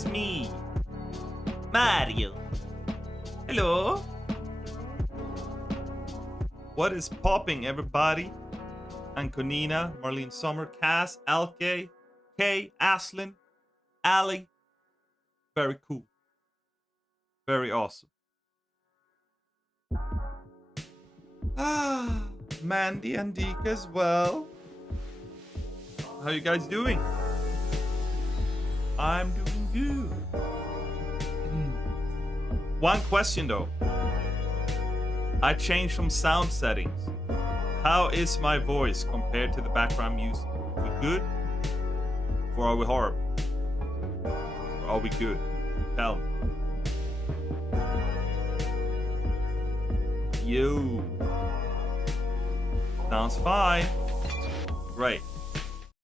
is me, Mario. Hello. What is popping, everybody? Anconina, Marlene Sommer, Cass, Alke, Kay, Aslin, Ali. Very cool. Very awesome. Ah, Mandy and Deke as well. How you guys doing? I'm doing good. One question though. I changed some sound settings. How is my voice compared to the background music? Are we good? Or are we horrible? Or are we good? Tell me. Yo. Sounds fine. Great.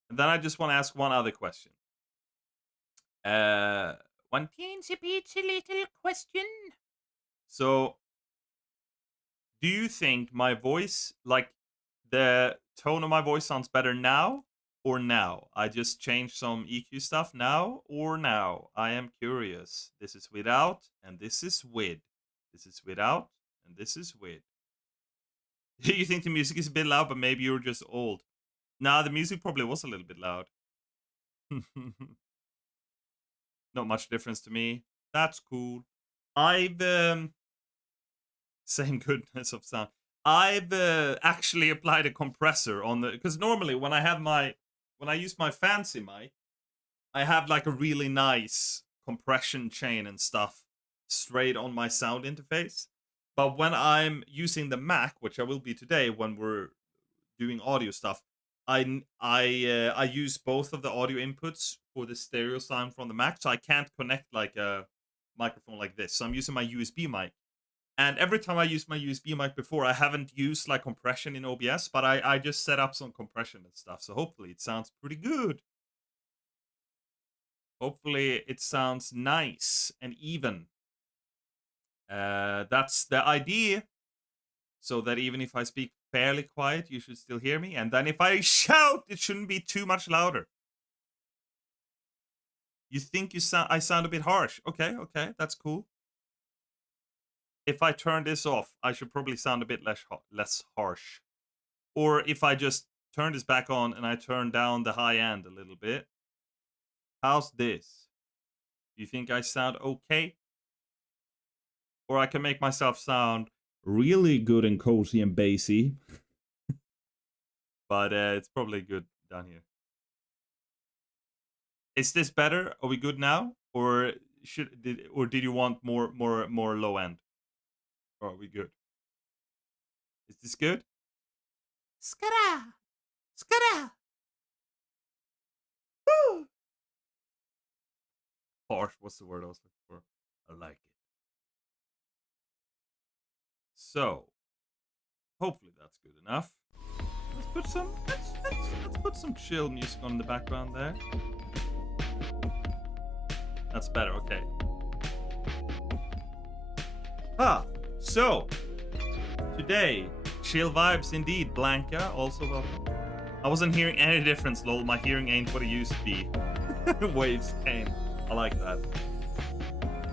And then I just want to ask one other question. One teensy peensy little question. So, do you think my voice, like the tone of my voice, sounds better now or now? I just changed some EQ stuff now or now? I am curious. This is without and this is with. This is without and this is with. You think the music is a bit loud, but maybe you're just old. Nah, the music probably was a little bit loud. Not much difference to me. That's cool. I've same goodness of sound. I've actually applied a compressor on the, because normally when I use my fancy mic, I have like a really nice compression chain and stuff straight on my sound interface. But when I'm using the Mac, which I will be today when we're doing audio stuff, I use both of the audio inputs for the stereo sound from the Mac, so I can't connect like a microphone like this. So I'm using my USB mic. And every time I use my USB mic before, I haven't used like compression in OBS, but I just set up some compression and stuff. So hopefully it sounds pretty good. Hopefully it sounds nice and even. That's the idea. So that even if I speak fairly quiet, you should still hear me. And then if I shout, it shouldn't be too much louder. You think I sound a bit harsh. Okay, that's cool. If I turn this off, I should probably sound a bit less harsh. Or if I just turn this back on and I turn down the high end a little bit. How's this? Do you think I sound okay? Or I can make myself sound really good and cozy and bassy. But it's probably good down here. Is this better? Are we good now? Or did you want more low end? Or are we good? Is this good? Skada! Skada! Woo! Harsh, what's the word I was looking for? I like it. So, hopefully that's good enough. Let's put some chill music on the background there. That's better, okay. So today, chill vibes indeed. Blanca, also welcome. I wasn't hearing any difference, lol. My hearing ain't what it used to be. Waves came. I like that.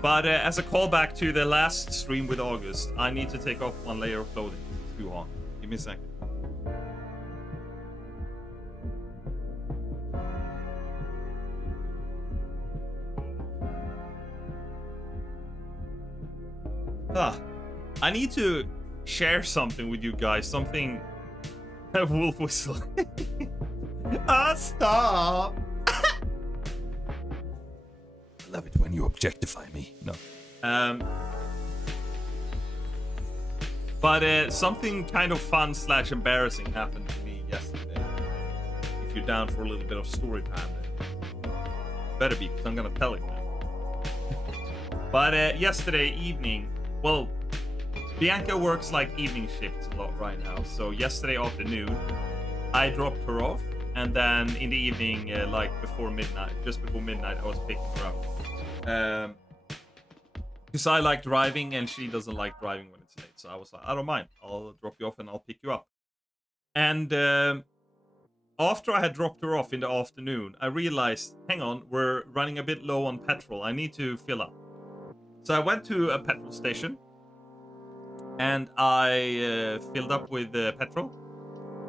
But as a callback to the last stream with August, I need to take off one layer of clothing. It's too hot. Give me a second. I need to share something with you guys. Something. A wolf whistle. Stop! I love it when you objectify me. No. But something kind of fun / embarrassing happened to me yesterday. If you're down for a little bit of story time, better be, because I'm gonna tell it now. But yesterday evening, well, Bianca works like evening shifts a lot right now. So yesterday afternoon, I dropped her off, and then in the evening, like before midnight, just before midnight, I was picking her up. Because I like driving and she doesn't like driving when it's late. So I was like, I don't mind. I'll drop you off and I'll pick you up. And after I had dropped her off in the afternoon, I realized, hang on, we're running a bit low on petrol. I need to fill up. So I went to a petrol station and I filled up with petrol.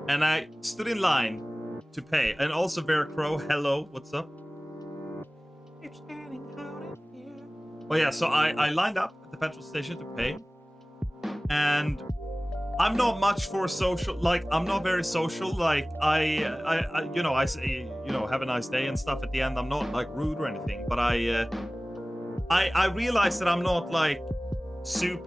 And I stood in line to pay. And also Vera Crow, hello, what's up? It's getting hot in here. Oh yeah, so I lined up at the petrol station to pay. And I'm not much for social, like, I'm not very social. Like, I you know, I say, you know, have a nice day and stuff at the end. I'm not, like, rude or anything. But I realized that I'm not, like,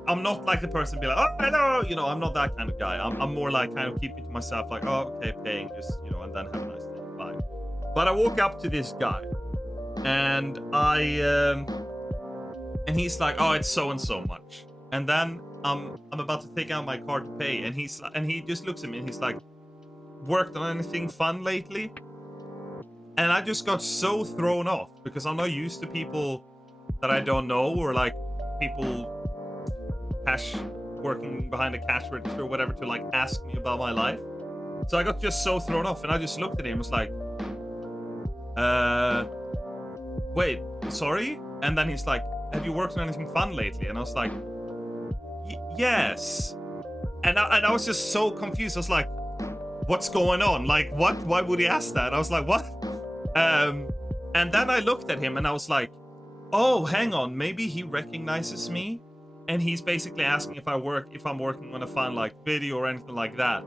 I'm not like the person be like, oh, hello, you know, I'm not that kind of guy. I'm more like kind of keep it to myself, like, oh, okay, paying, just, you know, and then have a nice day, bye. But I walk up to this guy, and and he's like, oh, it's so and so much. And then I'm about to take out my card to pay, and he just looks at me and he's like, worked on anything fun lately? And I just got so thrown off because I'm not used to people that I don't know, or like people working behind a cash register or whatever, to like ask me about my life. So I got just so thrown off, and I just looked at him and was like, wait, sorry? And then he's like, have you worked on anything fun lately? And I was like, yes. And I was just so confused. I was like, what's going on? Like, what? Why would he ask that? I was like, what? And then I looked at him and I was like, oh, hang on, maybe he recognizes me, and he's basically asking if I'm working on a fun like video or anything like that.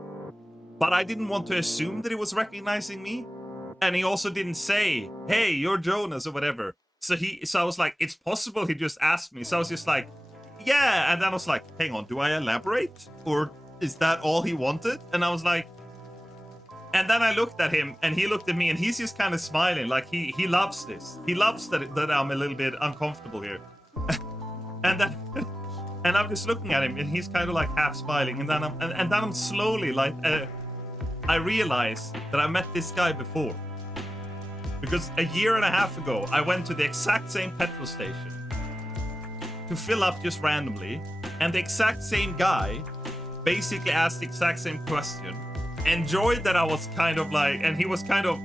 But I didn't want to assume that he was recognizing me, and he also didn't say, hey, you're Jonas or whatever. So I was like, it's possible he just asked me. So I was just like, yeah. And then I was like, hang on, do I elaborate, or is that all he wanted? And I was like, and then I looked at him, and he looked at me, and he's just kind of smiling, like he loves this. He loves that I'm a little bit uncomfortable here. And then, and I'm just looking at him, and he's kind of like half smiling, and then I'm slowly like, I realize that I met this guy before, because a year and a half ago I went to the exact same petrol station to fill up just randomly, and the exact same guy basically asked the exact same question. Enjoyed that I was kind of like, and he was kind of,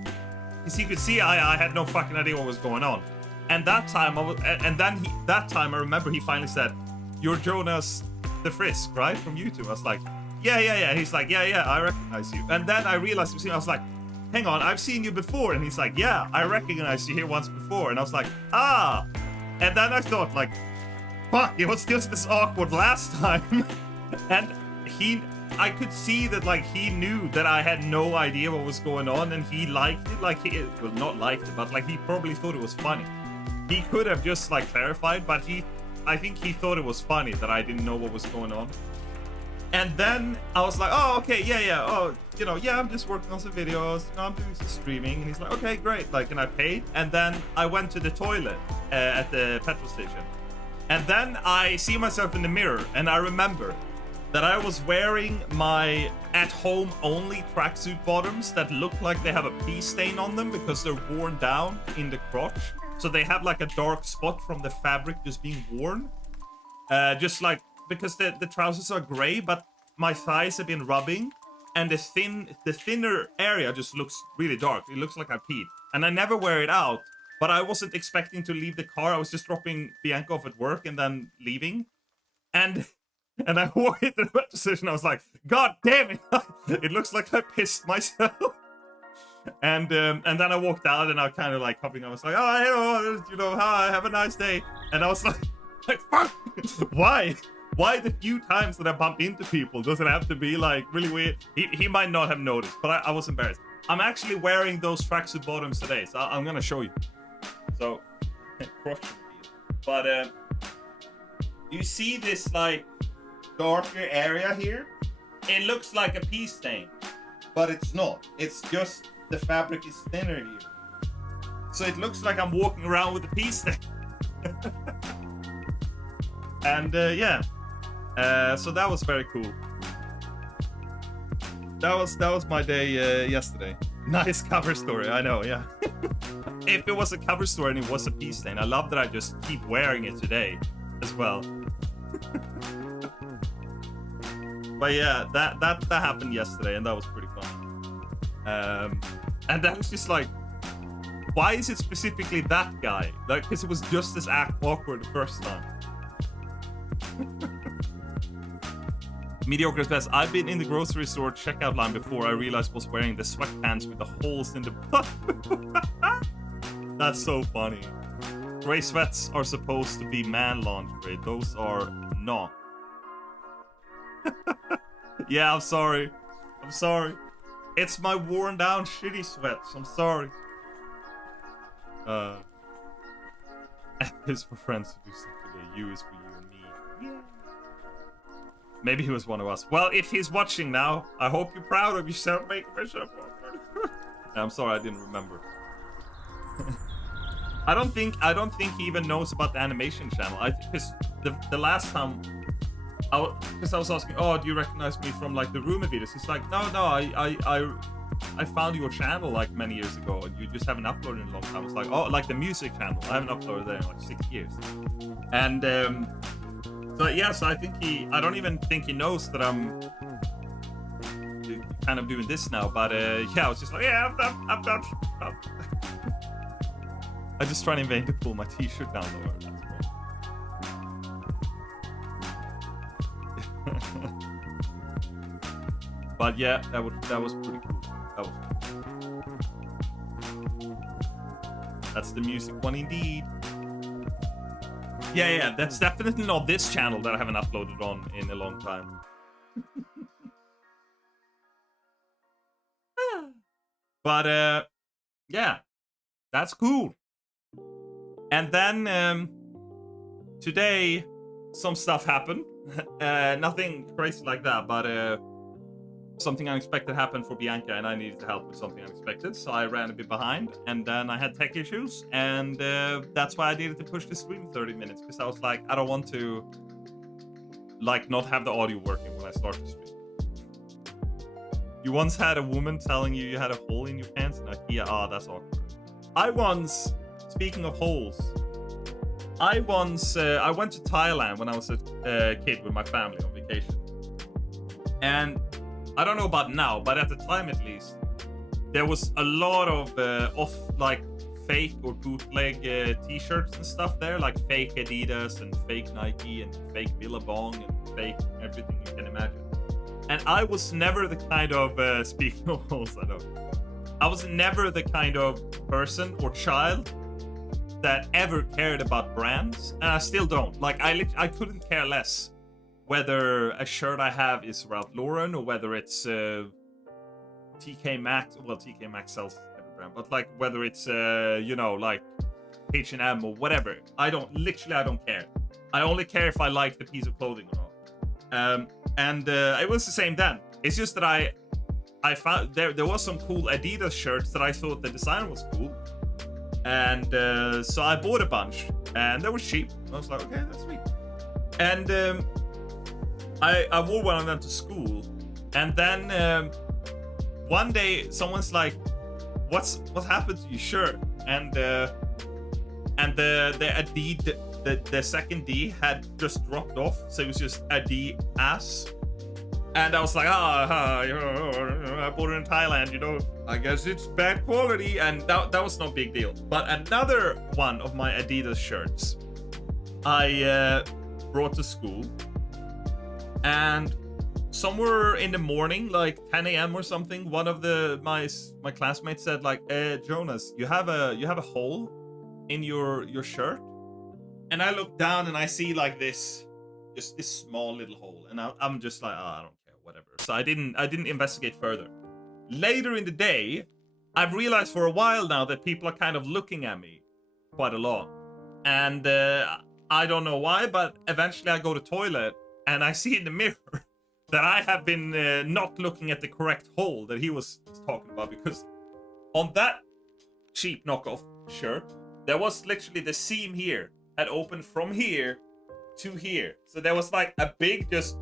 because he could see I had no fucking idea what was going on. And that time that time I remember he finally said, you're Jonas the Frisk, right, from YouTube? I was like, yeah. He's like, yeah, I recognize you. And then I realized, I was like, hang on, I've seen you before. And he's like, yeah, I recognized you here once before. And I was like, ah. And then I thought, like, fuck, it was just this awkward last time. And I could see that, like, he knew that I had no idea what was going on, and he liked it. Like, well, not liked it, but like he probably thought it was funny. He could have just like clarified, but I think he thought it was funny that I didn't know what was going on. And then I was like, oh, okay, yeah. Oh, you know, yeah, I'm just working on some videos. You know, I'm doing some streaming. And he's like, okay, great. Like, and I paid. And then I went to the toilet at the petrol station. And then I see myself in the mirror, and I remember that I was wearing my at-home only tracksuit bottoms that look like they have a pee stain on them because they're worn down in the crotch. So they have like a dark spot from the fabric just being worn. Just like, because the trousers are gray, but my thighs have been rubbing, and the thinner area just looks really dark. It looks like I peed. And I never wear it out, but I wasn't expecting to leave the car. I was just dropping Bianca off at work and then leaving. And I walked into the petrol station. I was like, God damn it! It looks like I pissed myself. And then I walked out, and I kind of like hopping. I was like, oh, hello, you know, hi, have a nice day. And I was like fuck, why? Why the few times that I bump into people does it have to be like really weird? He might not have noticed, but I was embarrassed. I'm actually wearing those tracksuit bottoms today, so I'm gonna show you. So, but you see this like darker area here? It looks like a pee stain, but it's not. It's just the fabric is thinner here. So it looks like I'm walking around with a pee stain. And yeah, so that was very cool. That was my day yesterday. Nice cover story, I know, yeah. If it was a cover story and it was a pee stain, I love that I just keep wearing it today as well. But yeah, that happened yesterday, and that was pretty fun. And that was just like, why is it specifically that guy? Like, because it was just as awkward the first time. Mediocre is best. I've been in the grocery store checkout line before I realized I was wearing the sweatpants with the holes in the butt. That's so funny. Gray sweats are supposed to be man lingerie. Those are not. Yeah, I'm sorry. I'm sorry. It's my worn down shitty sweats. I'm sorry. Is for friends to do something. U is for you and me. Yeah. Maybe he was one of us. Well, if he's watching now, I hope you're proud of yourself making myself awkward. I'm sorry, I didn't remember. I don't think he even knows about the animation channel. Because the last time, because I was asking, oh, do you recognize me from like the rumor videos? He's like, no, I found your channel like many years ago, and you just haven't uploaded in a long time. I was like, oh, like the music channel. I haven't uploaded there in like 6 years. And so yeah, so I don't even think he knows that I'm kind of doing this now. But yeah, I was just like, yeah, I'm done. I just trying in vain to pull my t-shirt down there. But yeah, that was pretty cool. That's the music one indeed. Yeah, that's definitely not this channel that I haven't uploaded on in a long time. But yeah, that's cool. And then today some stuff happened. Nothing crazy like that, but something unexpected happened for Bianca, and I needed help with something unexpected, so I ran a bit behind, and then I had tech issues, and that's why I needed to push the stream 30 minutes, because I was like, I don't want to like not have the audio working when I start the stream. You once had a woman telling you had a hole in your pants, and IKEA, that's awkward. I once, speaking of holes, I went to Thailand when I was a kid with my family on vacation, and I don't know about now, but at the time at least, there was a lot of like fake or bootleg t-shirts and stuff there, like fake Adidas and fake Nike and fake Billabong and fake everything you can imagine. And I was never the kind of, speaking of holes, I know, I was never the kind of person or child that ever cared about brands, and I still don't. Like, I couldn't care less whether a shirt I have is Ralph Lauren or whether it's TK Maxx. Well, TK Maxx sells every brand, but like whether it's you know, like H&M or whatever. I don't care. I only care if I like the piece of clothing or not. And it was the same then. It's just that I found there was some cool Adidas shirts that I thought the design was cool, and so I bought a bunch, and they were cheap. I was like, okay, that's sweet. And I wore one of them to school, and then one day someone's like, what happened to your shirt? And the second D had just dropped off, so it was just a D ass. And I was like, I bought it in Thailand, you know, I guess it's bad quality, and that was no big deal. But another one of my Adidas shirts I brought to school, and somewhere in the morning, like 10 a.m. or something, one of my classmates said, like, Jonas, you have a hole in your shirt. And I look down and I see like this small little hole, and I'm just like, I don't care, whatever. So I didn't investigate further. Later in the day, I've realized for a while now that people are kind of looking at me quite a lot, and I don't know why, but eventually I go to the toilet and I see in the mirror that I have been not looking at the correct hole that he was talking about, because on that cheap knockoff shirt, there was literally the seam here had opened from here to here. So there was like a big just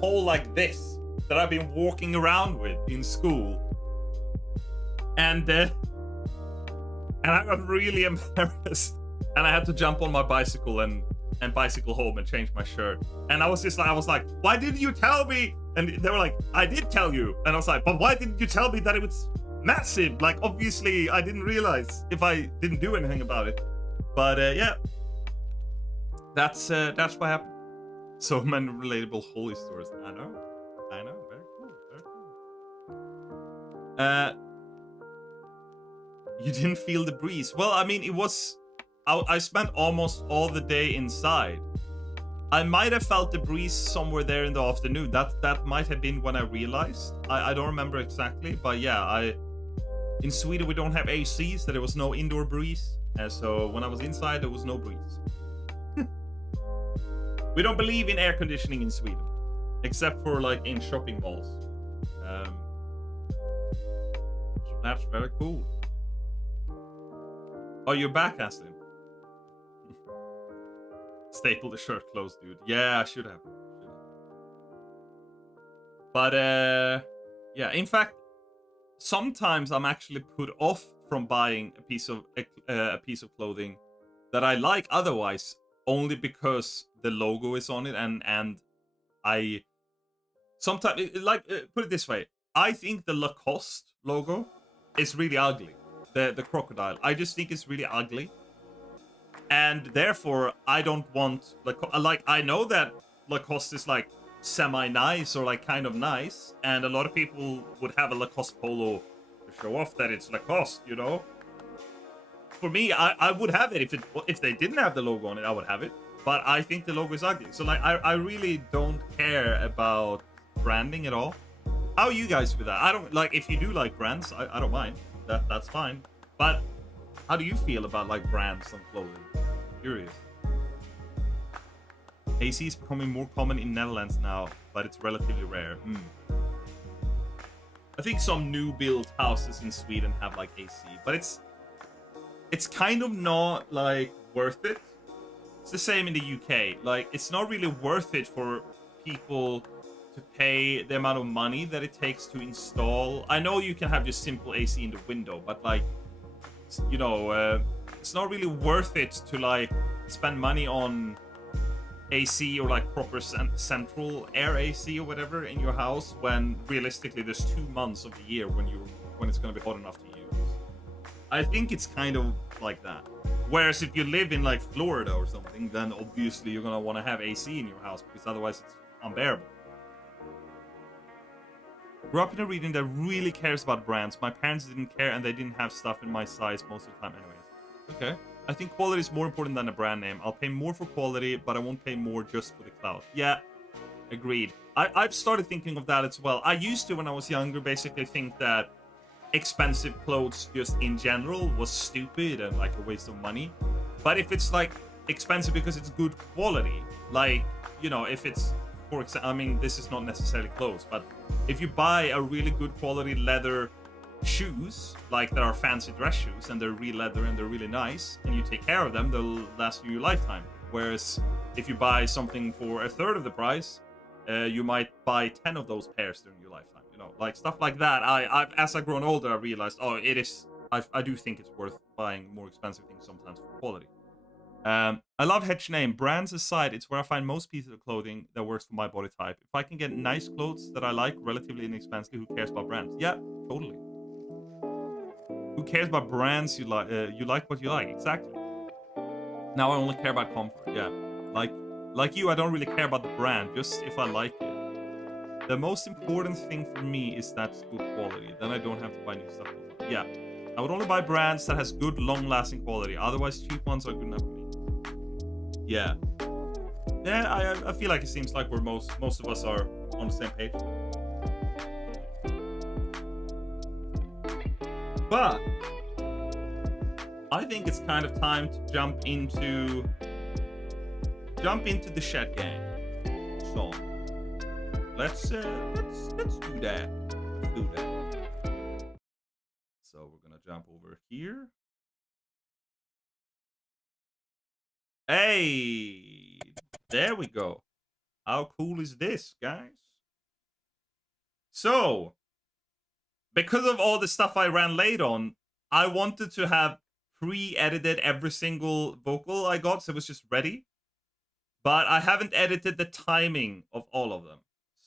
hole like this that I've been walking around with in school. And I got really embarrassed. And I had to jump on my bicycle and bicycle home and change my shirt. And I was like, why didn't you tell me? And they were like, I did tell you. And I was like, but why didn't you tell me that it was massive. Like, obviously, I didn't realize if I didn't do anything about it. But yeah, that's what happened. So many relatable holy stories. I know. Very cool. Very cool. You didn't feel the breeze. Well, I mean, it was. I spent almost all the day inside. I might have felt the breeze somewhere there in the afternoon. That might have been when I realized. I don't remember exactly, but yeah, in Sweden we don't have ACs, so there was no indoor breeze. So when I was inside, there was no breeze. We don't believe in air conditioning in Sweden, except for like in shopping malls. So that's very cool. Oh, you're back, Ashley. Staple the shirt close, dude. Yeah, I should have. But yeah. In fact, sometimes I'm actually put off from buying a piece of clothing that I like otherwise, only because the logo is on it, and I sometimes put it this way. I think the Lacoste logo is really ugly. The crocodile. I just think it's really ugly. And therefore, I don't want I know that Lacoste is like semi-nice or like kind of nice, and a lot of people would have a Lacoste polo to show off that it's Lacoste, you know. For me, I would have it if they didn't have the logo on it, I would have it. But I think the logo is ugly, so like I really don't care about branding at all. How are you guys with that? I don't like if you do like brands, I don't mind. That's fine. But how do you feel about like brands and clothing? Curious. AC is becoming more common in Netherlands now, but it's relatively rare. I think some new built houses in Sweden have like AC, but it's kind of not like worth it. It's the same in the UK. Like, it's not really worth it for people to pay the amount of money that it takes to install. I know you can have just simple AC in the window, but like, you know, it's not really worth it to like spend money on AC or like proper central air AC or whatever in your house when realistically there's 2 months of the year when it's going to be hot enough to use. I think it's kind of like that. Whereas if you live in like Florida or something, then obviously you're going to want to have AC in your house because otherwise it's unbearable. Grew up in a region that really cares about brands. My parents didn't care and they didn't have stuff in my size most of the time anyways. Okay. I think quality is more important than a brand name. I'll pay more for quality, but I won't pay more just for the clout. Yeah, agreed. I've started thinking of that as well. I used to, when I was younger, basically think that expensive clothes just in general was stupid and like a waste of money. But if it's like expensive because it's good quality, like, you know, if it's, for example, I mean, this is not necessarily clothes, but if you buy a really good quality leather shoes, like there are fancy dress shoes and they're real leather and they're really nice, and you take care of them, they'll last you your lifetime. Whereas if you buy something for a third of the price, you might buy 10 of those pairs during your lifetime, you know, like stuff like that. I as I've grown older, I realized, oh, it is, I do think it's worth buying more expensive things sometimes for quality. I love Hedge name. Brands aside, it's where I find most pieces of clothing that works for my body type. If I can get nice clothes that I like relatively inexpensively, who cares about brands? Yeah, totally. Who cares about brands? You like what you like. Exactly. Now I only care about comfort. Yeah. Like you, I don't really care about the brand, just if I like it. The most important thing for me is that it's good quality. Then I don't have to buy new stuff. Yeah. I would only buy brands that has good, long-lasting quality. Otherwise, cheap ones are good enough for me. Yeah. Yeah, I feel like it seems like we're most of us are on the same page. But I think it's kind of time to jump into the shed gang. So let's do that. So we're gonna jump over here. Hey, there we go. How cool is this, guys? So, because of all the stuff I ran late on, I wanted to have pre-edited every single vocal I got, so it was just ready. But I haven't edited the timing of all of them.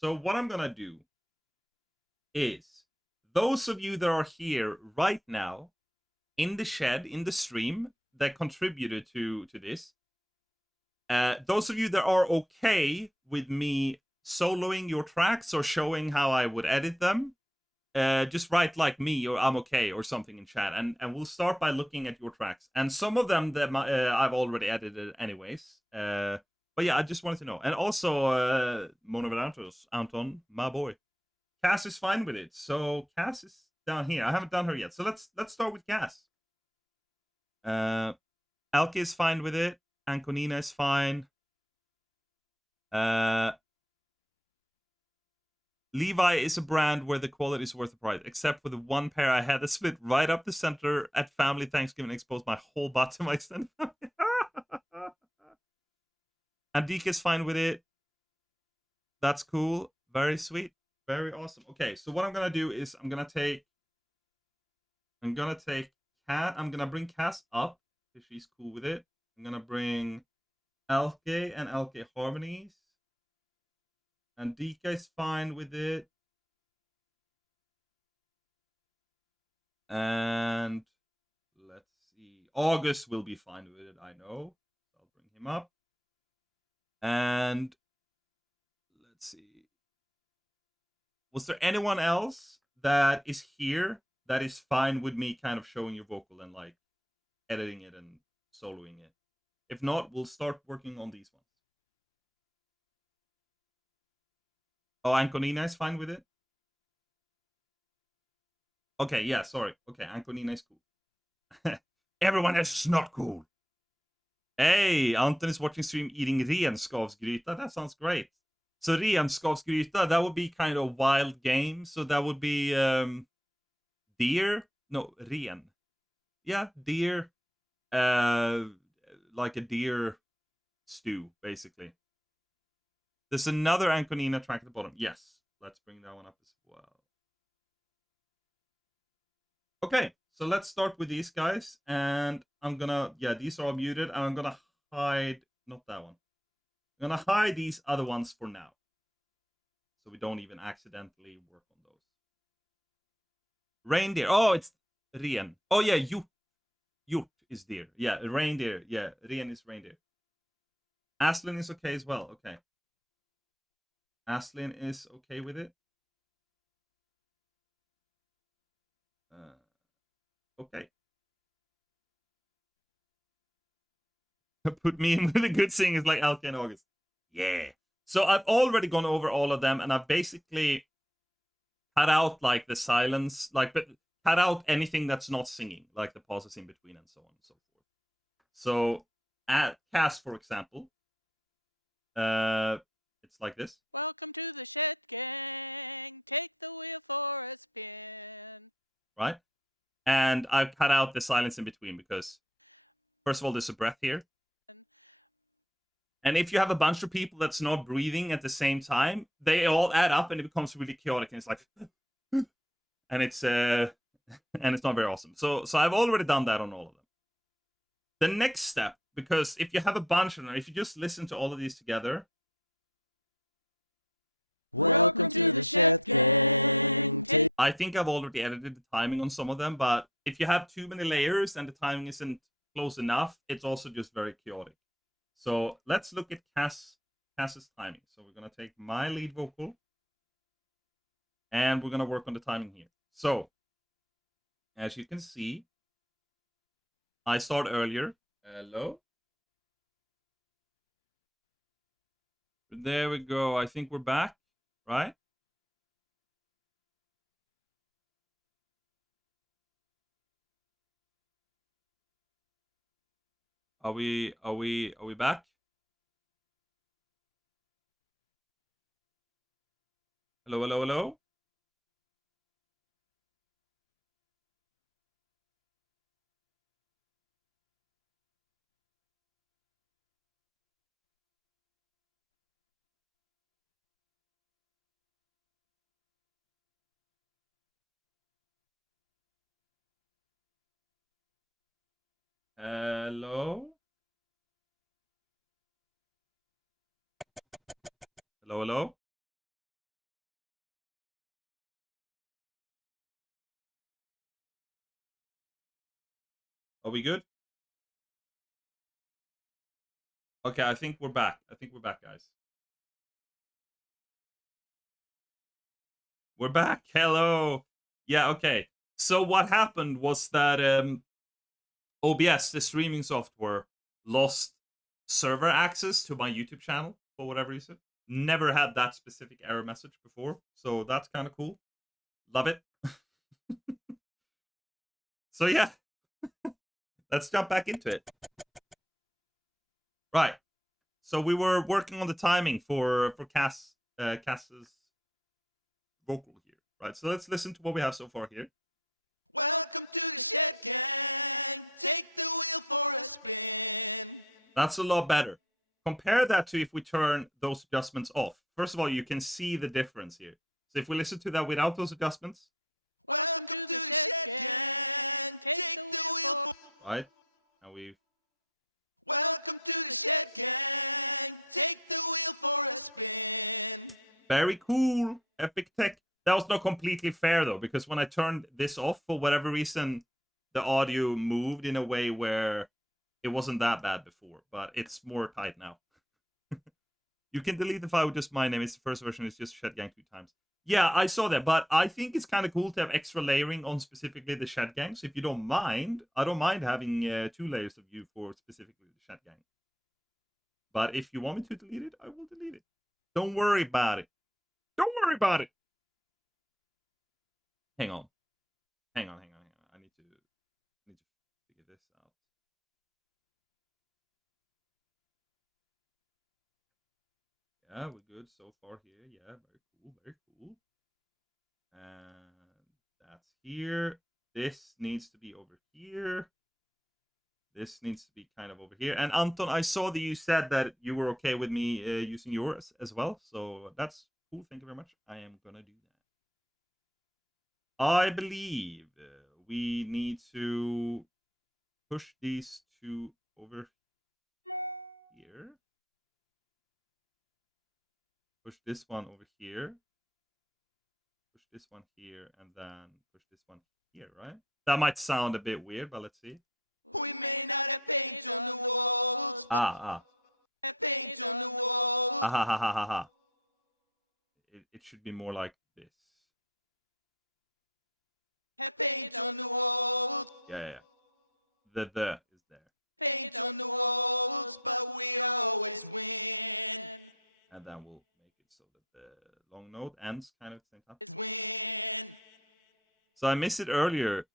So what I'm gonna do is those of you that are here right now in the shed, in the stream, that contributed to this, those of you that are okay with me soloing your tracks or showing how I would edit them, just write like me or I'm okay or something in chat, and we'll start by looking at your tracks. And some of them that I've already edited anyways. But yeah, I just wanted to know. And also, Monoverantos, Anton, my boy, Cass is fine with it. So Cass is down here. I haven't done her yet. So let's start with Cass. Alki is fine with it. Anconina is fine. Levi is a brand where the quality is worth the price, except for the one pair I had that split right up the center at family Thanksgiving and exposed my whole butt to my extended family. Andika is fine with it. That's cool. Very sweet. Very awesome. Okay, so what I'm gonna do is I'm gonna take Kat. I'm gonna bring Cass up if she's cool with it. I'm gonna bring Elke and Elke Harmonies. Andika is fine with it. And let's see. August will be fine with it, I know. I'll bring him up. And let's see. Was there anyone else that is here that is fine with me kind of showing your vocal and like editing it and soloing it? If not, we'll start working on these ones. Oh, Anconina is fine with it? Okay, yeah, sorry. Okay, Anconina is cool. Everyone else is not cool. Hey, Anton is watching stream eating renskavsgryta. That sounds great. So renskavsgryta, that would be kind of wild game. So that would be deer. No, ren. Yeah, deer. Like a deer stew, basically. There's another Anconina track at the bottom. Yes, let's bring that one up as well. Okay, so let's start with these guys, and I'm gonna, yeah, these are all muted, and I'm gonna hide, not that one. I'm gonna hide these other ones for now, so we don't even accidentally work on those. Reindeer, oh, it's ren. Oh yeah, Jut is deer. Yeah, reindeer. Yeah, ren is reindeer. Aslin is okay as well. Okay. Aslin is okay with it. Okay. Put me in with a good singers like Alka and August. Yeah. So I've already gone over all of them, and I've basically cut out like the silence, like but cut out anything that's not singing, like the pauses in between and so on and so forth. So at Cast, for example, it's like this. Welcome to the Shed Gang. Take the wheel for a spin. Right? And I've cut out the silence in between because, first of all, there's a breath here. And if you have a bunch of people that's not breathing at the same time, they all add up and it becomes really chaotic. And it's like, and it's not very awesome. So I've already done that on all of them. The next step, because if you have a bunch of them, if you just listen to all of these together. Welcome to the Shed Gang. I think I've already edited the timing on some of them, but if you have too many layers and the timing isn't close enough, it's also just very chaotic. So let's look at Cass's timing. So we're going to take my lead vocal and we're going to work on the timing here. So as you can see, I start earlier. Hello. There we go. I think we're back, right? Are we back? Hello, hello, hello. Hello. Hello, hello. Are we good? Okay, I think we're back. Guys. We're back. Hello. Yeah, okay. So what happened was that OBS, the streaming software, lost server access to my YouTube channel for whatever reason. Never had that specific error message before, so that's kind of cool. Love it. So yeah, let's jump back into it. Right. So we were working on the timing for Cass's vocal here. Right. So let's listen to what we have so far here. Welcome to the Shed Gang. Take the wheel for a spin. That's a lot better. Compare that to if we turn those adjustments off. First of all, you can see the difference here. So if we listen to that without those adjustments. Welcome to the Shed Gang. Take the wheel for... Right. And we've... Welcome to the Shed Gang. Take the wheel for a spin. Very cool. Epic tech. That was not completely fair though, because when I turned this off, for whatever reason, the audio moved in a way where it wasn't that bad before, but it's more tight now. You can delete the file with just my name. It's the first version. It's just Shed Gang 2 times. Yeah, I saw that, but I think it's kind of cool to have extra layering on specifically the Shed Gang. So if you don't mind, I don't mind having 2 layers of you for specifically the Shed Gang. But if you want me to delete it, I will delete it. Don't worry about it. Don't worry about it. Hang on. I need to figure this out. Yeah, we're good so far here. Yeah, very cool, very cool. And that's here. This needs to be over here. This needs to be kind of over here. And Anton, I saw that you said that you were okay with me using yours as well. So that's cool. Thank you very much. I am gonna do that. I believe we need to push these 2 over here. Push this one over here. Push this one here, and then push this one here, right? That might sound a bit weird, but let's see. We may not have paint on the walls, but have paint on the walls. Ha ha ha ha ha ha. It should be more like this. Have paint on the walls. Yeah. The is there. Paint on the walls, but we always win. And then we'll make it so that the long note ends kind of at the same time. Win. So I missed it earlier.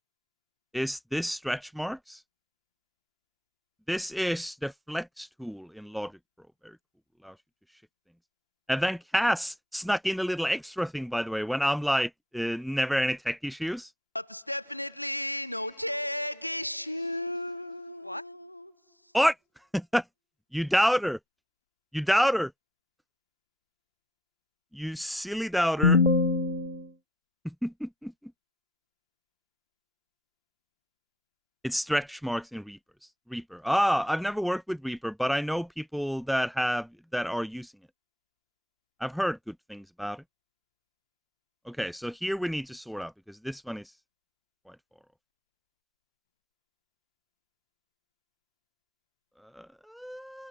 Is this stretch marks? This is the flex tool in Logic Pro. Very cool. Allows you to shift things. And then Cass snuck in a little extra thing, by the way, when I'm like, never any tech issues. But there's definitely no tech issue. What? What? You doubter. You doubter. You silly doubter. It's stretch marks in Reaper. Ah, I've never worked with Reaper, but I know people that are using it. I've heard good things about it. Okay, so here we need to sort out because this one is quite far off.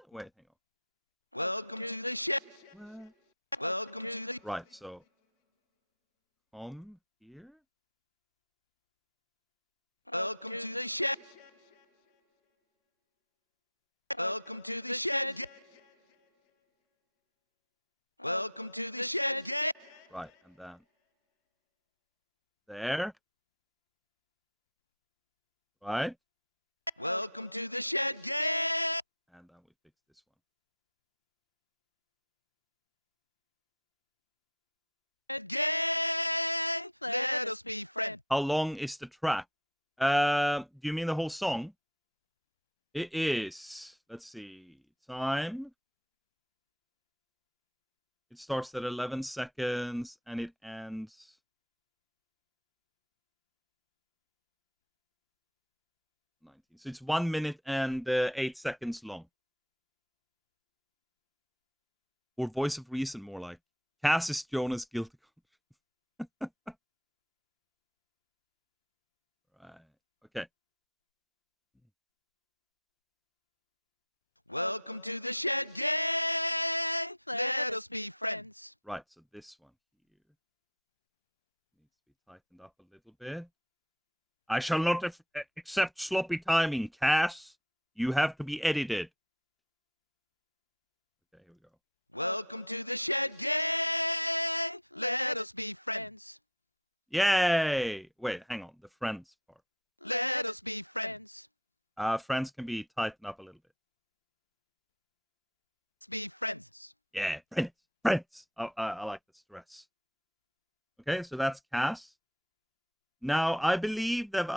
Wait, hang on. Welcome to the shed. Welcome to the... Right, so come here. Welcome to the shed. Welcome to the shed. Welcome to the shed. Right, and then there. Right. Welcome to the shed. And then we fix this one. Gang, let us be friends. How long is the track? Do you mean the whole song? It is. Let's see. Time. It starts at 11 seconds and it ends. So it's 1 minute and 8 seconds long. Or Voice of Reason, more like. Cass is Jonah's guilty conscience. Right. Okay. Welcome to the Shed Gang. Let us be friends. Right, so this one here needs to be tightened up a little bit. I shall not accept sloppy timing, Cass. You have to be edited. Okay, here we go. Welcome to the Shed Gang. Let us be friends. Yay! Wait, hang on. The friends part. Let us be friends. Friends can be tightened up a little bit. Let's be friends. Yeah, friends. I like the stress. Okay, so that's Cass. Now, I believe that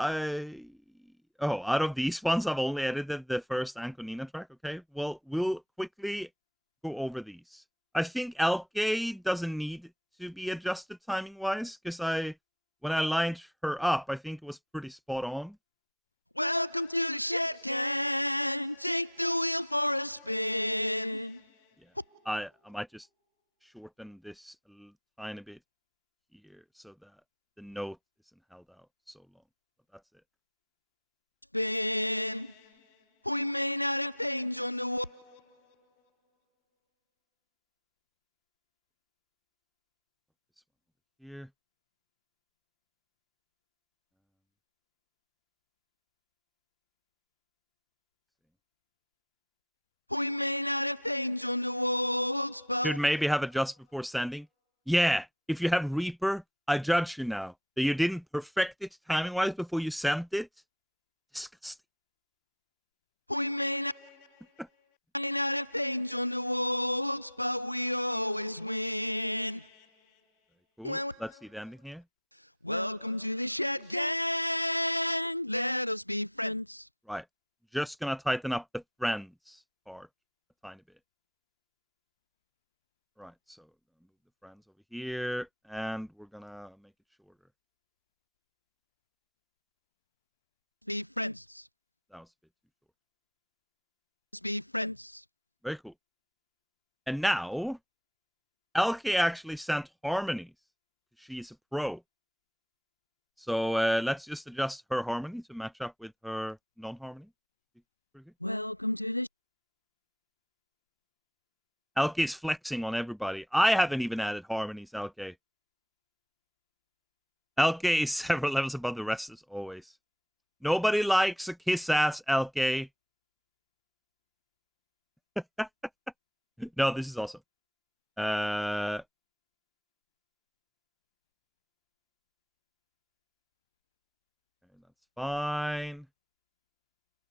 out of these ones, I've only edited the first Anconina track, okay? Well, we'll quickly go over these. I think Elke doesn't need to be adjusted timing-wise, because when I lined her up, I think it was pretty spot on. Welcome to the Shed Gang. Take the wheel for a spin. Yeah, I might just shorten this a tiny bit here so that the note isn't held out so long. But that's it. Spin. We may not have paint on the wall. This one over here. We may not have paint on the walls, but Should maybe have adjust before sending. Yeah, if you have Reaper, I judge you now that you didn't perfect it timing wise before you sent it. Disgusting. we may not have paint on the walls, but we always win. Cool. Let's see the ending here. Welcome to the Shed Gang. Let us be friends. Right. Just gonna tighten up the friends part a tiny bit. Right, so we're gonna move the friends over here, and we're gonna make it shorter. Be friends. That was a bit too short. Let's be friends. Very cool. And now, Elke actually sent harmonies. She's a pro. So let's just adjust her harmony to match up with her non-harmony. Welcome to the Elke is flexing on everybody. I haven't even added harmonies, Elke. Elke is several levels above the rest as always. Nobody likes a kiss-ass Elke. No, this is awesome. Okay, that's fine.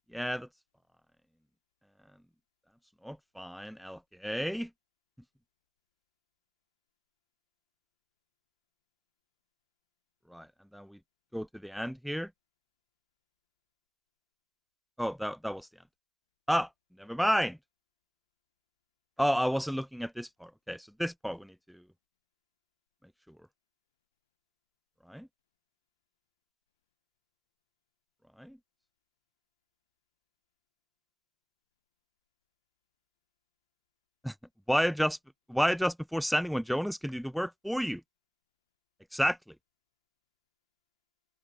Yeah, that's fine. And that's not fine, Elke. Right, and then we go to the end here. Oh, that was the end. Ah, never mind. Oh, I wasn't looking at this part. Okay, so this part we need to make sure. Right? Right? Why adjust before sending when Jonas can do the work for you? Exactly.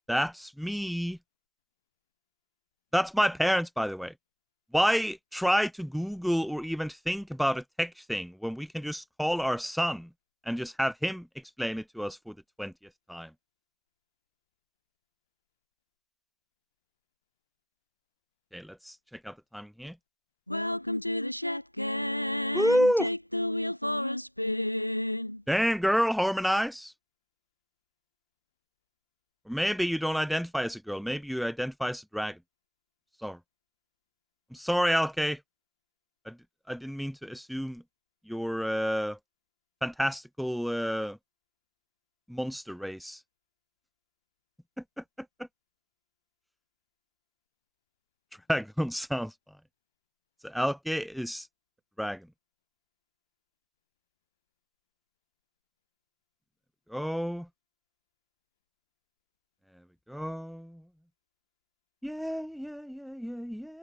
That's me. That's my parents, by the way. Why try to Google or even think about a tech thing when we can just call our son and just have him explain it to us for the 20th time? Okay, let's check out the timing here. Welcome to the Shed Gang. Woo! Take the wheel for a spin. Damn, girl, harmonize. Or maybe you don't identify as a girl. Maybe you identify as a dragon. Sorry. I'm sorry, Elke. I didn't mean to assume your fantastical monster race. Dragon sounds fine. So Elke is a dragon. There we go. There we go. Yeah, yeah, yeah, yeah, yeah.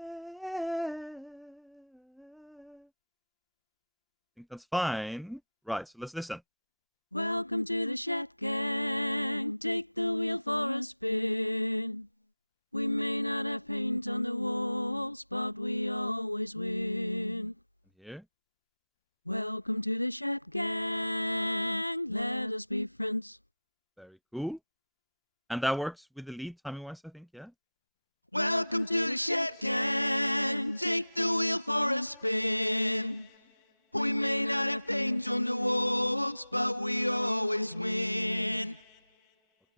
I think that's fine. Right, so let's listen. Welcome to the Shed Gang. Take the wheel for a spin. We may not have paint on the walls, but we always win. Here. Welcome to the Shed Gang. Let us be friends. Very cool. And that works with the lead timing-wise, I think, yeah? Welcome to the Shed Gang. Take the wheel for a spin. We may not have paint on the walls, but we always win.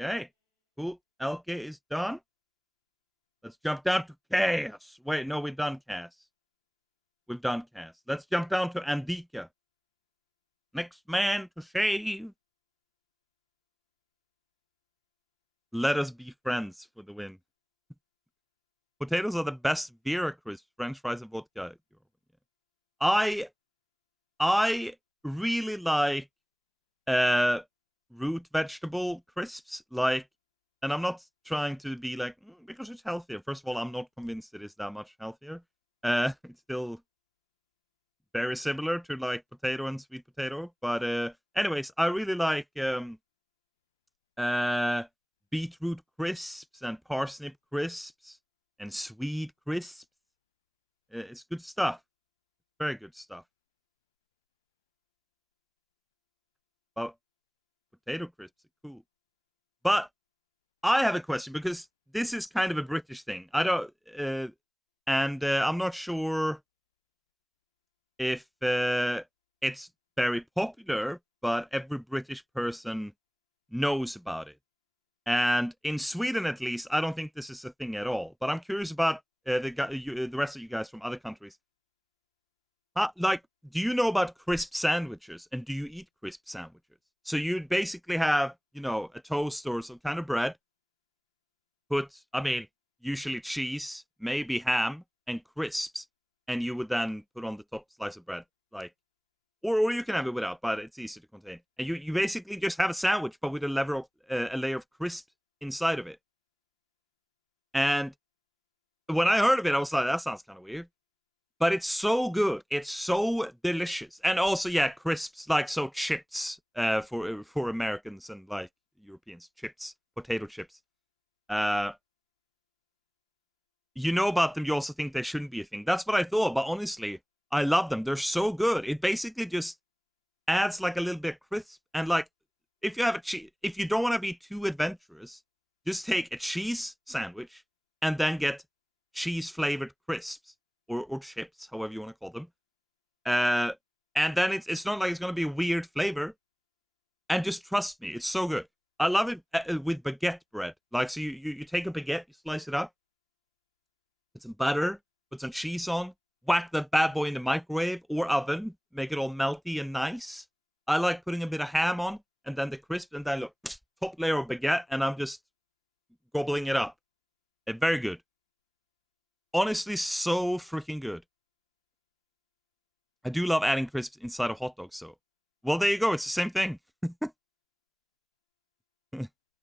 Okay, cool. Elke is done. Let's jump down to Chaos. Wait, no, we've done Cass. We've done Cass. Let's jump down to Andika. Next man to shave. Let us be friends for the win. Potatoes are the best Vera crisps, French fries and vodka. I really like root vegetable crisps, like, and I'm not trying to be like because it's healthier. First of all, I'm not convinced it is that much healthier. It's still very similar to like potato and sweet potato, but anyways, I really like beetroot crisps and parsnip crisps and swede crisps. It's good stuff. Very good stuff. But potato crisps are cool. But I have a question because this is kind of a British thing. I don't, and I'm not sure if it's very popular, but every British person knows about it. And in Sweden, at least, I don't think this is a thing at all. But I'm curious about the rest of you guys from other countries. Like, do you know about crisp sandwiches? And do you eat crisp sandwiches? So you'd basically have, you know, a toast or some kind of bread. Put, I mean, usually cheese, maybe ham, and crisps. And you would then put on the top slice of bread. Like, or you can have it without, but it's easy to contain. And you basically just have a sandwich, but with a layer of crisp inside of it. And when I heard of it, I was like, that sounds kind of weird. But it's so good. It's so delicious. And also, yeah, crisps, like, so chips for Americans and, like, Europeans. Chips. Potato chips. You know about them, you also think they shouldn't be a thing. That's what I thought, but honestly, I love them. They're so good. It basically just adds, like, a little bit of crisp. And, like, if you have if you don't want to be too adventurous, just take a cheese sandwich and then get cheese-flavored crisps. Or chips, however you want to call them. And then it's not like it's going to be a weird flavor. And just trust me, it's so good. I love it with baguette bread. Like, so you take a baguette, you slice it up, put some butter, put some cheese on, whack that bad boy in the microwave or oven, make it all melty and nice. I like putting a bit of ham on, and then the crisp, and then look, top layer of baguette, and I'm just gobbling it up. Very good. Honestly, so freaking good. I do love adding crisps inside of hot dogs, so. Well, there you go. It's the same thing.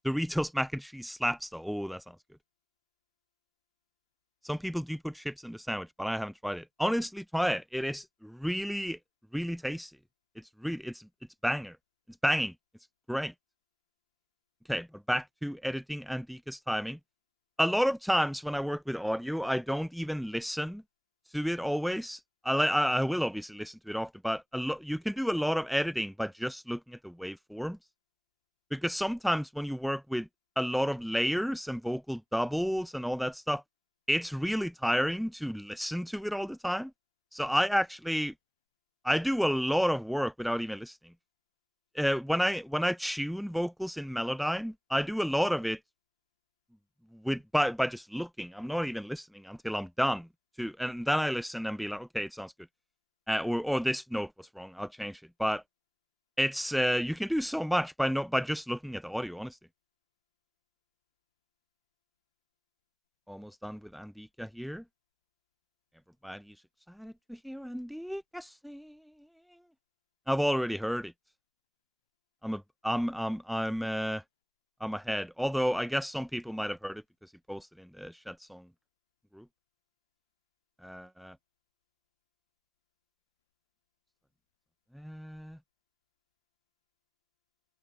Doritos mac and cheese slaps, though. Oh, that sounds good. Some people do put chips in the sandwich, but I haven't tried it. Honestly, try it. It is really, really tasty. It's banger. It's banging. It's great. Okay, but back to editing and Dika's timing. A lot of times when I work with audio, I don't even listen to it always. I will obviously listen to it after, but you can do a lot of editing by just looking at the waveforms. Because sometimes when you work with a lot of layers and vocal doubles and all that stuff, it's really tiring to listen to it all the time. So I do a lot of work without even listening. When I tune vocals in Melodyne, I do a lot of it by just looking. I'm not even listening until I'm done and then I listen and be like, okay, it sounds good, or this note was wrong, I'll change it. But it's you can do so much by just looking at the audio, honestly. Almost done with Andika here. Everybody's excited to hear Andika sing. I've already heard it. I'm ahead. Although I guess some people might have heard it because he posted in the Shed Song group.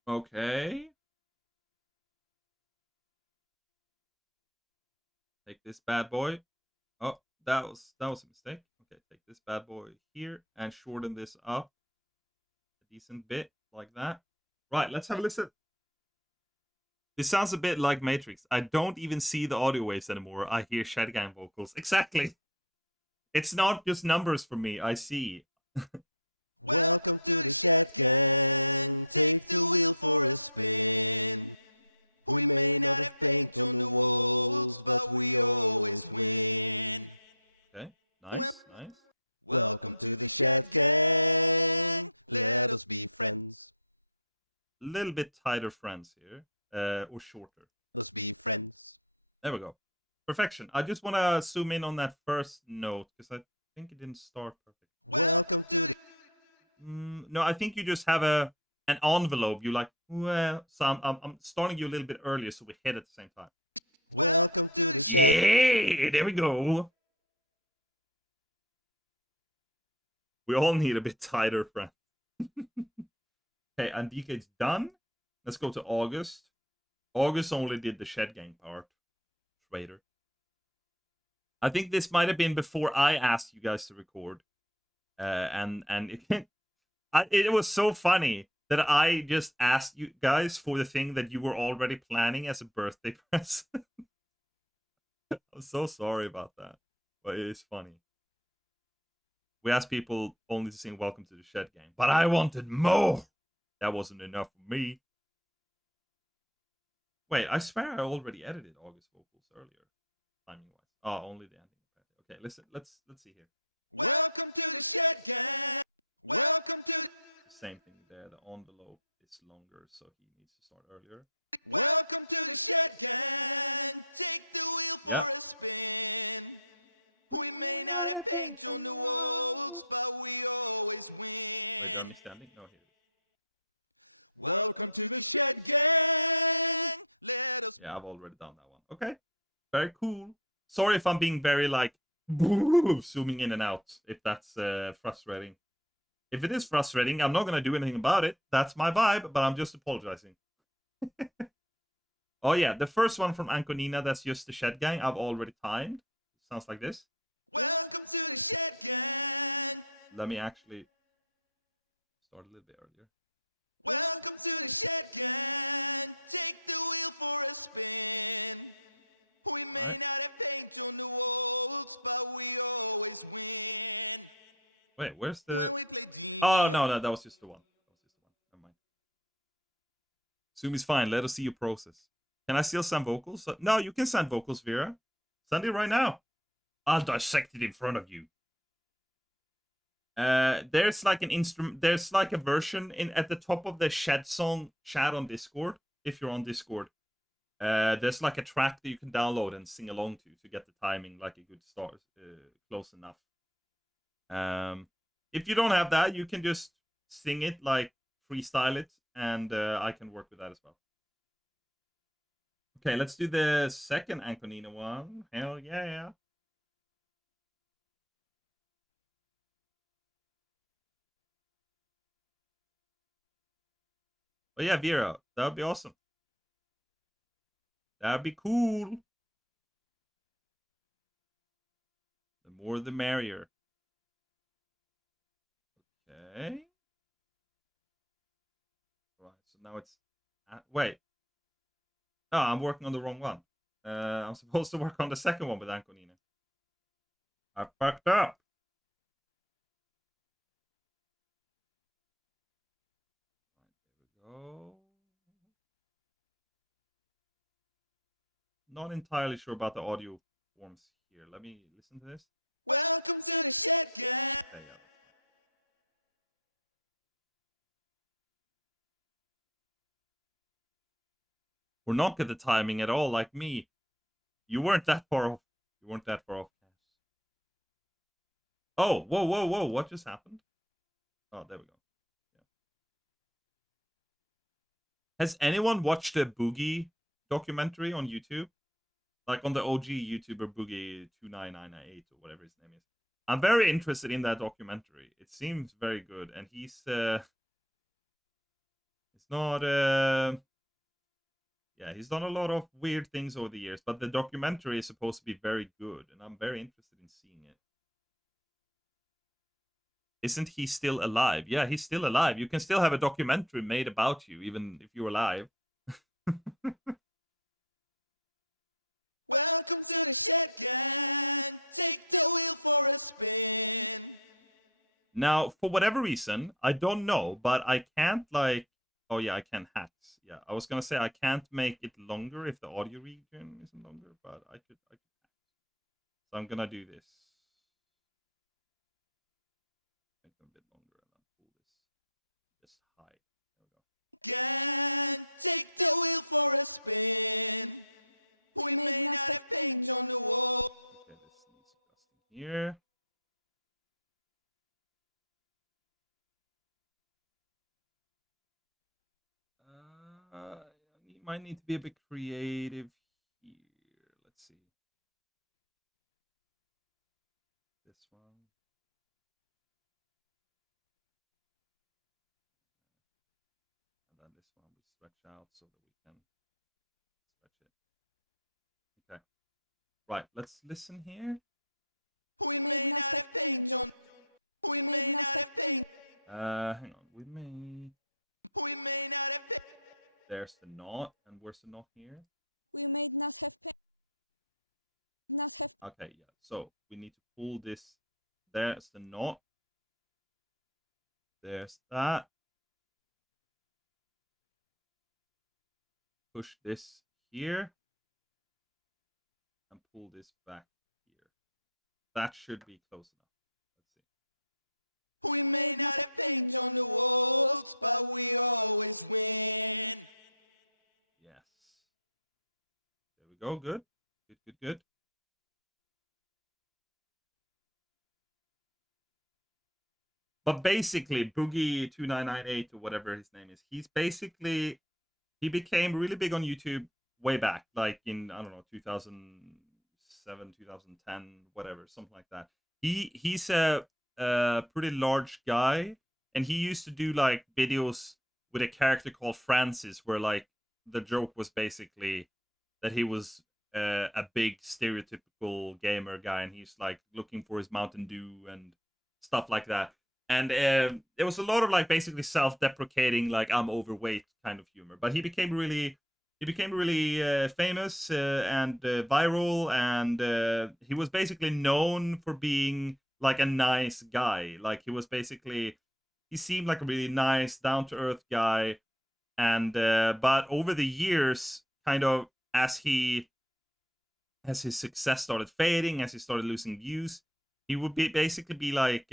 Okay. Take this bad boy. Oh, that was a mistake. Okay, take this bad boy here and shorten this up a decent bit like that. Right, let's have a listen. This sounds a bit like Matrix. I don't even see the audio waves anymore. I hear Shadgang vocals. Exactly. It's not just numbers for me. I see. Welcome to the Shed Gang. Take the wheel for a spin. We may not have paint on the walls, but we always win. Okay, nice, nice. Welcome to the Shed Gang. Let us be friends. A little bit tighter friends here, or shorter. Let us be friends. There we go. Perfection. I just want to zoom in on that first note because I think it didn't start perfect. Welcome to the... No, I think you just have an envelope. You like, well, so I'm starting you a little bit earlier so we hit at the same time. Welcome to the Shed... Yeah, there we go. We all need a bit tighter, friend. Okay, and DK's done. Let's go to August. August only did the Shed Gang part. Traitor. I think this might have been before I asked you guys to record. And it was so funny that I just asked you guys for the thing that you were already planning as a birthday present. I'm so sorry about that, but it is funny. We asked people only to sing Welcome to the Shed Gang, but I wanted more. That wasn't enough for me. Wait, I swear I already edited August vocals earlier, timing-wise. Oh, only the ending. Okay, listen, let's see here. Welcome to the Shed Gang. Welcome to... Same thing there. The envelope is longer, so he needs to start earlier. Welcome to the Shed Gang. Take the wheel for a spin. We may not have paint on the walls, but we always win. Wait, standing? No, here it is. Welcome to the Shed Gang. Let us... Yeah, I've already done that one. Okay. Very cool. Sorry if I'm being very, like, zooming in and out, if that's frustrating. If it is frustrating, I'm not going to do anything about it. That's my vibe, but I'm just apologizing. Oh, yeah, the first one from Ankonina, that's just the Shed Gang. I've already timed. Sounds like this. Welcome to the Shed Gang. Let me actually start a little bit earlier. Welcome to the Shed Gang. Take the wheel for a spin. We may not have paint on the walls, but we always win. Wait, where's the... When we play Demon. Oh, no, that was just the one. Never mind. Zoom is fine. Let us see your process. Can I still send vocals? No, you can send vocals, Vera. Send it right now. I'll dissect it in front of you. There's like an instrument. There's like a version at the top of the Shed Song chat on Discord. If you're on Discord, there's like a track that you can download and sing along to get the timing like a good start, close enough. If you don't have that, you can just sing it, like freestyle it, and I can work with that as well. Okay, let's do the second Ankonina one. Hell yeah. Oh yeah, Vera, that would be awesome. That'd be cool. The more the merrier. Okay. Right, so now it's... wait. No, I'm working on the wrong one. I'm supposed to work on the second one with Ankonina. I fucked up. Go. Not entirely sure about the audio forms here. Let me listen to this. Welcome to the Shed Gang. There you go. We're not good at timing at all, like me. You weren't that far off. You weren't that far off. Oh, whoa. What just happened? Oh, there we go. Has anyone watched the Boogie documentary on YouTube? Like on the OG YouTuber Boogie29998 or whatever his name is. I'm very interested in that documentary. It seems very good, and he's it's not Yeah, he's done a lot of weird things over the years, but the documentary is supposed to be very good, and I'm very interested in seeing it. Isn't he still alive? Yeah, he's still alive. You can still have a documentary made about you, even if you're alive. Welcome to the Shed Gang. Take the wheel for a spin. Now, for whatever reason, I don't know, but I can't like. Oh yeah, I can hacks. Yeah, I was gonna say I can't make it longer if the audio region isn't longer, but I could. I could hack. So I'm gonna do this. Make them a bit longer and then pull this just high. There we go. Gang, take the wheel for a spin. We may not have paint on the wall. Okay, this needs adjusting here. You might need to be a bit creative here. Let's see. This one. And then this one we stretch out so that we can stretch it. Okay. Right, let's listen here. We may not have paint on. We may not have paint. Hang on. We may. We may not have paint. There's the knot. And where's the knot here? We may not have paid. Not have. Okay, yeah. So we need to pull this. There's the knot. There's that. Push this here. And pull this back here. That should be close enough. Let's see. We may not have paint on the walls, but we always win. Yes. There we go. Good. Good, good, good. But basically, Boogie2998 or whatever his name is, he became really big on YouTube way back, like in, I don't know, 2007, 2010, whatever, something like that. He's a pretty large guy, and he used to do like videos with a character called Francis, where like the joke was basically that he was a big stereotypical gamer guy, and he's like looking for his Mountain Dew and stuff like that. And it was a lot of like basically self-deprecating, like I'm overweight kind of humor. But he became really famous and viral, and he was basically known for being like a nice guy. Like he seemed like a really nice, down-to-earth guy. And but over the years, kind of as his success started fading, as he started losing views, he would basically be like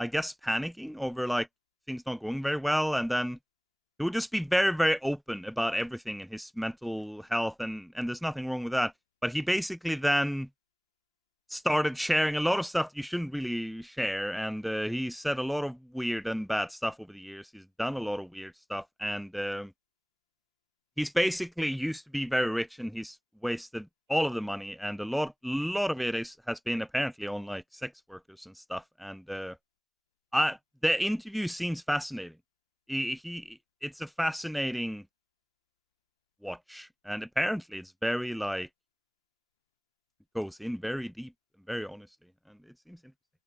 I guess panicking over like things not going very well, and then he would just be very, very open about everything and his mental health, and there's nothing wrong with that. But he basically then started sharing a lot of stuff that you shouldn't really share, and he said a lot of weird and bad stuff over the years. He's done a lot of weird stuff, and he's basically used to be very rich, and he's wasted all of the money, and a lot of it has been apparently on like sex workers and stuff. And the interview seems fascinating. It's a fascinating watch, and apparently it's very like it goes in very deep and very honestly, and it seems interesting.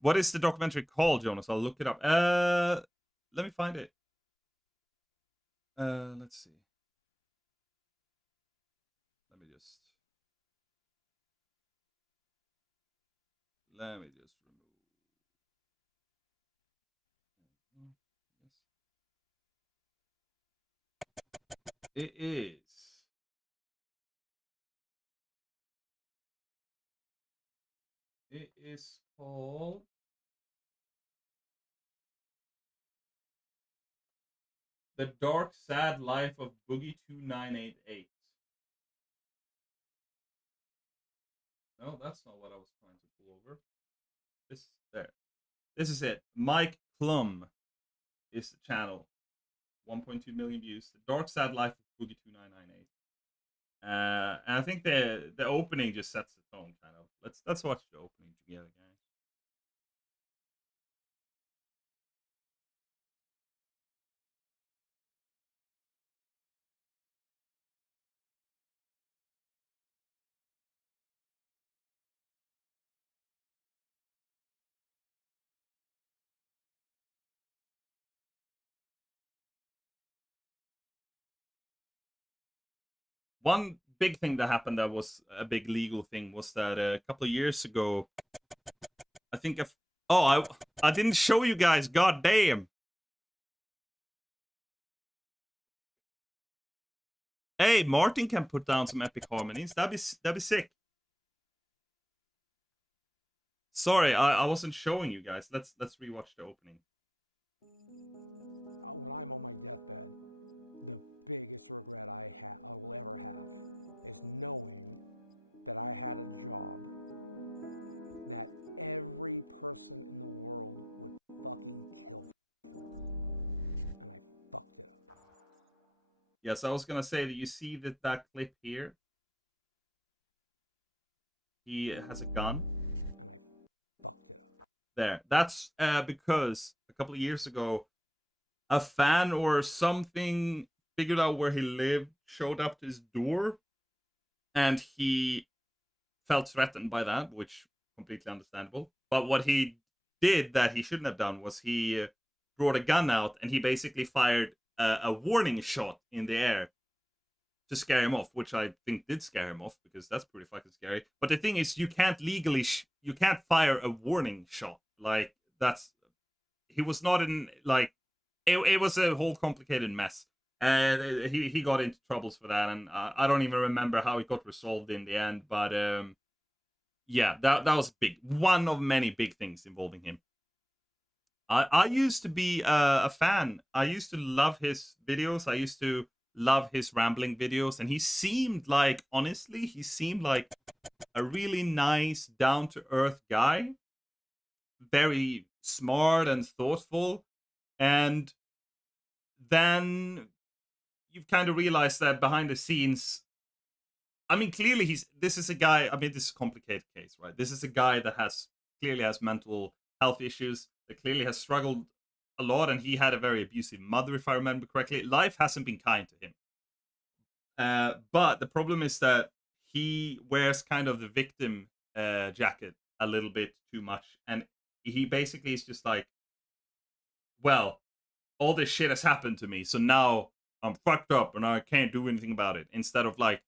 What is the documentary called, Jonas? I'll look it up. Let me find it. Let's see. Let me just remove. It is. It is called The Dark Sad Life of Boogie2988. No, that's not what I was trying to pull over. This is it. Mike Plum is the channel. 1.2 million views. The Dark Sad Life of Boogie2998. And I think the opening just sets the tone, kind of. Let's watch the opening together, guys. one big thing that happened that was a big legal thing was that a couple of years ago, I think I didn't show you guys. God damn. Hey, Martin can put down some epic harmonies. That'd be sick. Sorry, I wasn't showing you guys. Let's rewatch the opening. When I'm on my deathbed, the biggest regret I will ever have is knowing that I had a job that every person in the world would fucking kill for, and I fucked it up. Yes, I was gonna say that you see that clip here. He has a gun, and I fucked it up. There, that's because a couple of years ago, a fan or something figured out where he lived, showed up to his door, and he felt threatened by that, which completely understandable. But what he did that he shouldn't have done was he brought a gun out and he basically fired a warning shot in the air to scare him off, which I think did scare him off because that's pretty fucking scary. But the thing is, you can't legally you can't fire a warning shot. Like, that's, he was not in, like, it was a whole complicated mess. And he got into troubles for that, and I don't even remember how it got resolved in the end. But yeah, that was big. One of many big things involving him. I used to be a fan. I used to love his videos. I used to love his rambling videos, and he seemed like, honestly, he seemed like a really nice, down-to-earth guy. Very smart and thoughtful. And then you've kind of realized that behind the scenes, I mean, clearly this is a guy, I mean, this is a complicated case, right? This is a guy that clearly has mental health issues, that clearly has struggled a lot, and he had a very abusive mother, if I remember correctly. Life hasn't been kind to him. But the problem is that he wears kind of the victim jacket a little bit too much, and he basically is just like, well, all this shit has happened to me, so now I'm fucked up and I can't do anything about it, instead of like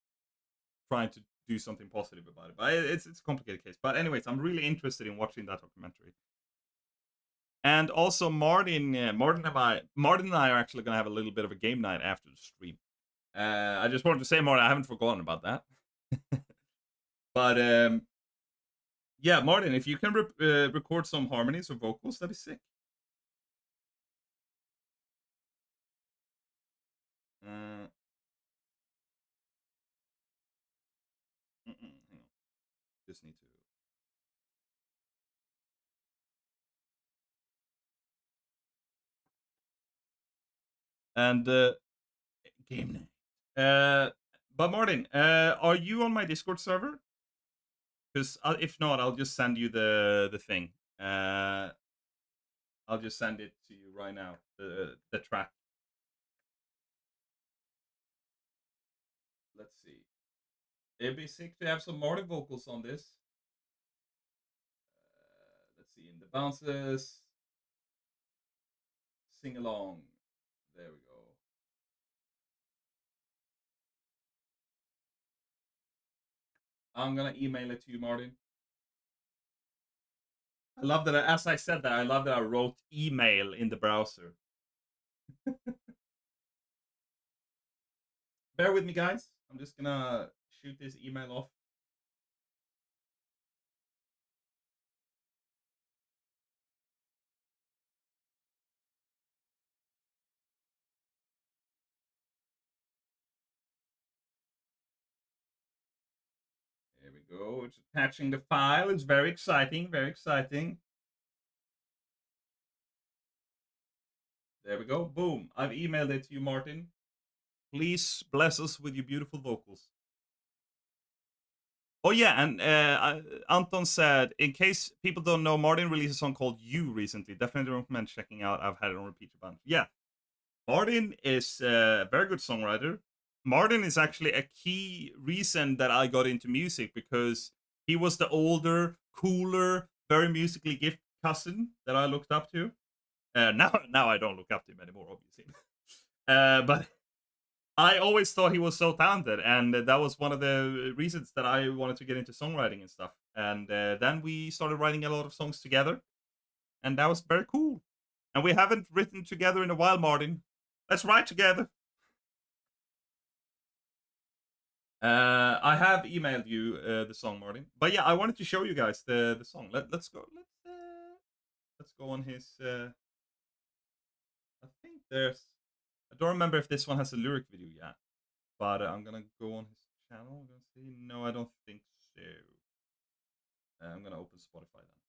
trying to do something positive about it. But it's a complicated case. But anyways, I'm really interested in watching that documentary. And also Martin and I are actually gonna have a little bit of a game night after the stream. I just wanted to say, Martin, I haven't forgotten about that. But yeah, Martin, if you can record some harmonies or vocals, that'd be sick. Hang on. Just need to. And game night. But Martin, are you on my Discord server? Because if not, I'll just send you the thing. I'll just send it to you right now. The track. Let's see. It'd be sick to have some Martin vocals on this. Let's see, in the bounces. Sing along. There we go. I'm gonna email it to you, Martin. I love that, as I said that, I love that I wrote email in the browser. Bear with me, guys. I'm just gonna shoot this email off. There we go. It's attaching the file. It's very exciting. Very exciting. There we go. Boom. I've emailed it to you, Martin. Please bless us with your beautiful vocals. Oh, yeah. And Anton said, in case people don't know, Martin released a song called You recently. Definitely recommend checking out. I've had it on repeat a bunch. Yeah. Martin is a very good songwriter. Martin is actually a key reason that I got into music, because he was the older, cooler, very musically gifted cousin that I looked up to. Now I don't look up to him anymore, obviously. But I always thought he was so talented, and that was one of the reasons that I wanted to get into songwriting and stuff. And then we started writing a lot of songs together, and that was very cool. And we haven't written together in a while, Martin. Let's write together. I have emailed you the song, Martin. But yeah, I wanted to show you guys the song. Let's go. Let's go on his. I think there's. I don't remember if this one has a lyric video yet, but I'm gonna go on his channel. I'm gonna see. No, I don't think so. I'm gonna open Spotify then.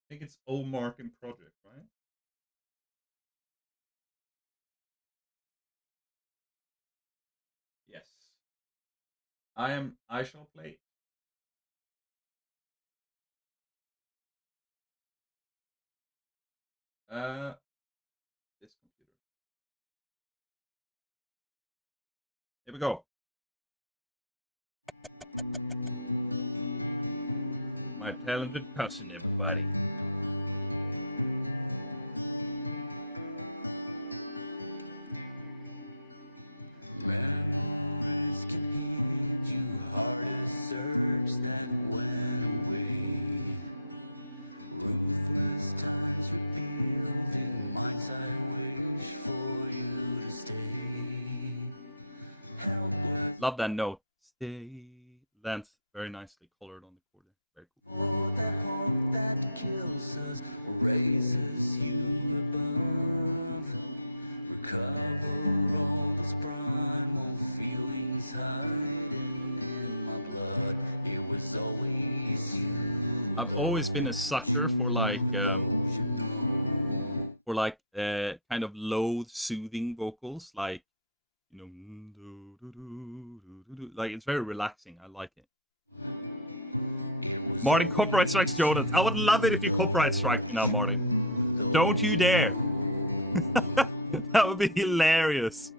I think it's O Martin Project, right? Yes. I shall play. This computer. Here we go. My talented cousin, everybody. Memories can hit you hard as surge that went away. Ruthless times rebuilding minds. I wish for you to stay. Helpless. Love that note. Stay. Lands very nicely colored on the chord. Very cool. Oh, that hope that kills us raises you above. Recover all those primal feelings hiding in my blood. It was always you. I've always been a sucker for kind of low soothing vocals, like, you know, like it's very relaxing. I like it. Martin copyright strikes Jonas. I would love it if you copyright strike now, Martin. Don't you dare. That would be hilarious.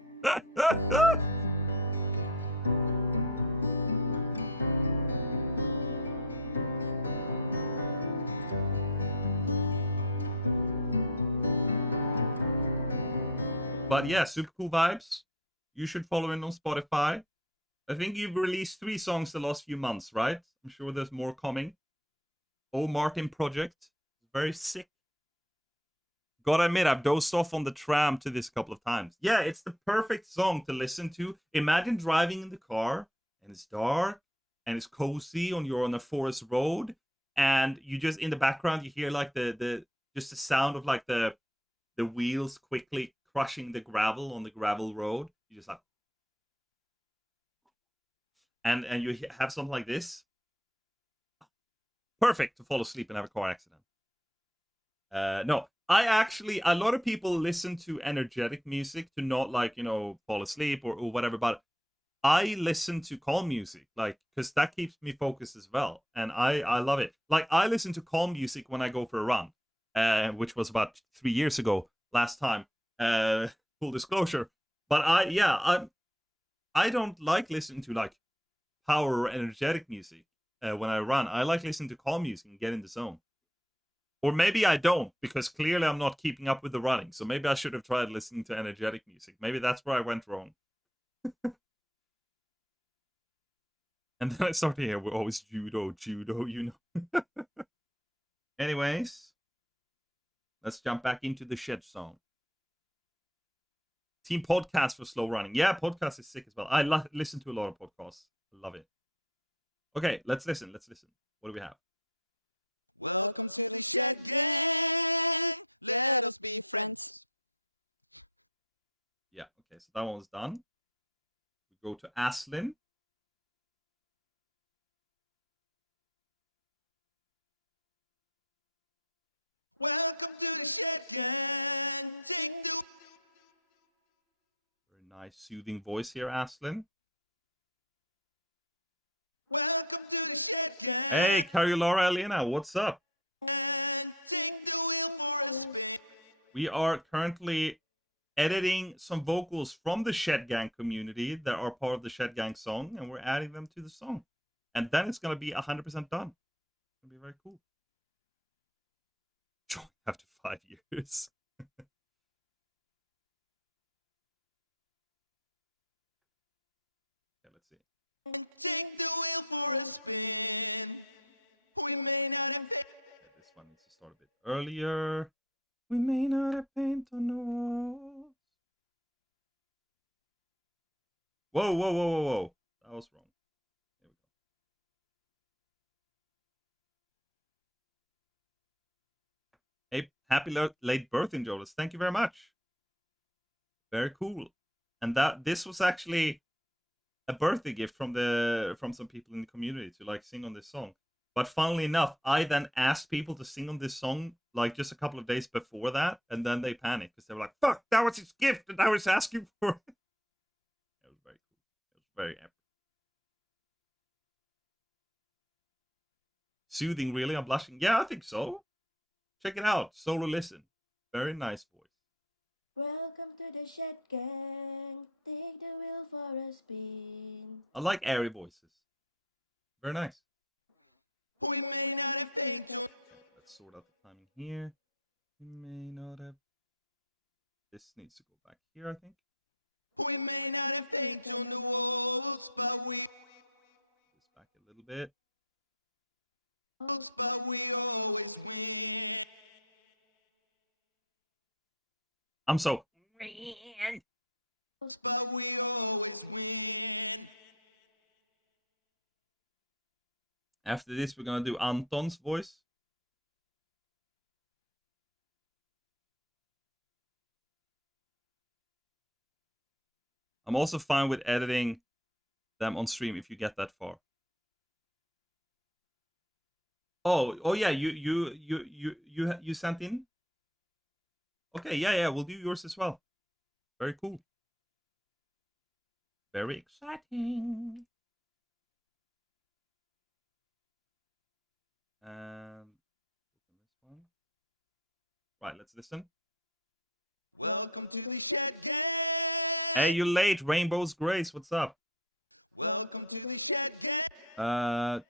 But yeah, super cool vibes. You should follow him on Spotify. I think you've released 3 songs the last few months, right? I'm sure there's more coming. Oh, Martin Project. Very sick. Gotta admit, I've dozed off on the tram to this a couple of times. Yeah, it's the perfect song to listen to. Imagine driving in the car, and it's dark, and it's cozy, and you're on a forest road, and you just, in the background, you hear like just the sound of like the wheels quickly crushing the gravel on the gravel road. You just like, and you have something like this. Perfect to fall asleep and have a car accident. No, a lot of people listen to energetic music to not, like, you know, fall asleep or whatever, but I listen to calm music, like, because that keeps me focused as well, and I love it. Like, I listen to calm music when I go for a run, which was about 3 years ago last time. Full disclosure, but I don't like listening to like power or energetic music when I run. I like listening to calm music and get in the zone. Or maybe I don't, because clearly I'm not keeping up with the running. So maybe I should have tried listening to energetic music. Maybe that's where I went wrong. And then I started here, we're always judo, you know. Anyways, let's jump back into the Shed song. Team podcast for slow running. Yeah, podcast is sick as well. I listen to a lot of podcasts. I love it. Okay, let's listen. What do we have? Welcome to the Shed Gang. Let us be friends. Yeah, okay, so that one was done. We go to Aslin. Welcome to the Shed Gang. Take the Very nice, soothing voice here, Aslin. Welcome to the Shed Gang. Hey, Cariolara Elena, what's up? And take the wheel for a spin. We are currently editing some vocals from the Shed Gang community that are part of the Shed Gang song, and we're adding them to the song. And then it's going to be 100% done. It's going to be very cool. Join after 5 years. And take the wheel for a spin. We may not have paid. This one needs to start a bit earlier. We may not have paint on the walls. Whoa, whoa, whoa, whoa, whoa. That was wrong. Here we go. Hey, happy late birthday, Jonas. Thank you very much. Very cool. And this was actually a birthday gift from some people in the community to like sing on this song. But funnily enough, I then asked people to sing on this song like just a couple of days before that, and then they panicked because they were like, "Fuck, that was his gift that I was asking for." It was very cool. It was very epic. Soothing, really? I'm blushing. Yeah, I think so. Check it out. Solo listen. Very nice voice. Welcome to the Shed Gang. Take the wheel for a spin. I like airy voices. Very nice. We may not have paint on. Let's sort out the timing here. We may not have. This needs to go back here, I think. We may not have paint on the walls, but we. This back a little bit. But we always win. I'm so. But we always win. After this, we're gonna do Anton's voice. I'm also fine with editing them on stream if you get that far. Oh yeah, you sent in. Okay, yeah, we'll do yours as well. Very cool. Very exciting. And this one. Right, let's listen. Welcome to the Shed Gang. Hey, you late, Rainbow's Grace. What's up? Welcome to the Shed Gang. To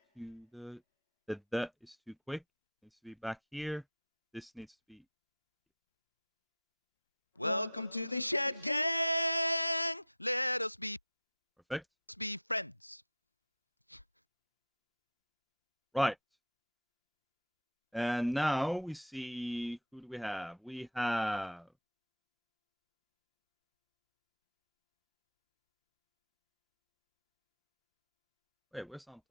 the is too quick. Needs to be back here. This needs to be. Welcome to the Shed Gang. Let us be. Perfect. Let's be friends. Right. And now we see, who do we have? We have wait, where's Anton?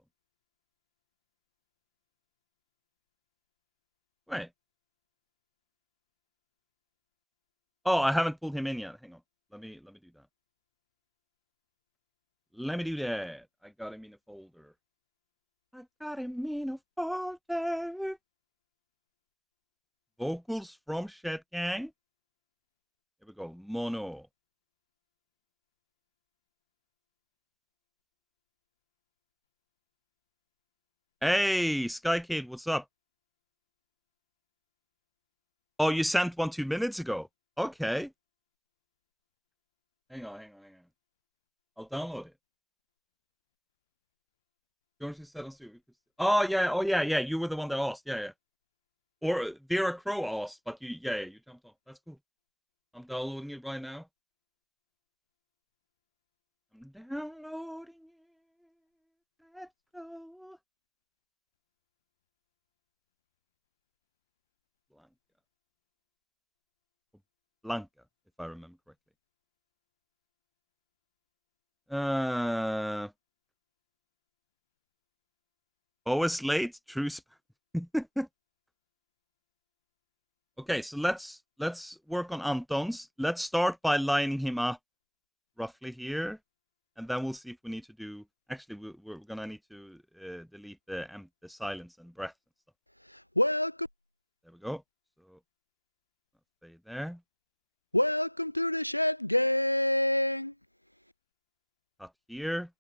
Wait. Oh, I haven't pulled him in yet. Hang on. Let me do that. Let me do that. I got him in a folder. I got him in a folder. Vocals from Shed Gang. Here we go. Mono. Hey, Skykade, what's up? Oh, you sent one 2 minutes ago. Okay. Hang on. I'll download it. George said on stream. Oh yeah. You were the one that asked. Yeah. Or Vera Crow asked, but you jumped on. That's cool. I'm downloading it right now. I'm downloading it. Let's go. Blanca, if I remember correctly. Always late, true. Okay, so let's work on Anton's. Let's start by lining him up roughly here, and then we'll see if we need to do. Actually, we're gonna need to delete the silence and breath and stuff. Welcome. There we go. So I'll stay there. Welcome to the Shed Gang. Cut here.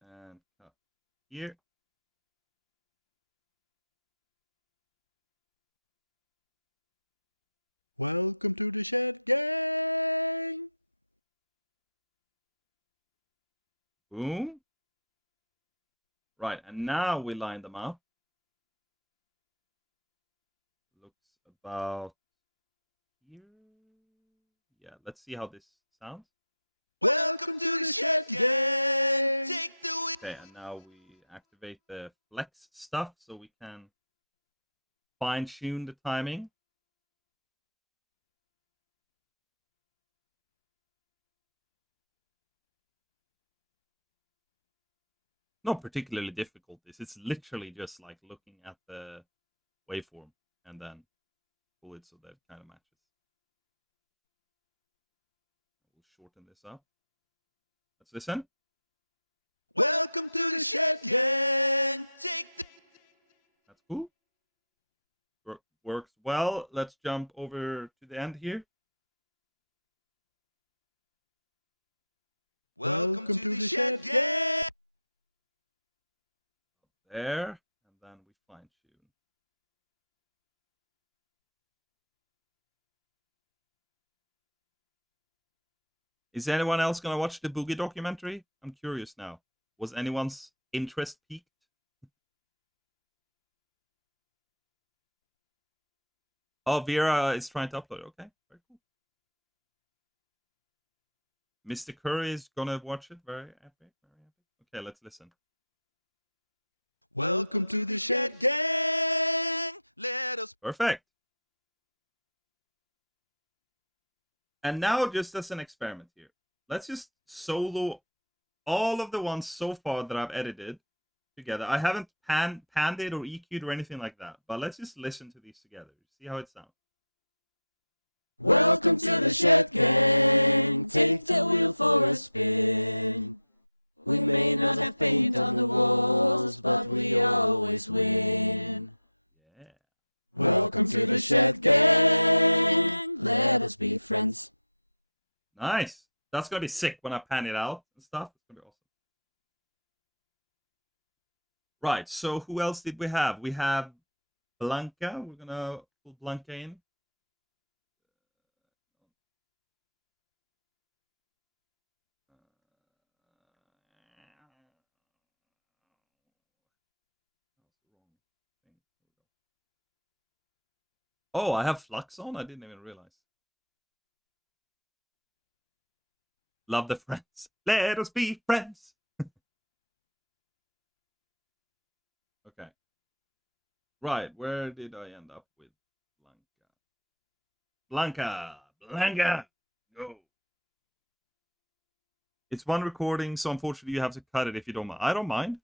And cut here. Welcome to the Shed Gang. Boom. Right, and now we line them up. Looks about here. Yeah, let's see how this sounds. Welcome to the Shed Gang. Take the wheel. Okay, and now we activate the flex stuff so we can fine tune the timing. Not particularly difficult. It's literally just like looking at the waveform and then pull it so that it kind of matches. We'll shorten this up. Let's listen. Welcome to the Shed Gang. Take the That's cool. Works well. Let's jump over to the end here. Welcome to the Shed Gang. There, and then we fine tune. Is anyone else gonna watch the Boogie documentary? I'm curious now. Was anyone's interest piqued? Oh, Vera is trying to upload. Okay, very cool. Mr. Curry is gonna watch it. Very epic, very epic. Okay, let's listen. Welcome to the Shed Gang. Let us. Perfect. And now, just as an experiment here, let's just solo all of the ones so far that I've edited together. I haven't panned it or EQ'd or anything like that, but let's just listen to these together. See how it sounds. Welcome to the Shed Gang. Take the wheel for a spin. We may not have paint on the walls, but we always win. Yeah. Welcome to the Shed Gang. Let us be friends. Nice. That's gonna be sick when I pan it out and stuff. It's gonna be awesome. Right. So who else did we have? We have Blanca. We're gonna pull Blanca in. Oh, I have Flux on? I didn't even realize. Love the friends. Let us be friends. Okay. Right, where did I end up with Blanca? Blanca! Go. It's one recording, so unfortunately you have to cut it if you don't mind. I don't mind.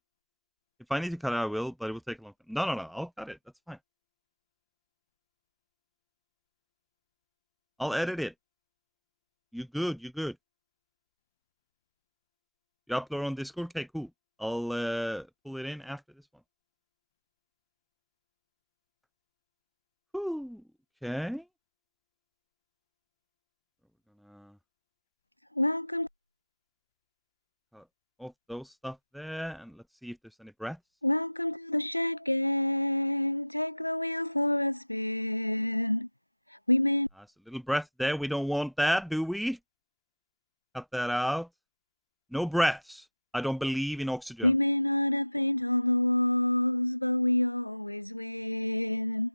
If I need to cut it, I will, but it will take a long time. No, I'll cut it. That's fine. I'll edit it. You good. You upload on Discord? Okay, cool. I'll pull it in after this one. Whew. Okay. So we're gonna Welcome. cut off those stuff there, and let's see if there's any breaths. Welcome to the Shed Gang. Take the wheel for a spin. We may There's a little breath there. We don't want that, do we? Cut that out. No breaths. I don't believe in oxygen. we may not have paint on the walls, but we always win.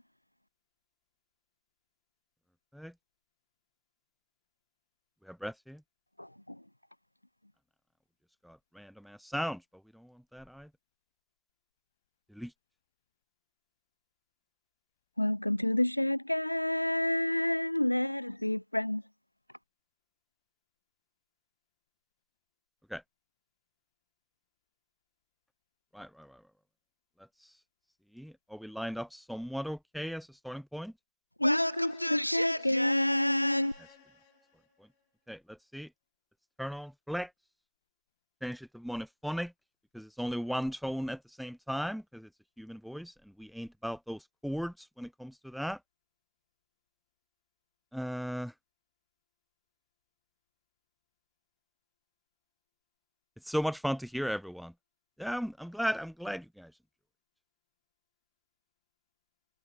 Perfect. We have breaths here. We just got random ass sounds, but we don't want that either. Delete. Welcome to the Shed Gang. Let us be friends. Okay. Right. Let's see. Are we lined up somewhat okay as a starting point? Welcome to the Shed Gang. Okay, let's see. Let's turn on flex. Change it to monophonic because it's only one tone at the same time because it's a human voice and we ain't about those chords when it comes to that. It's so much fun to hear everyone. Yeah, I'm glad you guys enjoyed it.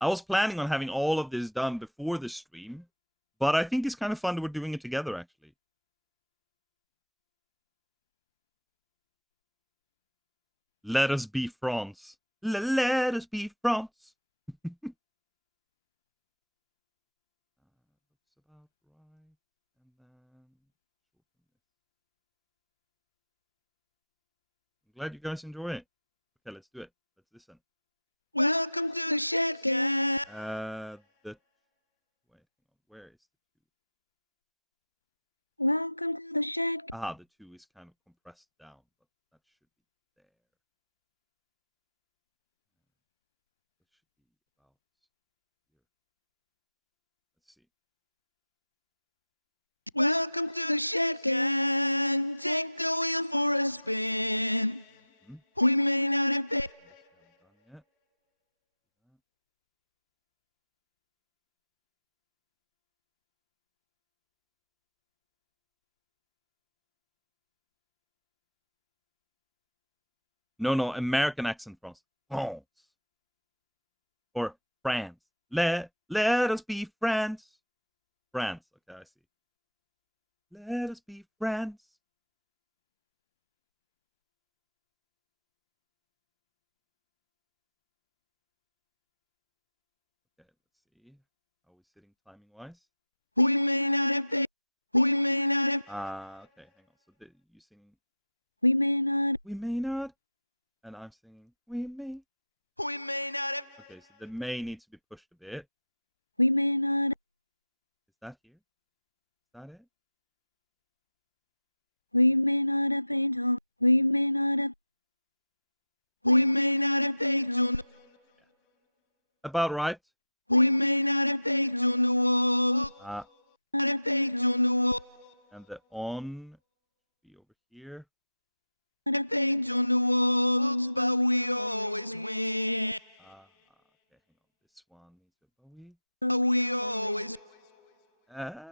I was planning on having all of this done before the stream, but I think it's kind of fun that we're doing it together actually. Let us be France. Let us be France. Looks about right. And then shorten this. glad you guys enjoy it. Okay, let's do it. Let's listen. Welcome to the Shed Gang. Wait, hang on. Where is the 2? Welcome to the Shed. Aha, the 2 is kind of compressed down, but that should be there. That should be about here. Let's see. Welcome to the Shed Gang. Take the wheel for a spin. We may not have paid. Done yet? No, American accent France. France. Or France. Let us be friends. France. Okay, I see. Let us be friends. Okay, let's see. Are we sitting timing wise? We may not have paid. We may not have. Okay, hang on. So you singing We may not. we may not, and I'm singing we may. We may not have. Okay, so the may needs to be pushed a bit. We may not. Is that here? Is that it? We may not have paint on. We may not have. We may not have paint on. The, About right. we may not have paint on the wall. Not have paint on the wall. And the on be over here. Not have paint on the walls, but we always win. Okay, hang on. This one needs a bowie. But we always. Hang on.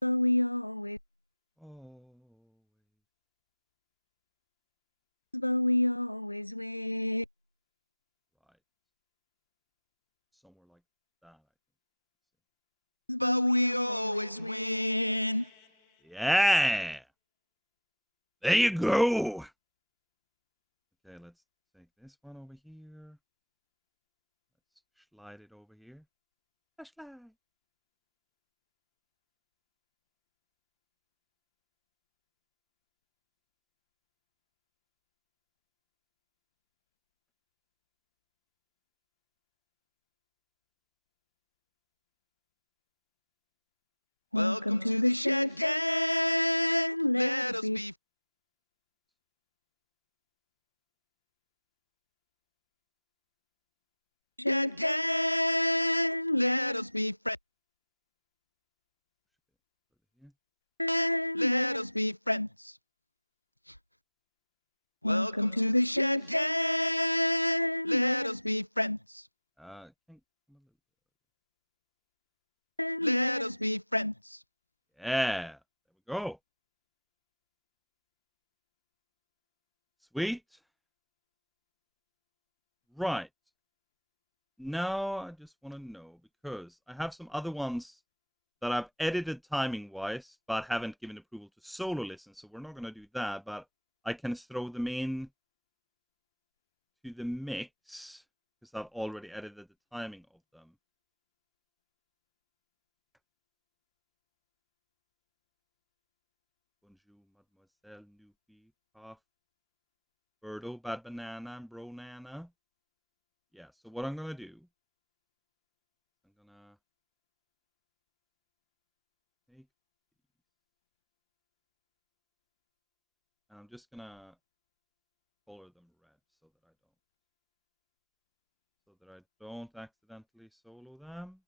But we always. Oh. But we always win. Right. Somewhere like that, I think. But we always win. Yeah. There you go. Okay, let's take this one over here. Let's slide it over here. Slide. Welcome to the Shed Gang. Let us be. Shed Gang. Let us be friends. Let us be friends. Welcome to the Shed Gang. Let us be friends. Let us be friends. Yeah, there we go. Sweet. Right. Now I just want to know, because I have some other ones that I've edited timing wise, but haven't given approval to solo listen. So we're not going to do that, but I can throw them in to the mix because I've already edited the timing of them. Bonjour, Mademoiselle, Nuki, Puff, Birdo, Bad Banana, and Bro Nana. Yeah, so what I'm gonna do, I'm gonna take these, and I'm just gonna color them red so that I don't accidentally solo them.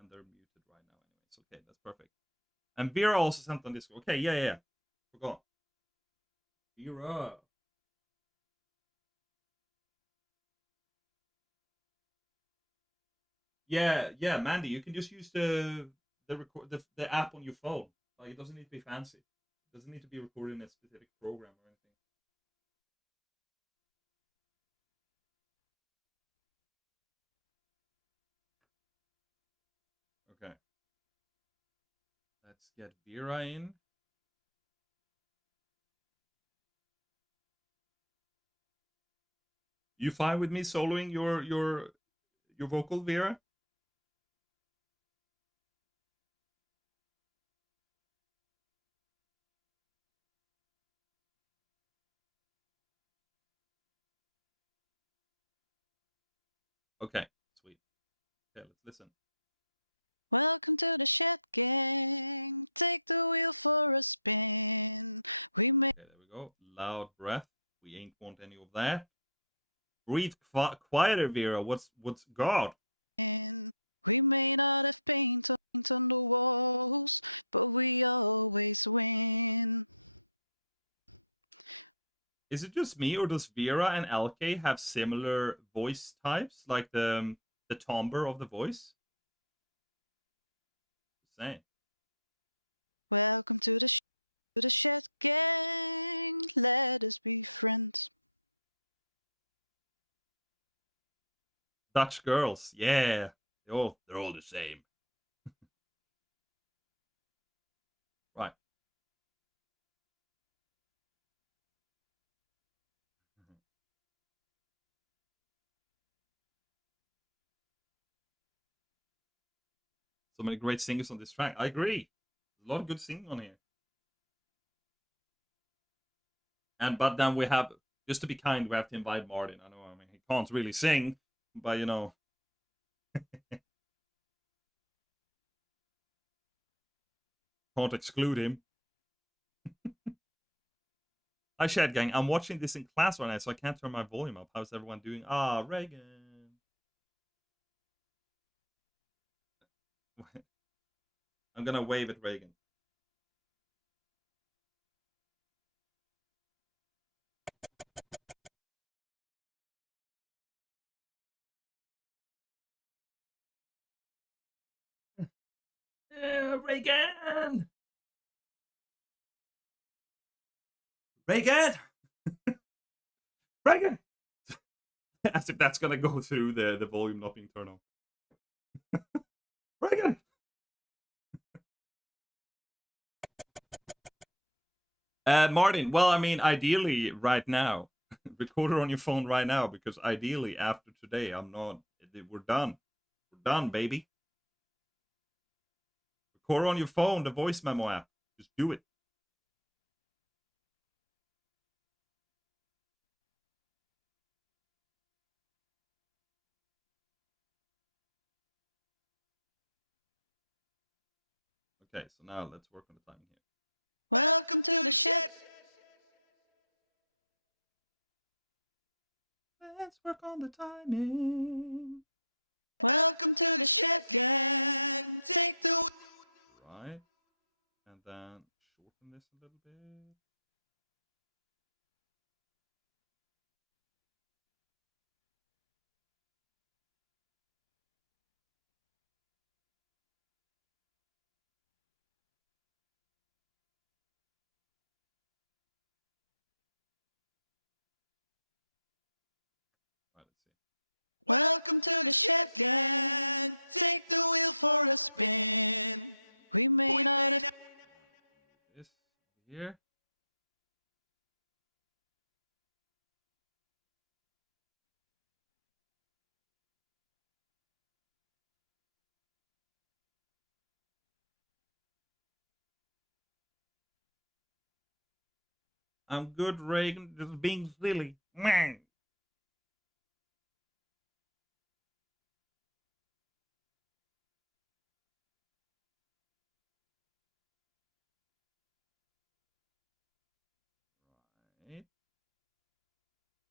And they're muted right now anyways. Okay, that's perfect. And Vera also sent on Discord. Okay, yeah. Forgot. Vera. Yeah, Mandy, you can just use the app on your phone. Like, it doesn't need to be fancy. It doesn't need to be recorded in a specific program or anything. Okay. Let's get Vera in. You fine with me soloing your vocal, Vera? Okay, sweet. Okay, let's listen. Welcome to the Shed Gang. Take the wheel for a spin. We may. Okay, there we go. Loud breath. We ain't want any of that. Breathe quieter, Vera. What's God? We may not have paint on the walls, but we always win. Is it just me, or does Vera and LK have similar voice types, like the timbre of the voice? Same. Welcome to the Shed Gang. Let us be friends. Dutch girls, yeah. They're all the same. Right. So many great singers on this track. I agree. There's a lot of good singing on here. But then we have, just to be kind, we have to invite Martin. I know, I mean, he can't really sing, but you know. Can't exclude him. Hi, Shed Gang. I'm watching this in class right now, so I can't turn my volume up. How's everyone doing? Ah, Reagan. I'm gonna wave at Reagan. Reagan! Reagan! Reagan! As if that's gonna go through the volume not being turned on. Reagan! Martin, well, I mean, ideally right now. Record it on your phone right now, because ideally after today, I'm not... We're done. We're done, baby. Record on your phone, the voice memo app. Just do it. Okay, so now let's work on the timing here. Welcome to the Shed. Let's work on the timing. Welcome to the Shed Gang. Take the. Right. And then shorten this a little bit. Right, let's see. Welcome to the Shed Gang. Take the wheel for a spin. We may not have. This here. I'm good, Reagan. Just being silly. Man. Right.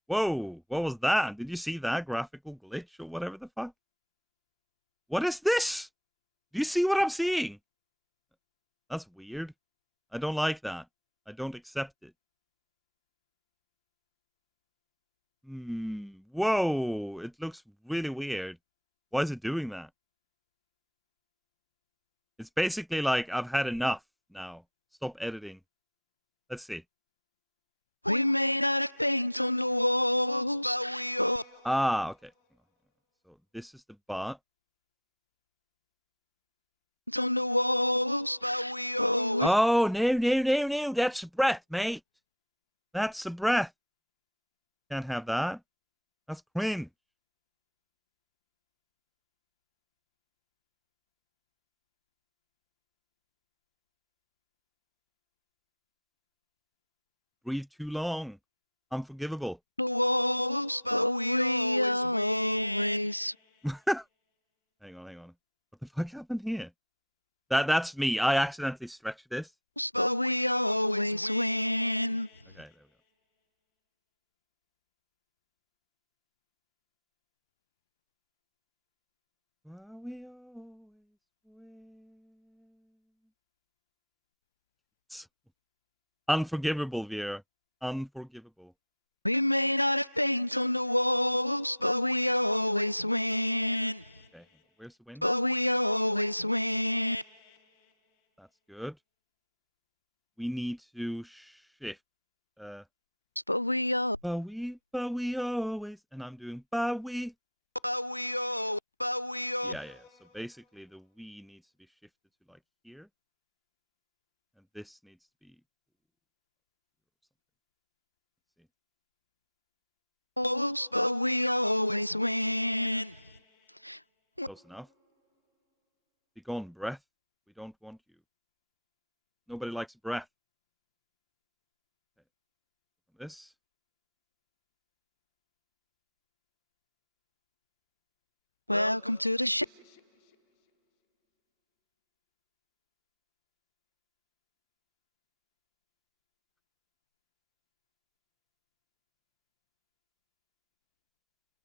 Whoa, what was that? Did you see that graphical glitch or whatever the fuck? What is this? Do you see what I'm seeing? That's weird. I don't like that. I don't accept it. Whoa, it looks really weird. Why is it doing that? It's basically like, I've had enough now. Stop editing. Let's see. We may not have paint on the walls, but we all Ah, okay. So this is the bot. on the walls, but we always. Oh, no. That's a breath, mate. That's a breath. Can't have that. That's cringe. Breathe too long. Unforgivable. The walls, but we always win. Hang on. What the fuck happened here? That's me. I accidentally stretched this. But we always win. Okay, there we go. But we always win. Unforgivable, Vera. Unforgivable. We may not have paint on the walls, but we always win. Okay, where's the win? But we always win. That's good. We need to shift. But we always. But we always. And I'm doing but we. Yeah. So basically, the we needs to be shifted to like here, and this needs to be. Let's see. But we always win. Close enough. Be gone, breath. We don't want you. Nobody likes breath. Okay. This. Welcome to the show.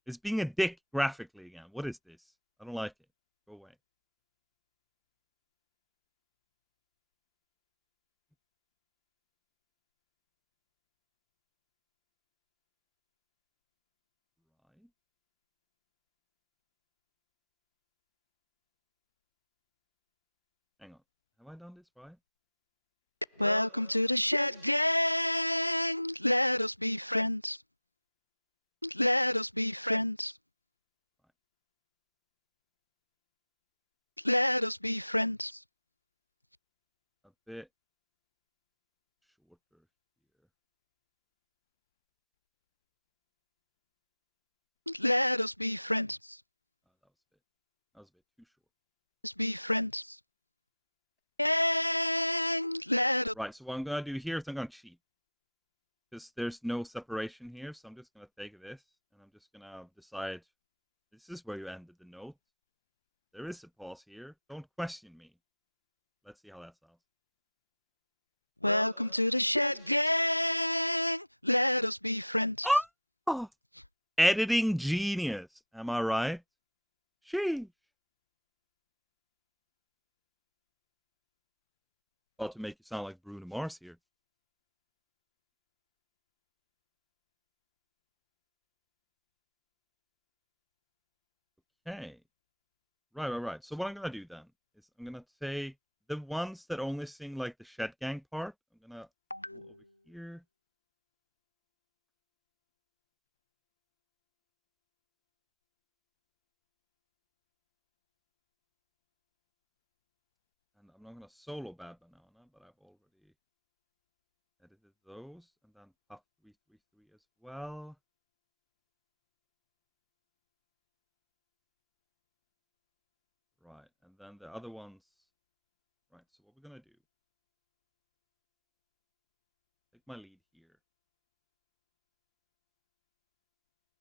It's being a dick graphically again. What is this? I don't like it. Go away. Right. Hang on. Have I done this right? Welcome to the Shed Gang. Let us be friends. Let us be friends. Let us be friends. A bit shorter here. Let us be friends. That was a bit too short. Let's be friends. Gang. Let us. Right, so what I'm gonna do here is I'm gonna cheat. Because there's no separation here, so I'm just gonna take this and I'm just gonna decide this is where you ended the note. There is a pause here. Don't question me. Let's see how that sounds. Welcome to the Shed Gang. Let us be friends. Oh. Editing genius. Am I right? Sheesh. About to make you sound like Bruno Mars here. Okay. Right. So what I'm gonna do then is I'm gonna take the ones that only sing like the Shed Gang part. I'm gonna go over here. And I'm not gonna solo Bad Banana, but I've already edited those. And then Puff 333 as well. Right, and then the other ones. Right, so what we're gonna do. Take my lead here.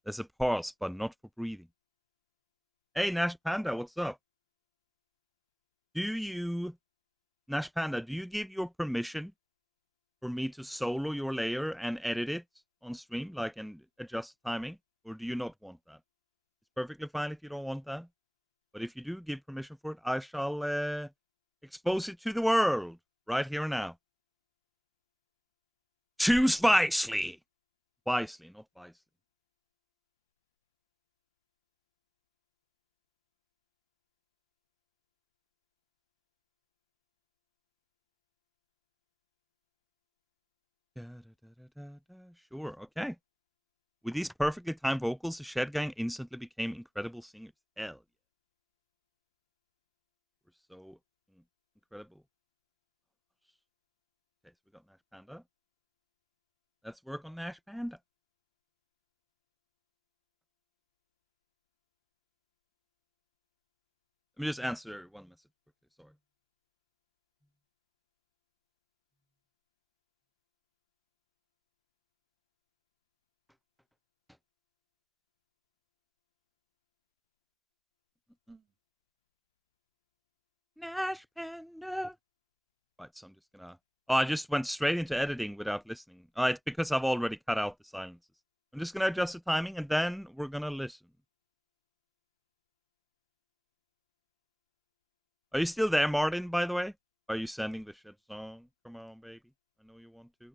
There's a pause, but not for breathing. Hey, Nash Panda, what's up? Do you, Nash Panda, do you give your permission for me to solo your layer and edit it on stream, like, and adjust the timing? Or do you not want that? It's perfectly fine if you don't want that. But if you do give permission for it, I shall expose it to the world right here and now. Choose wisely. Wisely, not wisely. Sure, okay. With these perfectly timed vocals, the Shed Gang instantly became incredible singers. Hell yeah. We're so incredible. Okay, so we got Nash Panda. Let's work on Nash Panda. Let me just answer one message quickly, sorry. Nash Panda. Right, so I'm just gonna. Oh, I just went straight into editing without listening. It's because I've already cut out the silences. I'm just gonna adjust the timing and then we're gonna listen. Are you still there, Martin, by the way? Are you sending the shit song? Come on, baby. I know you want to.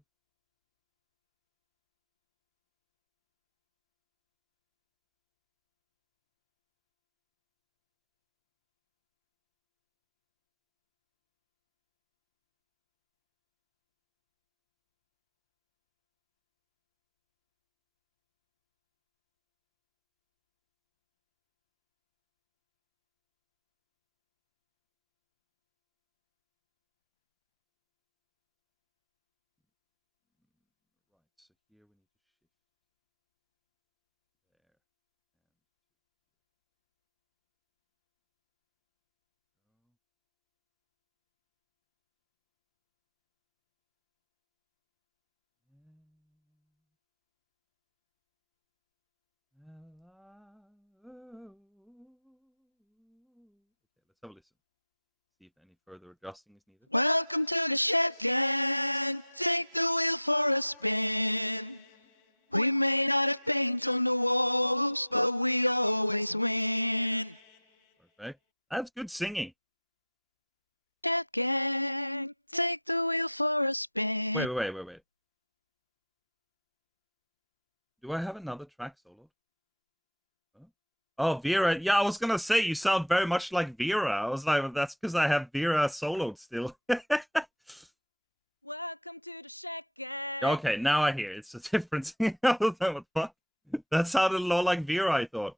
Right, so here we need to shift there. Okay, let's have a listen. See if any further adjusting is needed. Welcome to the Shed Gang. Take the wheel for a spin. We may not have paint on the walls, but we always win. Perfect. That's good singing. Shed Gang, take the wheel for a spin. Wait. Do I have another track solo? Oh, Vera. Yeah, I was gonna say you sound very much like Vera. I was like, well, that's because I have Vera soloed still. Welcome to the Shed Gang. Okay, now I hear it's a different thing. I was like, what the fuck? That sounded a lot like Vera, I thought.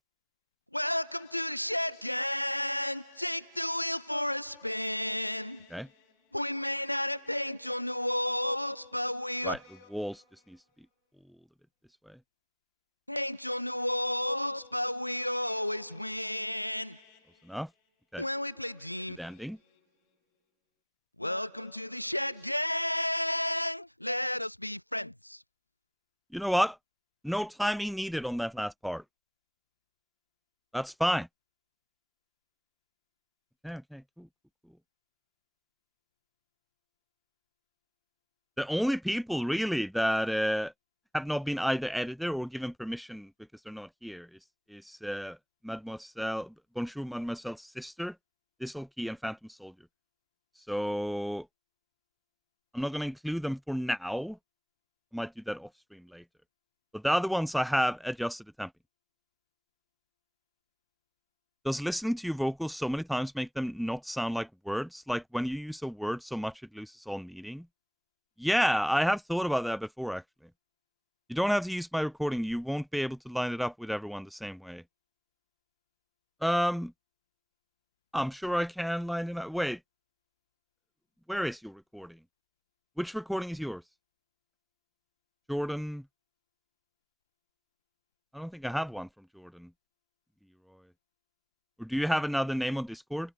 Welcome to the Shed Gang. Take the wheel for a spin. Okay. We may not have paint on the walls, but we Right, the walls just needs to be pulled a bit this way. paint on the walls, but we always win. Close enough. Okay. When we play team. Standing. Welcome to the Shed Gang. Let us be friends. You know what? No timing needed on that last part. That's fine. Okay, cool. The only people really that have not been either edited or given permission because they're not here is Mademoiselle Bonjour Mademoiselle's sister, Thistle Key, and Phantom Soldier. So I'm not gonna include them for now. I might do that off stream later. But the other ones I have adjusted the temping. Does listening to your vocals so many times make them not sound like words? Like when you use a word so much it loses all meaning? Yeah, I have thought about that before, actually. You don't have to use my recording. You won't be able to line it up with everyone the same way. I'm sure I can line it up. Wait. Where is your recording? Which recording is yours? Jordan? I don't think I have one from Jordan. Leroy. Or do you have another name on Discord?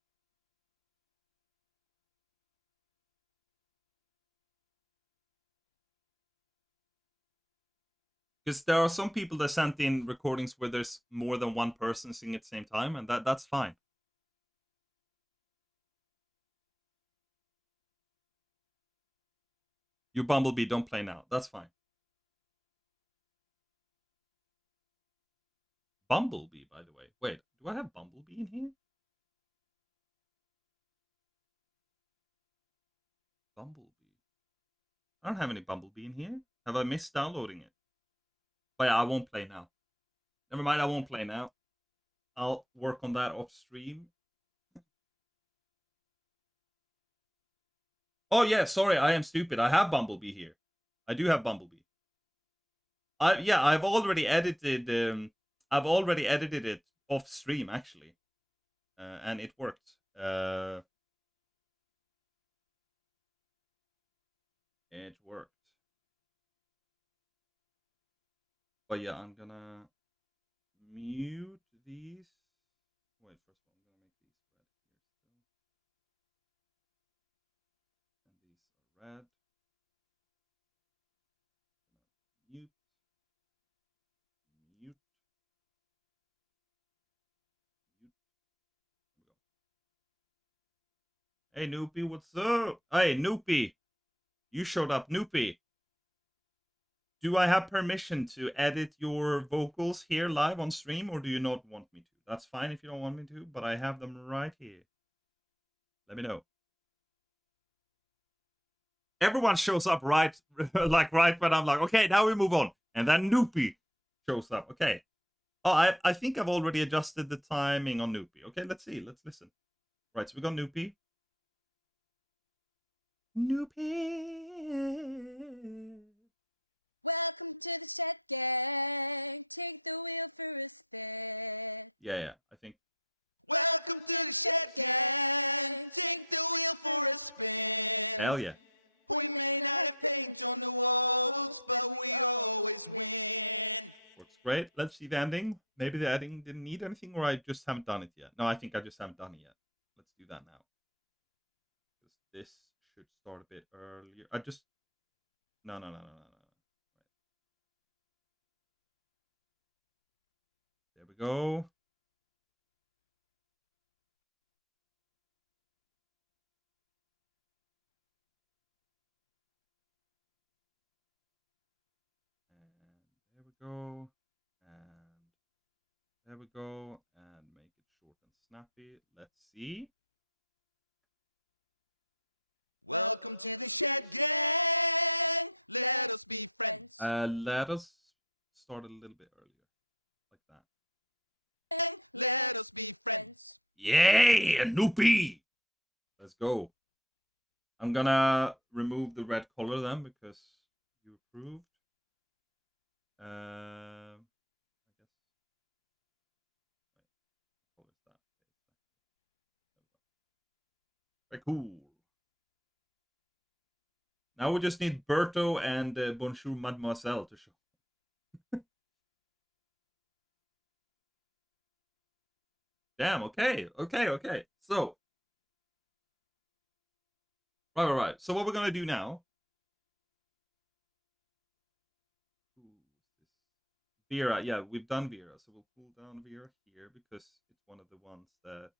Because there are some people that sent in recordings where there's more than one person singing at the same time, and that's fine. Your Bumblebee, don't play now. That's fine. Bumblebee, by the way. Wait, do I have Bumblebee in here? Bumblebee. I don't have any Bumblebee in here. Have I missed downloading it? But yeah, I won't play now. Never mind, I won't play now. I'll work on that off stream. Oh yeah, sorry, I am stupid. I have Bumblebee here. I do have Bumblebee. I've already edited it off stream actually. And it worked. It worked. But yeah, I'm gonna mute these. Wait, first of all, I'm gonna make these red here still. And these are red. Mute. Mute. Mute. Here we go. Hey, Noopy, what's up? Hey, Noopy. You showed up, Noopy. Do I have permission to edit your vocals here live on stream, or do you not want me to? That's fine if you don't want me to, but I have them right here. Let me know. Everyone shows up right, like right when I'm like, okay, now we move on. And then Noopy shows up. Okay. Oh, I think I've already adjusted the timing on Noopy. Okay, let's see. Let's listen. Right, so we got Noopy. Noopy. Welcome to the Shed Gang. Take the wheel for a spin. Yeah, I think. Welcome to the Shed Gang. Take the wheel for a spin. Hell yeah. We may not have paint on the walls, but we always win. Works great. Let's see the ending. Maybe the ending didn't need anything, or I just haven't done it yet. No, I think I just haven't done it yet. Let's do that now. This should start a bit earlier. No. Right. There we go. And there we go. And there we go. And make it short and snappy. Let's see. Welcome to the Shed Gang. Let us be friends. Let us start a little bit earlier. Like that. Let us be friends. Yay, Noopy! Let's go. I'm gonna remove the red color then because you approved. I guess. Wait, what is that? Very cool. Now we just need Berto and Bonjour Mademoiselle to show. Damn, okay. So, right. So what we're gonna do now? Vera, yeah, we've done Vera, so we'll pull down Vera here because it's one of the ones that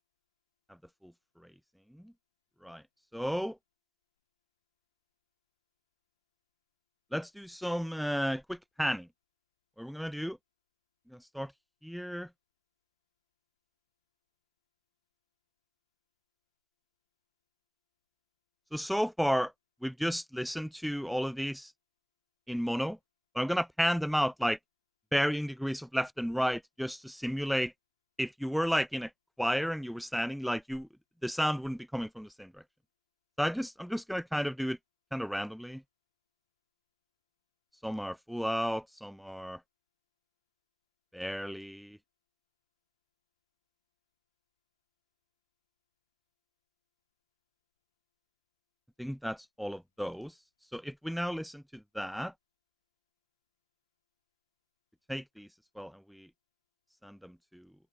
have the full phrasing. Right. So let's do some quick panning. What we're gonna do? We're gonna start here. So far, we've just listened to all of these in mono, but I'm gonna pan them out like varying degrees of left and right just to simulate if you were like in a choir and you were standing, like the sound wouldn't be coming from the same direction. So I'm just gonna kind of do it kind of randomly. Some are full out, some are barely. I think that's all of those. So if we now listen to that, we take these as well and we send them to the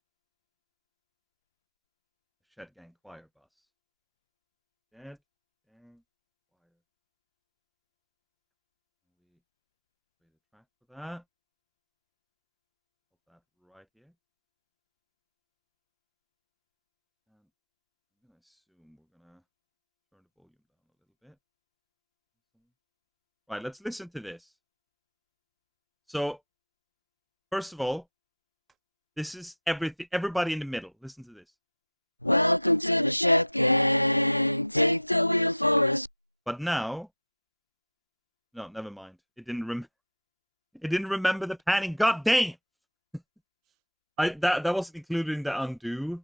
Shed Gang choir bus. Shed Gang choir. And we create a track for that. Put that right here. And I'm gonna assume we're gonna turn the volume down a little bit. Right, let's listen to this. So, first of all, this is everybody in the middle. Listen to this. Welcome to the Shed Gang. Take the wheel for us. But now, no, never mind. It didn't remember the panning. God damn! That wasn't included in the undo.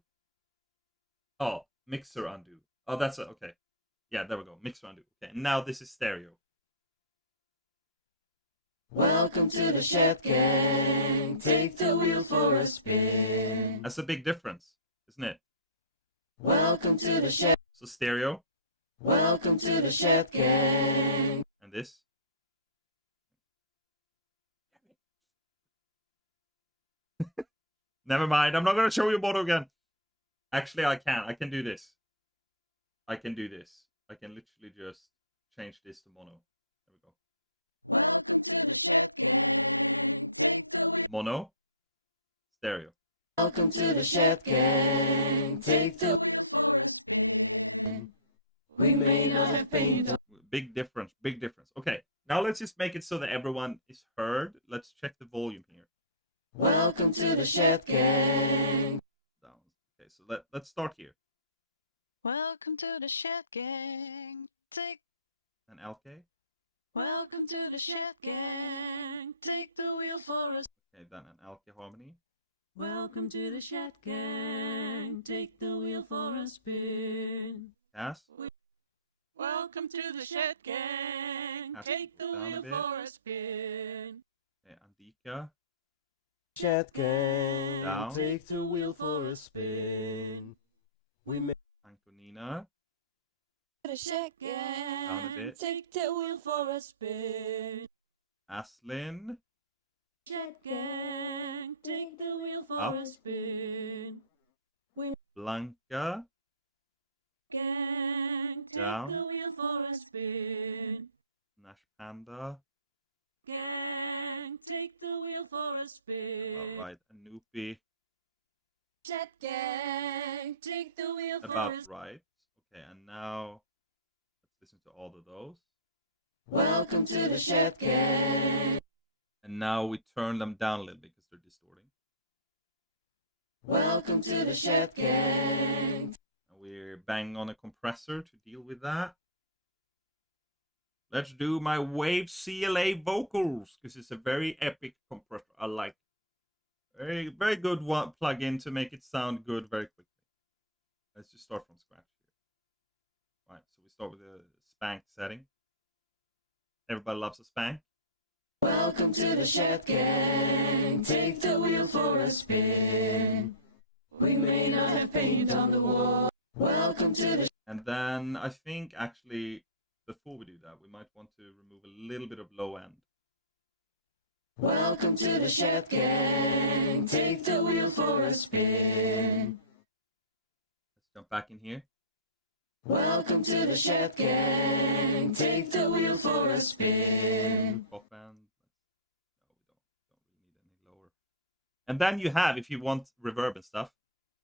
Oh, mixer undo. Oh, that's it. Okay. Yeah, there we go. Mixer undo. Okay, now this is stereo. Welcome to the Shed Gang. Take the wheel for a spin. That's a big difference, isn't it? Welcome to the Shed. So stereo. Welcome to the Shed Gang. And this. Never mind. I'm not going to show you mono again. Actually, I can. I can do this. I can literally just change this to mono. There we go. Welcome to the Shed Gang. Take the wheel. Mono. Stereo. Welcome to the Shed Gang. Take the wheel for a spin. We may not have paint on. Big difference, big difference. Okay, now let's just make it so that everyone is heard. Let's check the volume here. Welcome to the Shed Gang. Down. Okay, so let's start here. Welcome to the Shed Gang. Take. And LK. Welcome to the Shed Gang. Take the wheel for us. Okay, then an LK harmony. Welcome to the Shed Gang. Take the wheel for a spin. Yes. Welcome to the Shed Gang. Has Take the down a wheel bit. for a spin. Okay, Andika. Shed Gang. Down. Take the wheel for a spin. We may. Antonina. The Shed Down a Gang. bit. Take the wheel for a spin. Aslin. Shed Gang. Take the wheel for Up. a spin. Blanca. Gang, take Down. the wheel for a spin. Nash Panda. Gang. Take the wheel for a spin. Alright, Anupi. Shed Gang. Take the wheel for a About spin. right. Okay, and now let's listen to all of those. Welcome to the Shed Gang. And now we turn them down a little bit because they're distorting. Welcome to the Shed Gang. And we're banging on a compressor to deal with that. Let's do my Wave CLA vocals because it's a very epic compressor. I like it. Very good one plug-in to make it sound good very quickly. Let's just start from scratch here. Right, so we start with the spank setting. Everybody loves a spank. Welcome to the Shed Gang. Take the wheel for a spin. We may not have paint on the wall. Welcome to the. And then I think actually before we do that, we might want to remove a little bit of low end. Welcome to the Shed Gang. Take the wheel for a spin. Let's jump back in here. Welcome to the Shed Gang. Take the wheel for a spin. Pop end. No, we don't really need any lower. And then you have, if you want reverb and stuff,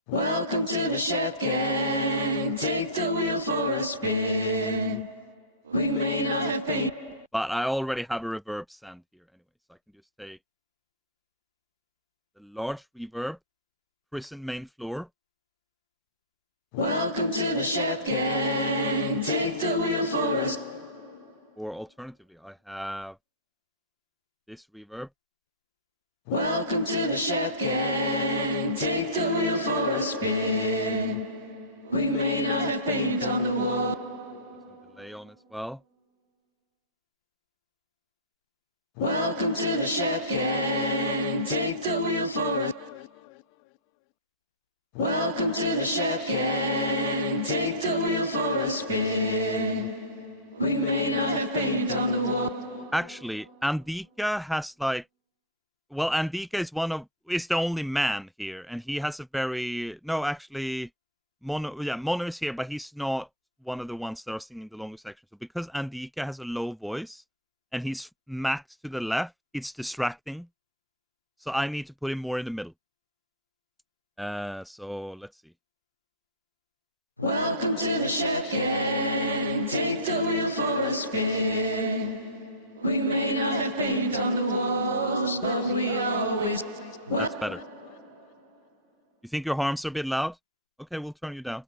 Welcome to the Shed Gang. Take the wheel for a spin. We may not have paint. but I already have a reverb send here anyway, so I can just take the large reverb, prison main floor, Welcome to the Shed Gang. Take the wheel for us. or alternatively, I have this reverb, Welcome to the Shed Gang. Take the wheel for a spin. We may not have paint on the wall. put some delay on as well. Welcome to the Shed Gang. Take the wheel for a. Welcome to the Shed Gang. Take the wheel for a spin. We may not have paint on the wall. Actually, Andika has like, well, Andika is the only man here, and he has a very Mono is here, but he's not one of the ones that are singing the longer section. So because Andika has a low voice and he's max to the left, it's distracting. So I need to put him more in the middle. So let's see. Welcome to the Shed Gang. Take the wheel for a spin. We may not have paint on the walls, but we always. That's better. You think your arms are a bit loud? Okay, we'll turn you down.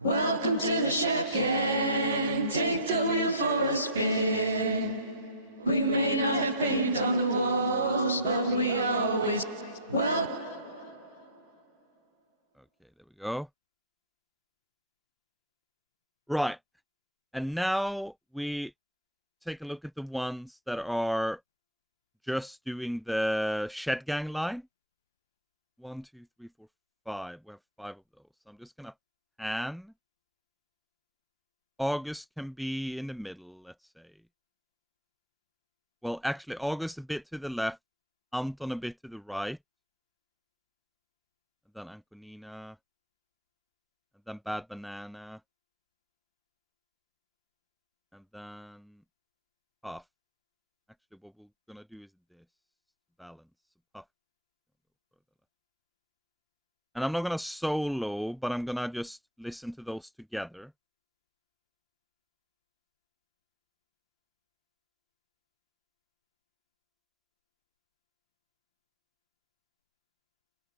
Welcome to the Shed Gang. Take the wheel for a spin. We may not have paint on the walls, but we always. Well. Okay, there we go. Right. And now we take a look at the ones that are just doing the Shed Gang line. 1, 2, 3, 4, 5. We have 5 of those. So I'm just gonna pan. August can be in the middle, let's say. Well, actually, August a bit to the left, Anton a bit to the right. And then Ankonina. And then Bad Banana. And then Puff. Actually, what we're gonna do is this balance. So Puff. And I'm not gonna solo, but I'm gonna just listen to those together.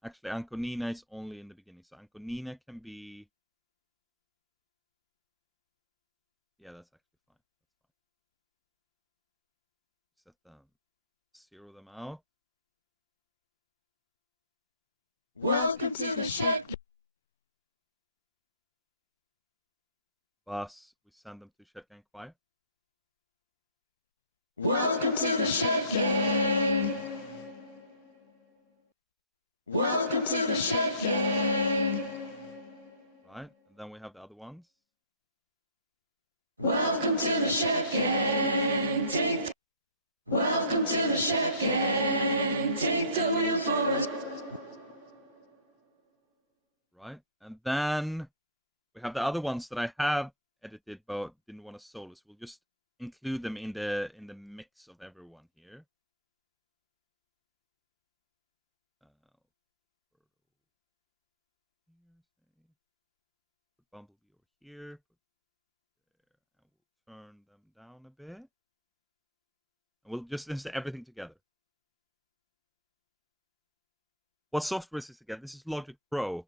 Actually, Anconina is only in the beginning, so Anconina can be... Yeah, that's actually fine. That's fine. Set them, 0 them out. Welcome to the shed. Bus, we send them to Shed Gang Choir. Welcome to the shed gang. Welcome to the shed gang. Right, and then we have the other ones. Welcome to the shed gang. Welcome to the shed gang. Take the wheel for us. Right, and then we have the other ones that I have edited but didn't want to solo, so we'll just include them in the mix of everyone here. Put Bumblebee over here, put there, and we'll turn them down a bit. And we'll just listen to everything together. What software is this again? This is Logic Pro.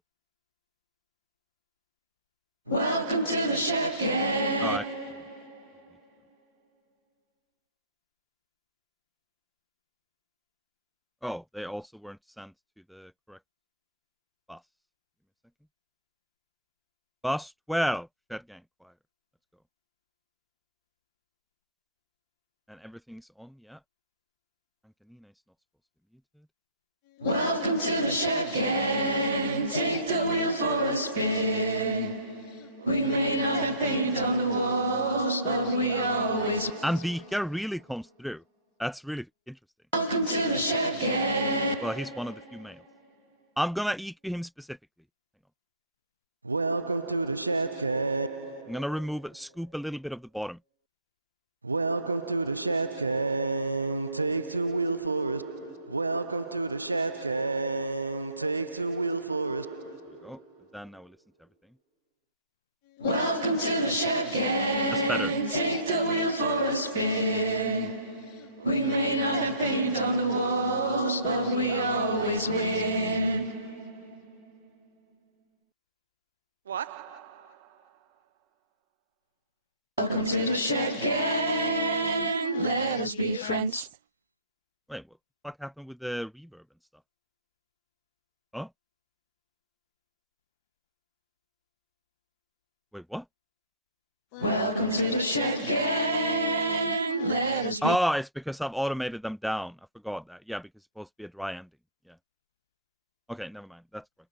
Welcome to the shed gang. All right. Oh, they also weren't sent to the correct bus. Give me a second. Bus 12, Shed Gang Choir. Let's go. And everything's on, yeah. Anconina is not supposed to be muted. Welcome to the shed gang. Take the wheel for a spin. We may not have paint on the walls, but we always. Andika really comes through. That's really interesting. Welcome to the shed gang. Well, he's one of the few males. I'm gonna EQ him specifically. Hang on. Welcome to the shed gang. I'm gonna remove it, scoop a little bit of the bottom. Welcome to the shed gang. Take the wheel for us. Welcome to the shed gang. Take the wheel for us. There we go. Then now we listen to everything. Welcome to the shed gang. Take the wheel for a spin. We may not have paint on the walls, but we always win. What? Welcome to the shed gang. Let us be friends. Wait, what the fuck happened with the reverb and stuff? Huh? Wait, what? Welcome to the shed gang. Let us be. Oh, it's because I've automated them down. I forgot that. Yeah, because it's supposed to be a dry ending. Yeah. Okay, never mind. That's correct.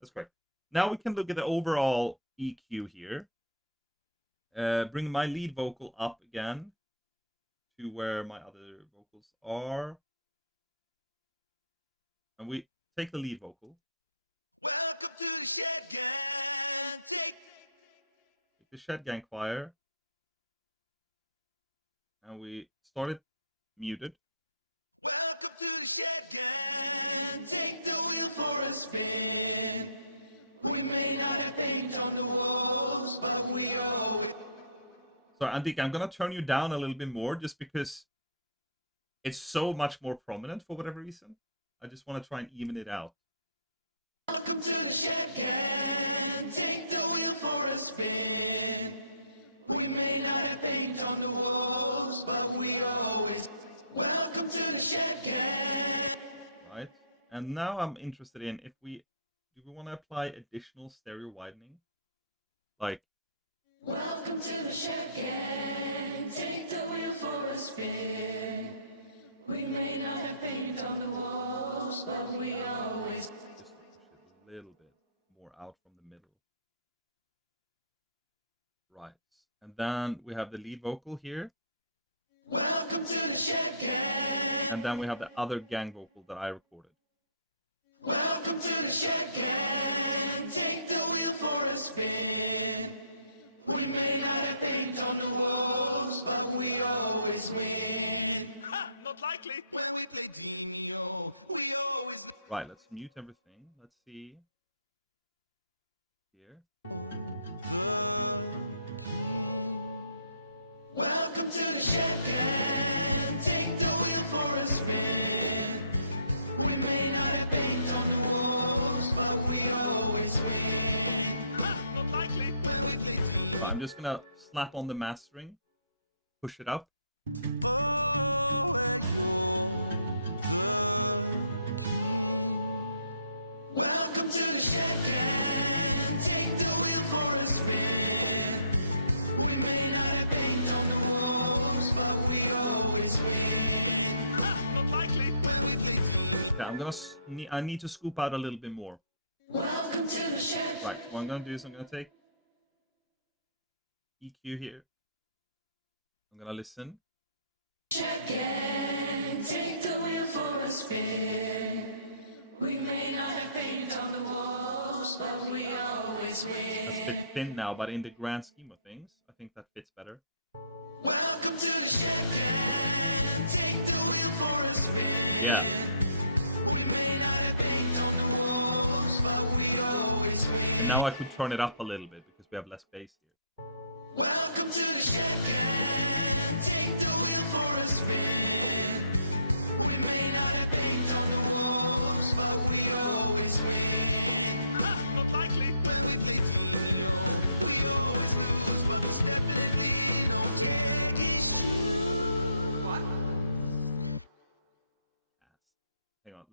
That's correct. Now we can look at the overall EQ here. Bring my lead vocal up again to where my other vocals are. And we take the lead vocal. Welcome to the shed gang. Take The Shed Gang Choir. And we started muted. Welcome to the shed gang. Take the wheel for a spin. We may not have paint on the walls, but we always. So Andika, I'm gonna turn you down a little bit more just because it's so much more prominent for whatever reason. I just want to try and even it out. Welcome to the shed gang. Take the wheel for a spin. We may not have paint on the walls, but we always. Welcome to the shed gang. Right. And now I'm interested in if we want to apply additional stereo widening, like. Welcome to the shed gang. Take the wheel for a spin. We may not have paint on the walls, but we always. Just push it a little bit more out from the middle. Right. And then we have the lead vocal here. Welcome to the shed gang. And then we have the other gang vocal that I recorded. Welcome to the shed gang. Take the wheel for a spin. We may not have paint on the walls, but we always win. Ha! Not likely. When we play Demio, we always. Right, let's mute everything. Let's see. Here. The king. Welcome to the shed gang. Take the wheel for a spin. We gonna slap on the mastering, push it up. Oh, where you're the king. Welcome to the shed can. Take the wheel for a spin. We may not have paint on the walls, but we always win. Ha! Not likely. When we play team. Okay, I need to scoop out a little bit more. Welcome to the shed. Right, what I'm gonna do is I'm gonna take EQ here. I'm gonna listen. Shed can. Take the wheel for a spin. We may not have paint on the walls, but we always It's a win. bit thin now, but in the grand scheme of things, I think that fits better. Welcome to the shed can. Take the wheel for a spin. Yeah. We may not have paint on the walls, but we always win. And now I could turn it up a little bit because we have less bass here. Welcome to the shed can. Take the wheel for a spin. We may not have paint on the walls, but we always win. Ha! Not likely. When we play team, we always lose, but there's definitely no tag issue. Hang on,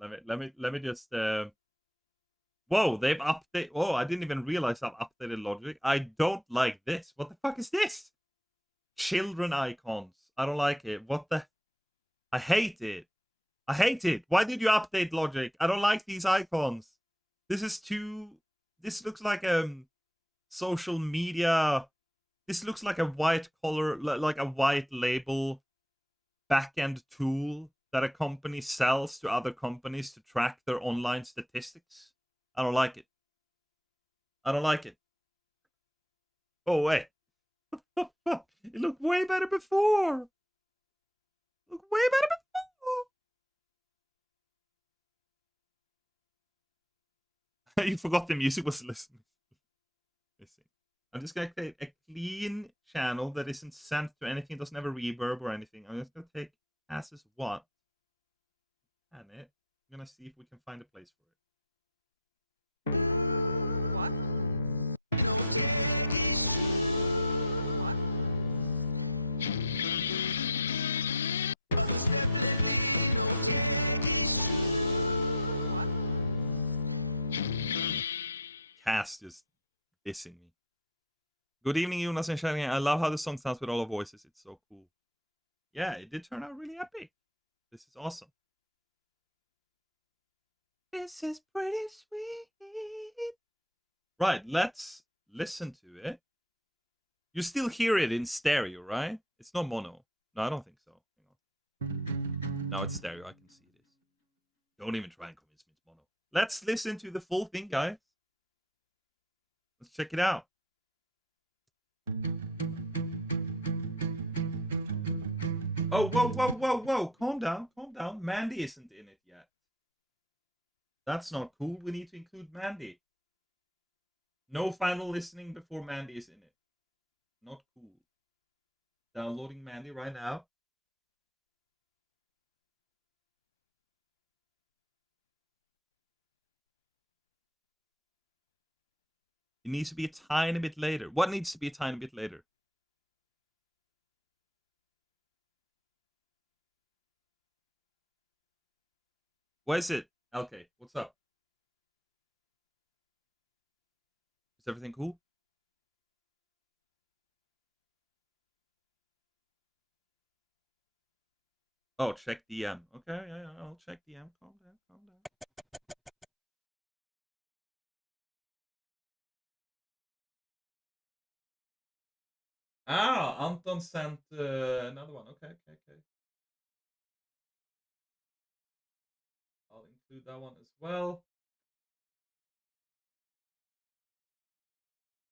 let me just. Whoa, they've updated. Oh, I didn't even realize I've updated Logic. I don't like this. What the fuck is this? Children icons. I don't like it. What the? I hate it. I hate it. Why did you update Logic? I don't like these icons. This is too. This looks like social media. This looks like a white collar, like a white label backend tool that a company sells to other companies to track their online statistics. I don't like it. I don't like it. Oh, wait. It looked way better before. It looked way better before. You forgot the music was listening. I'm just going to create a clean channel that isn't sent to anything, doesn't have a reverb or anything. I'm just going to take passes one. And it. I'm going to see if we can find a place for it. What? No tag issue. But there's definitely no tag issue. Cass just dissing me. Good evening, Jonas and Kärringen. I love how the song sounds with all the voices. It's so cool. Yeah, it did turn out really epic. This is awesome. This is pretty sweet. Right, let's listen to it. You still hear it in stereo, right? It's not mono. No, I don't think so. Hang on. No, it's stereo. I can see this. Don't even try and convince me it's mono. Let's listen to the full thing, guys. Let's check it out. Oh, whoa, whoa, whoa, whoa. Calm down, calm down. Mandy isn't in it yet. That's not cool. We need to include Mandy. No final listening before Mandy is in it. Not cool. Downloading Mandy right now. It needs to be a tiny bit later. What needs to be a tiny bit later? What is it? Okay, what's up? Is everything cool? Oh, check DM. Okay, yeah, I'll check DM. Calm down, calm down. Ah, Anton sent another one. Okay, okay, okay. I'll include that one as well.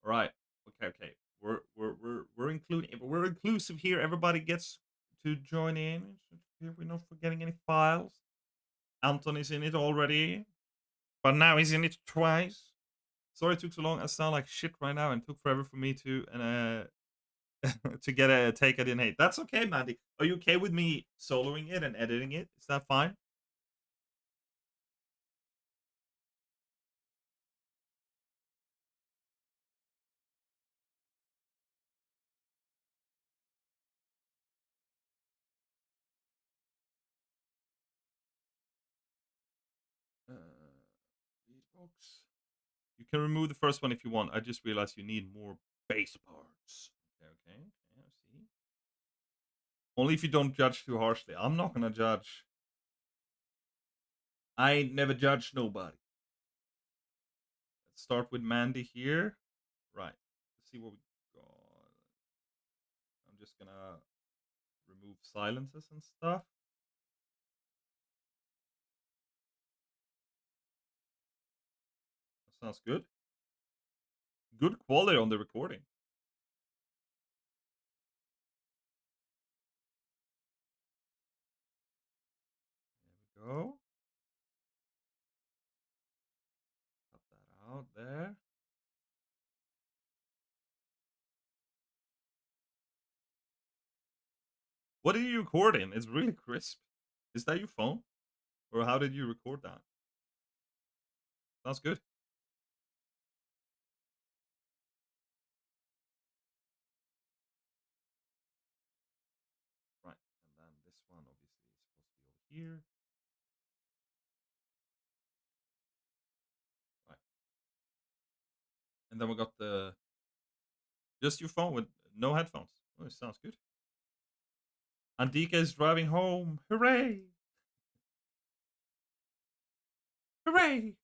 All right. Okay, okay. We're including. We're inclusive here. Everybody gets to join in. We're not forgetting any files. Anton is in it already, but now he's in it twice. Sorry it took so long. I sound like shit right now, and it took forever for me to to get a take I didn't hate. That's okay, Mandy. Are you okay with me soloing it and editing it? Is that fine? folks. You can remove the first one if you want. I just realized you need more base parts. Okay. I see. Only if you don't judge too harshly. I'm not gonna judge. I ain't never judged nobody. Let's start with Mandy here. Right. Let's see what we got. I'm just gonna remove silences and stuff. That sounds good. Good quality on the recording. There we go. Cut that out there. What are you recording? It's really crisp. Is that your phone? Or how did you record that? Sounds good. Right. And then this one obviously is supposed to be over here. Right. And then we got the just your phone with no headphones. Oh, it sounds good. Andika is driving home. Hooray! Hooray!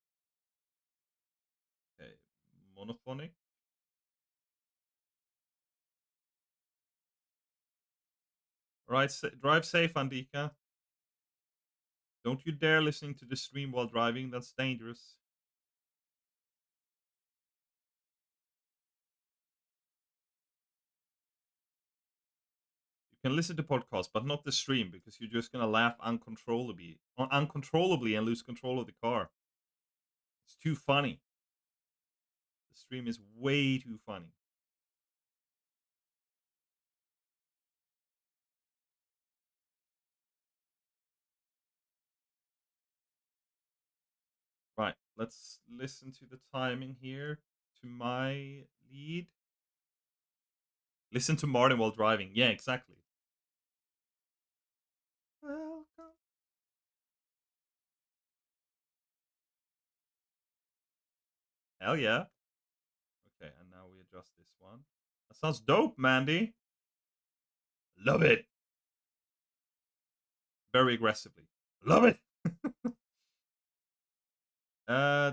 Okay, monophonic. Right, drive safe, Andika. Don't you dare listening to the stream while driving. That's dangerous. You can listen to podcasts, but not the stream because you're just gonna laugh uncontrollably and lose control of the car. It's too funny. The stream is way too funny. Right, let's listen to the timing here to my lead. Listen to Martin while driving. Yeah, exactly. Welcome. Hell yeah. Okay, and now we adjust this one. That sounds dope, Mandy. Love it. Very aggressively. Love it.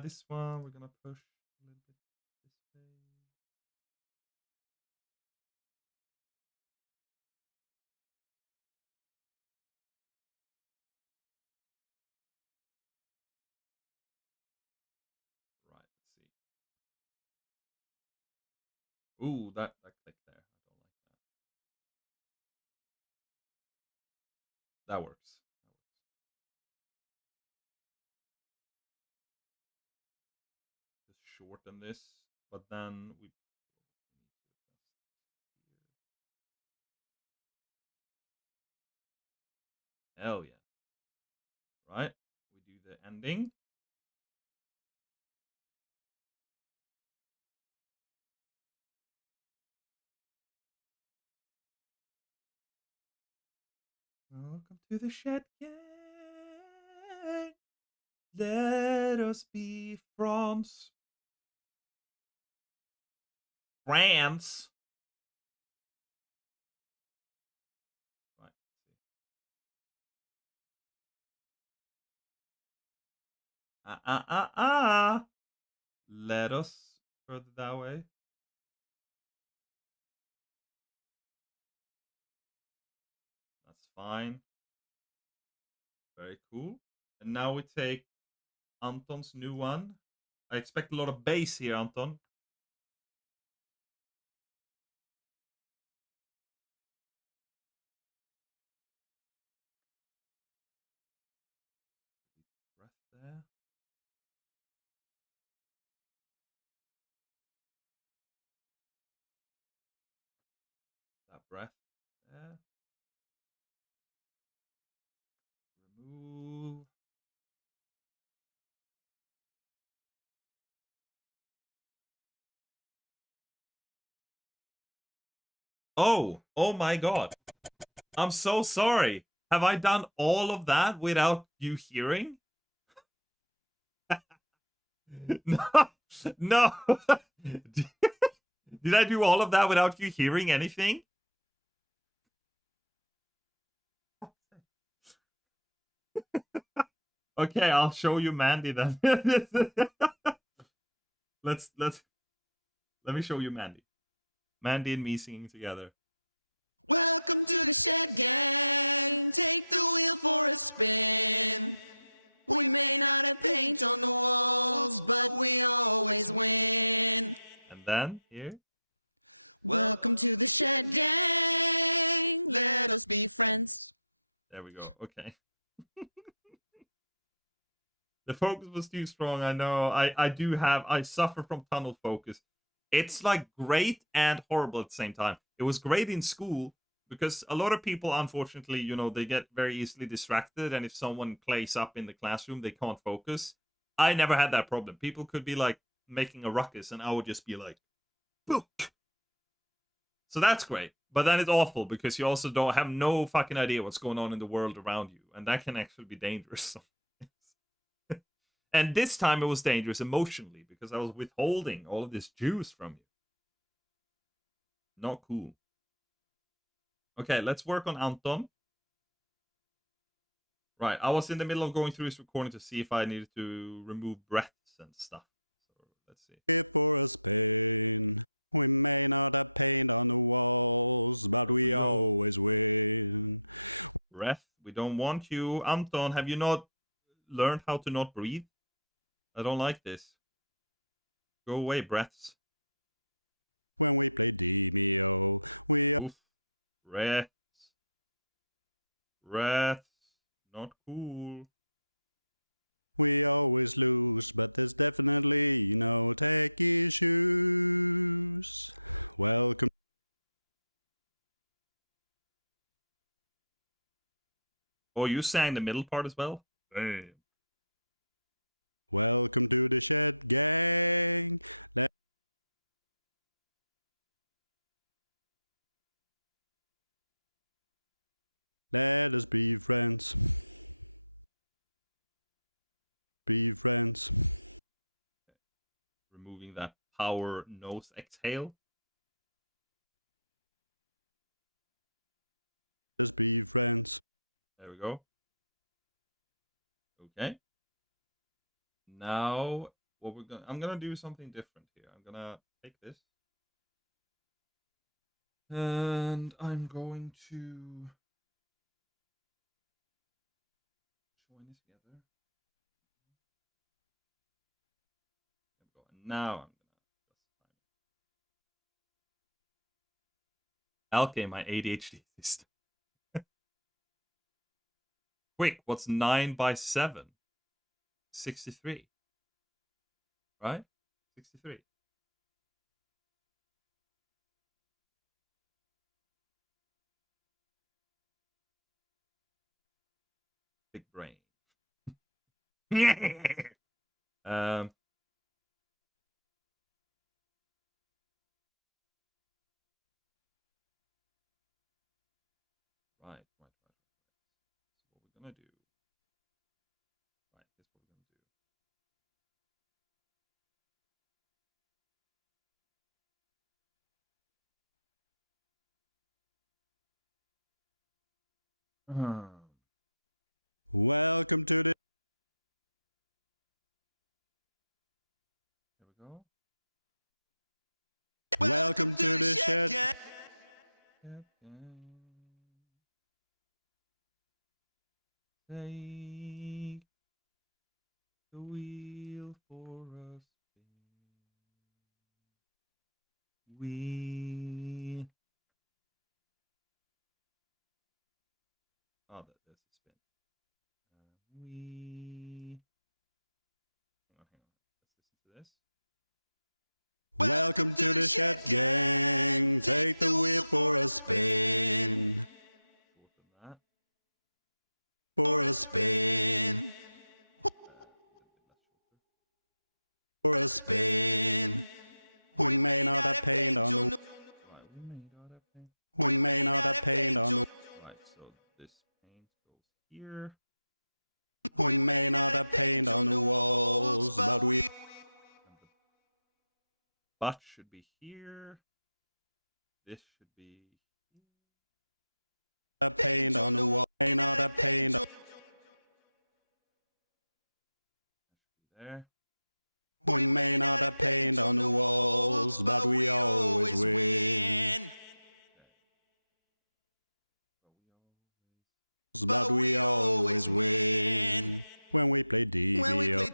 This one we're gonna push a little bit this way. Right, let's see. Ooh, that click there. I don't like that. That works. Just shorten this, but then we need to adjust here. Hell yeah. Right? We do the ending. Welcome to the Shed Gang. Let us be France. France. Right. Let us further that way. That's fine. Very cool. And now we take Anton's new one. I expect a lot of bass here, Anton. Breath there. That breath there. Remove. Oh my god. I'm so sorry. Have I done all of that without you hearing? No, no. Did I do all of that without you hearing anything? Okay, I'll show you Mandy then. let me show you Mandy. Mandy and me singing together. Welcome to the Shed Gang. Take the wheel for a spin. We may not have paint on the walls, but we always win. And then here. Welcome to the Shed Gang. Let us be friends. There we go. Okay. The focus was too strong. I know. I suffer from tunnel focus. It's like great and horrible at the same time. It was great in school because a lot of people, unfortunately, you know, they get very easily distracted. And if someone plays up in the classroom, they can't focus. I never had that problem. People could be like making a ruckus and I would just be like, book. So that's great. But then it's awful because you also don't have no fucking idea what's going on in the world around you. And that can actually be dangerous. And this time it was dangerous emotionally because I was withholding all of this juice from you. Not cool. Okay, let's work on Anton. Right, I was in the middle of going through his recording to see if I needed to remove breaths and stuff. So let's see. Here for a spin. We may not have paint on the walls, but we always win. Breath, we don't want you. Anton, have you not learned how to not breathe? I don't like this. Go away, breaths. When we play Demio, we... Oof. Breaths. Breaths. Not cool. We always lose, but there's definitely no tech issues. Welcome. Oh, you sang the middle part as well? Damn. Welcome to the Shed Gang. Let us be friends. Be friends. Removing that power nose exhale. Just be friends. There we go. Okay. Now, what I'm gonna do something different here. I'm gonna take this. And I'm going to join this together. There we go. And now I'm gonna my ADHD system. Quick, what's 9 by 7? 63. Right? 63. Big brain. Right. So what we're gonna do. Right, here's what we're gonna do. Welcome to the... There we go. Welcome to the Shed Gang. Take the wheel for a spin. We... Oh, there's a spin. We... Hang on. Let's listen to this. Welcome to the Shed Gang. Take the wheel for a spin. Shorten that. For a spin. For a spin. We may not have paint on the... We may not have paint on the... Right, so this paint goes here. We may not have paint on the walls, but we... butt should be here. This should be A paint on the wall, may not have paint. there. We may not have paint on the walls, but we always win. But we always win when we play DVO. Okay, and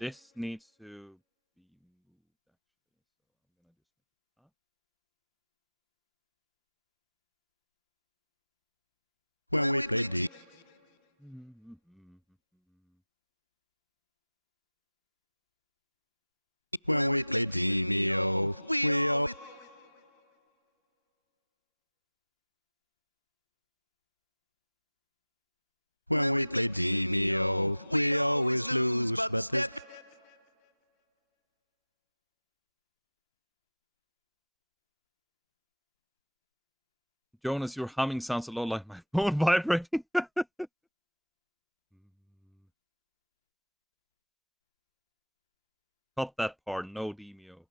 this needs to be moved actually. So I'm gonna do some. When we play DVO. When we play DVO, we always. When we play DVO, we always lose, but this. Jonas, your humming sounds a lot like my phone vibrating. Cut that part, no Demio.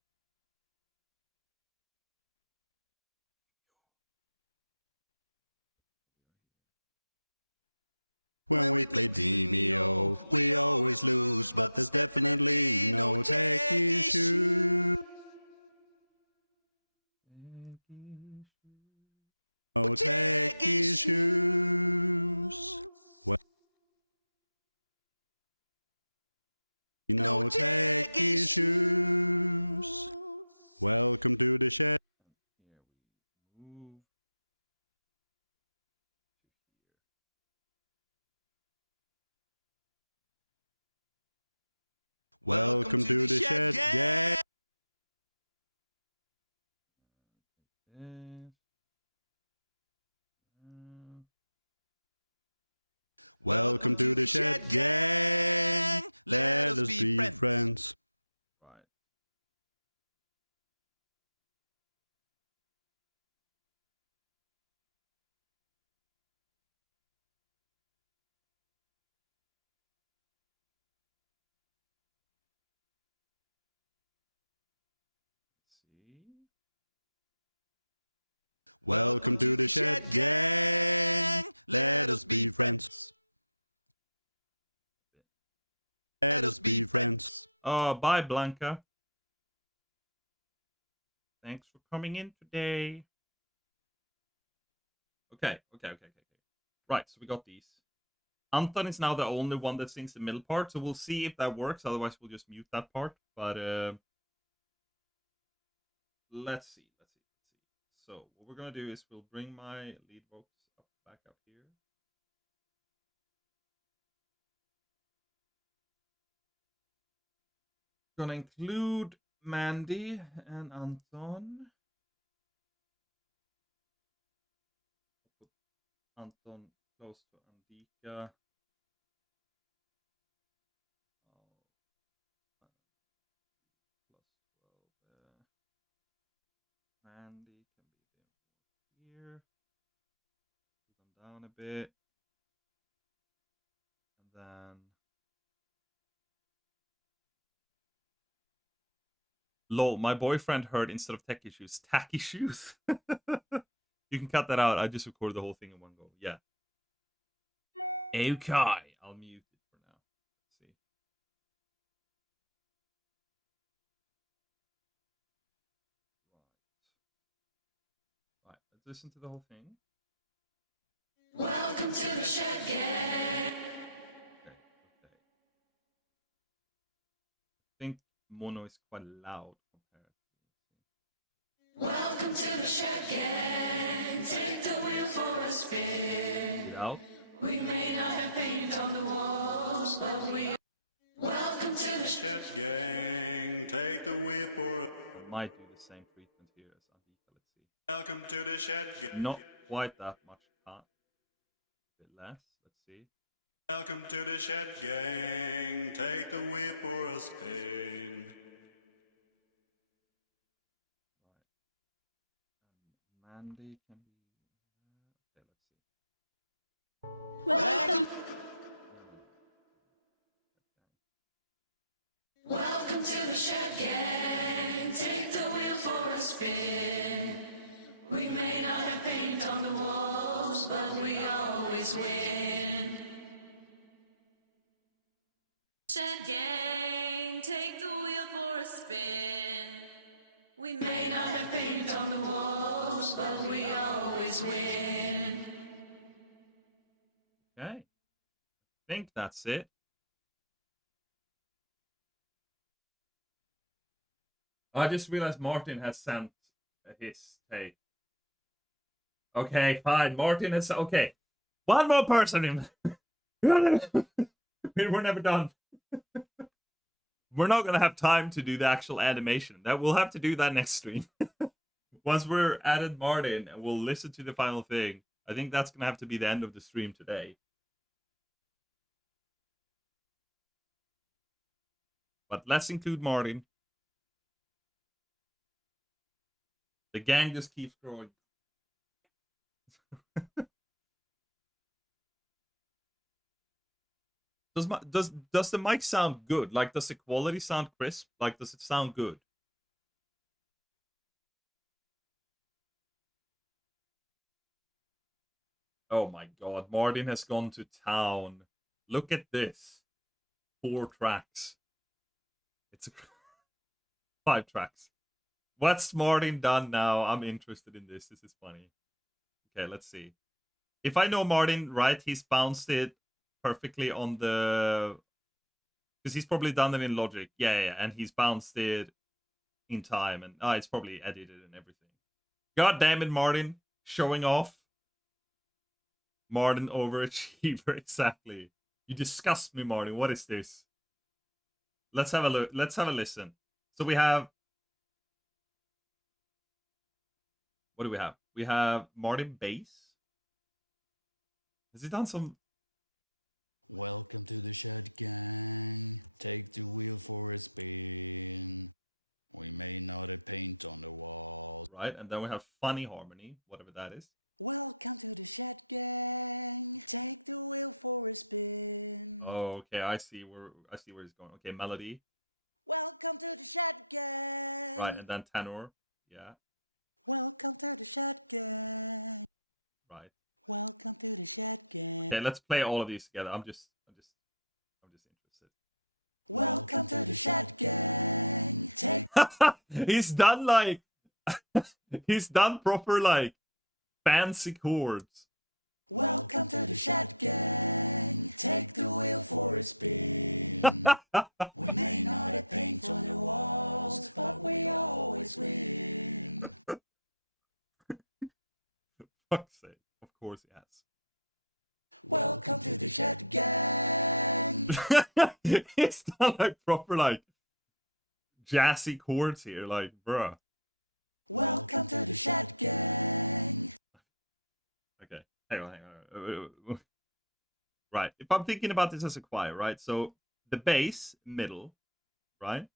When we play DVO, we always lose, but there's definitely no tech issue. No tech issues. Well, no tech issues. Welcome to the shed. Welcome to the shed gang. Welcome to the shed gang. Let us be friends. Right. Welcome to the shed gang. Let us be friends. Let us be friends. Bye, Blanca. Thanks for coming in today. Okay. Right, so we got these. Anton is now the only one that sings the middle part, so we'll see if that works. Otherwise, we'll just mute that part. But let's see. So what we're gonna do is we'll bring my lead vocals back up here. Gonna include Mandy and Anton. Put Anton close to Andika. Mandy can be here. Put them down a bit. And then lol, my boyfriend heard instead of tech issues, tack issues. You can cut that out. I just recorded the whole thing in one go. Yeah. Okay. I'll mute it for now. See. Right. Let's listen to the whole thing. Welcome to the shed gang. Okay. I think mono is quite loud compared. Welcome to the shed gang. Take the wheel for a spin. Out. We may not have paint on the walls, but we. Welcome to the Shed gang, take the whip or. I might do the same treatment here as Andika. Let's see. Welcome to the shed gang. Not quite that much cut. A bit less. Let's see. Welcome to the shed gang, take the whip or a spin. Right. Mandy can be. Okay, let's see. Welcome. Welcome to the shed gang. Take the spin. We may not have paint on the walls, but we always win. Shed gang, take the wheel for a spin. We may not have paint on the walls, but we always win. Okay. I think that's it. I just realized Martin has sent his take. Okay, fine. Martin has... Okay. One more person. We're never done. We're not going to have time to do the actual animation. That we'll have to do that next stream. Once we're added Martin and we'll listen to the final thing, I think that's going to have to be the end of the stream today. But let's include Martin. The gang just keeps growing. Does the mic sound good? Like, does the quality sound crisp? Like, does it sound good? Oh my god, Martin has gone to town. Look at this. 4 tracks. It's a 5 tracks. What's Martin done now? I'm interested in this. This is funny. Okay, let's see. If I know Martin right, he's bounced it perfectly on the... Because he's probably done it in Logic. Yeah, and he's bounced it in time. And it's probably edited and everything. God damn it, Martin. Showing off. Martin overachiever, exactly. You disgust me, Martin. What is this? Let's have a look. Let's have a listen. So we have... What do we have? We have Martin bass. Has he done some... Welcome to the Shed Gang. Take the wheel for a spin. We may not have paint on the walls. Right, and then we have funny harmony, whatever that is. Welcome to the Shed Gang. Take the wheel for a spin. Oh, okay, I see where he's going. Okay, melody. Welcome to the Shed Gang. Right, and then tenor. Yeah. Welcome to the Shed Gang. Right. Welcome to the Shed Gang. Okay, let's play all of these together. I'm just interested. Welcome to the Shed Gang. Take He's done like he's done proper like fancy chords. Welcome to the Shed Gang. Take the wheel for a spin. We may not have paint on the walls, but we always win. Fuck's sake. Of course he has. Welcome to the Shed Gang. He's done like proper like jazzy chords here, like bruh. Welcome to the Shed Gang. Okay, hang on. Right, if I'm thinking about this as a choir, right? So the bass, middle, right?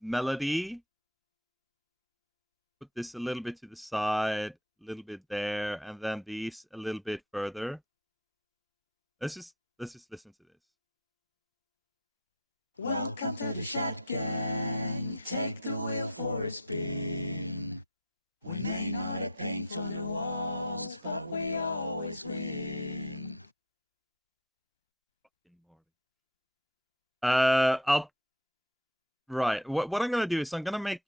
Melody. Put this a little bit to the side, a little bit there, and then these a little bit further. Let's just listen to this. Welcome to the Shed Gang. Take the wheel for a spin. We may not have paint on the walls, but we always win. Fucking Martin. Right. What I'm gonna do is I'm gonna make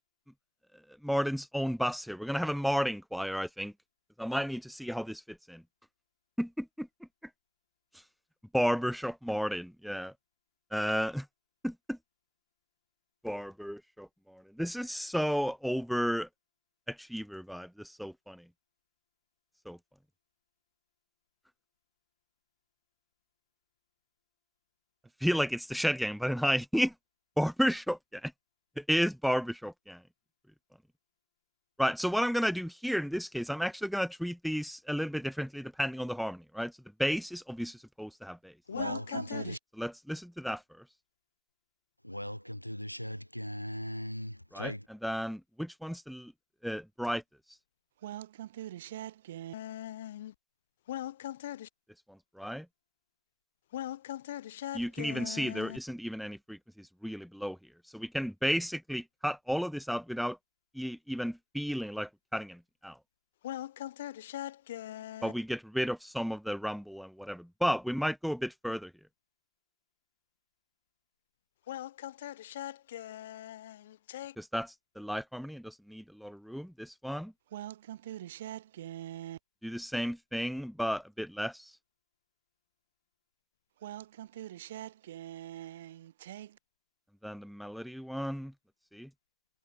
Martin's own bus here. We're gonna have a Martin choir, I think. Because I might need to see how this fits in. Barbershop Martin, yeah. Barbershop Martin. This is so overachiever vibe. This is so funny. So funny. I feel like it's the Shed Gang, but in high Barbershop Gang. It is Barbershop Gang. Pretty funny. Right, so what I'm gonna do here in this case, I'm actually gonna treat these a little bit differently depending on the harmony, right? So the bass is obviously supposed to have bass. Welcome to the... So let's listen to that first. Welcome to the Shed Gang. Right, and then which one's the brightest? Welcome to the Shed Gang. Welcome to the... This one's bright. Welcome to the shed. You can even see there isn't even any frequencies really below here. So we can basically cut all of this out without even feeling like we're cutting anything out. Welcome to the shed gang. But we get rid of some of the rumble and whatever. But we might go a bit further here. Welcome to the shed gang. Because that's the light harmony. It doesn't need a lot of room. This one. Welcome to the shed gang. Do the same thing, but a bit less. Welcome to the shed gang. And then the melody one. Let's see.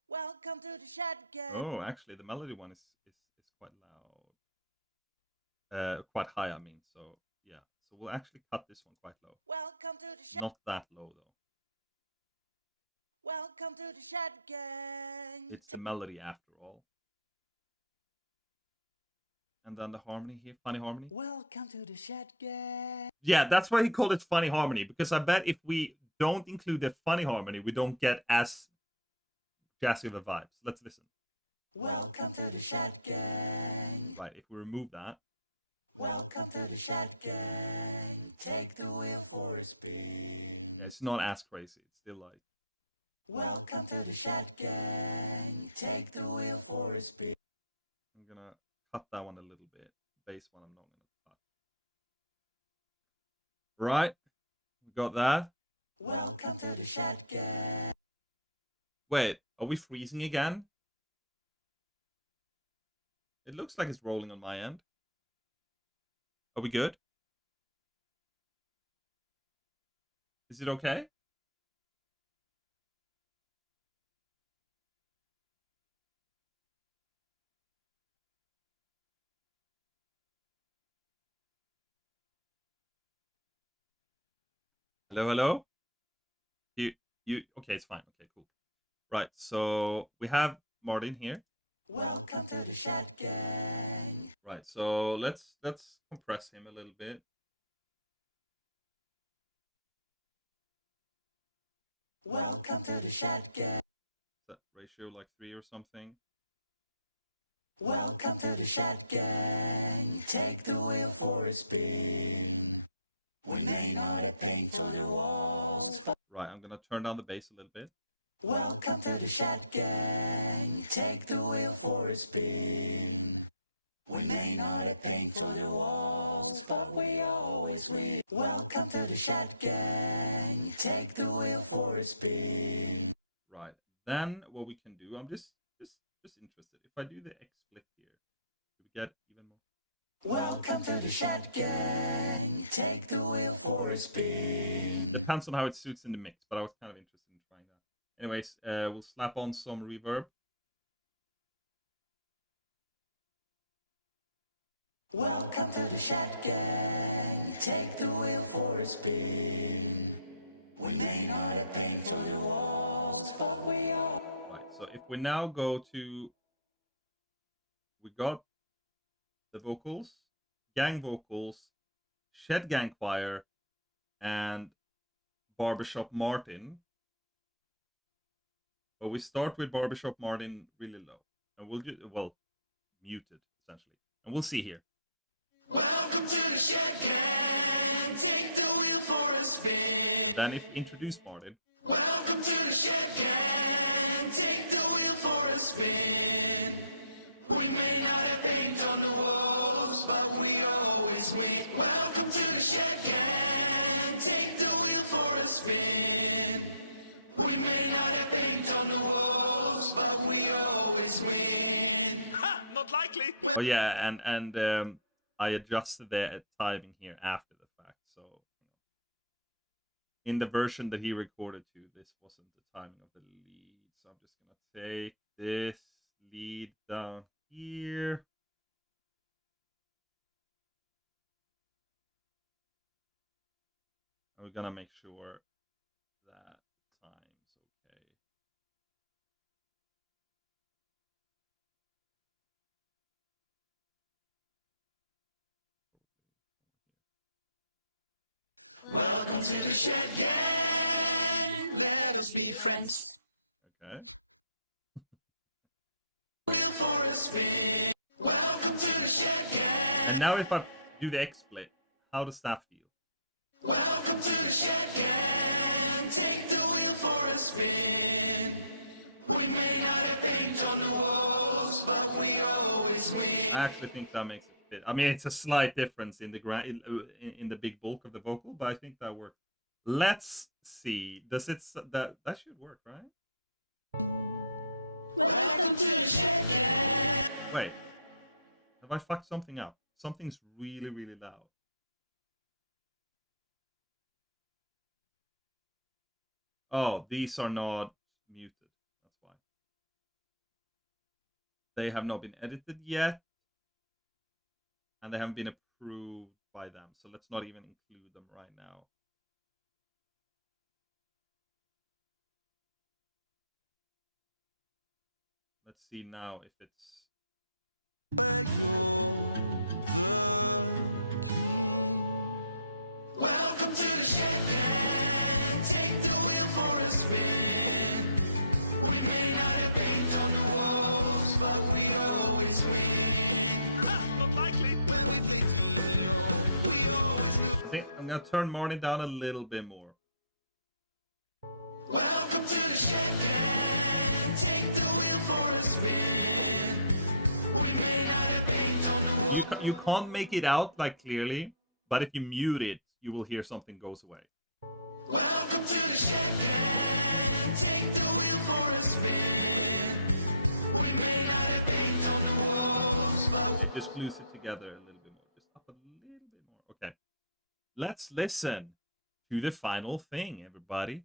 Welcome to the shed gang. Oh, actually, the melody one is quite loud. Quite high, I mean. So, yeah. So we'll actually cut this one quite low. Welcome to the shed. Not that low, though. Welcome to the shed gang. It's the melody after all. And then the harmony here, funny harmony. Welcome to the shed gang. Yeah, that's why he called it funny harmony. Because I bet if we don't include the funny harmony, we don't get as jazzy of a vibe. So let's listen. Welcome to the shed gang. Right, if we remove that. Welcome to the shed gang. Take the wheel for a spin. It's not as crazy. It's still like. Welcome to the shed gang. Take the wheel for a spin. I'm gonna cut that one a little bit. Bass one I'm not gonna cut. Right. We got that. Welcome to the shed gang. Wait, are we freezing again? It looks like it's rolling on my end. Are we good? Is it okay? Hello, hello? You, okay, it's fine. Okay, cool. Right, so we have Martin here. Welcome to the shed gang. Right, so let's compress him a little bit. Welcome to the shed gang. Is that ratio like 3 or something? Welcome to the shed gang. Take the wheel for a spin. We may not have paint on the walls. Right, I'm gonna turn down the bass a little bit. Welcome to the shed gang. Take the wheel for a spin. We may not have paint on the walls, but we always win. Welcome to the shed gang. Take the wheel for a spin. Right, then what we can do, I'm just interested. If I do the X split here, do we get even more? Welcome to the shed gang. Take the wheel for a spin. Depends on how it suits in the mix, but I was kind of interested in trying that. Anyways, we'll slap on some reverb. Welcome to the shed gang. Take the wheel for a spin. We may not have paint on the walls, but we all. Right, so if we now go to, we got the vocals, gang vocals, shed gang choir, and barbershop Martin. But we start with barbershop Martin really low, and we'll just, well, muted essentially, and we'll see here. Welcome to the shed gang. Take the wheel for a spin. Then if introduce Martin. Welcome to the shed gang. Take the wheel for a spin. We may not have paint on the walls, but we always win. Welcome to the shed gang. Take the wheel for a spin. We may not have paint on the walls, but we always win. Ha! Not likely. Oh yeah, and I adjusted the timing here after the fact. So in the version that he recorded to, this wasn't the timing of the lead. So I'm just gonna take this lead down here. And we're gonna make sure that time's okay. Welcome to the shed gang. Let us be friends. Okay. Wheel for a spin. Welcome to the shed gang. And now if I do the X split, how does that feel? Welcome to the Shed Gang. Take the wheel for a spin. We may not have paint on the walls, but we always win. I actually think that makes it fit. I mean, it's a slight difference in the in the big bulk of the vocal, but I think that works. Let's see. Does it that should work, right? Welcome to the Shed Gang. Wait. Have I fucked something up? Something's really, really loud. Oh, these are not muted. That's why. They have not been edited yet. And they haven't been approved by them. So let's not even include them right now. Let's see now if it's... But you're the king. Welcome to the Shed Gang. Take the wheel for a spin. We may not have paint on the walls, but we always win. Ha! Not likely. When we play Genio, we always lose. See, I'm gonna turn Martin down a little bit more. Welcome to the Shed Gang. Take the wheel for a spin. We may not have paint on the wall. You can't make it out like clearly, but if you mute it, you will hear something goes away. Welcome to the Shed Gang. Take the wheel for a spin. We may not have paint on the walls, but Just glue it together a little bit more. Just up a little bit more. Okay. Let's listen to the final thing, everybody.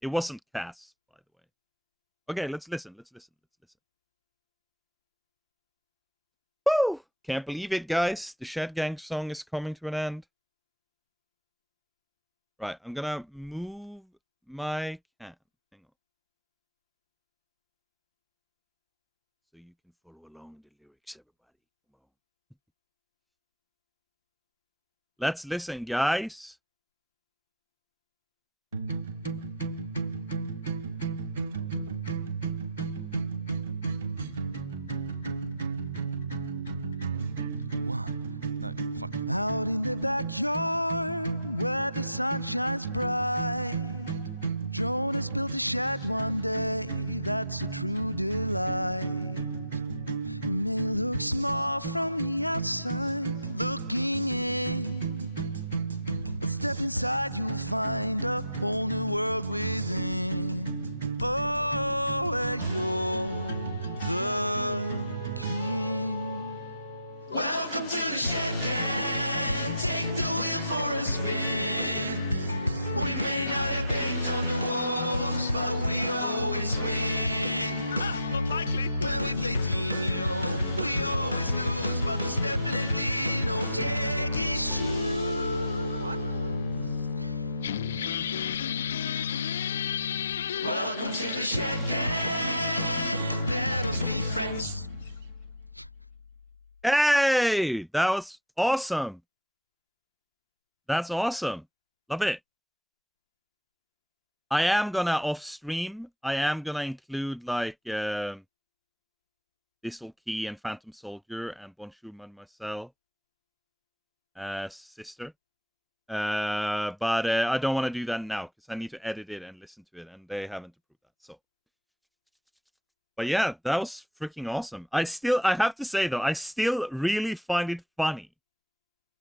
It wasn't Cass, by the way. Okay, let's listen. Let's listen. Woo! Can't believe it, guys. The Shed Gang song is coming to an end. Right, I'm gonna move my cam. Hang on. So you can follow along the lyrics, everybody. Come on. Let's listen, guys. out in the backyard where the sun shines bright. Jonas built a shed one day, that's a true delight. It may look small from the outside, looking in, but step inside, you'll find a whole new world within. Oh, where you're the king. Welcome to the Shed Gang. Take the wheel for a spin. We may not have paint on the walls, but we always win. Ha! Not likely. When we play Genio, we always lose, but there's definitely no tag issue. Welcome to the Shed Gang. Let us be friends. Hey, that was awesome. That's awesome. Love it. I am gonna off stream. I am gonna include like Thistle Key and Phantom Soldier and Bonjour Mademoiselle sister. But I don't want to do that now because I need to edit it and listen to it, and they haven't approved that. So, but yeah, that was freaking awesome. I have to say though, I still really find it funny.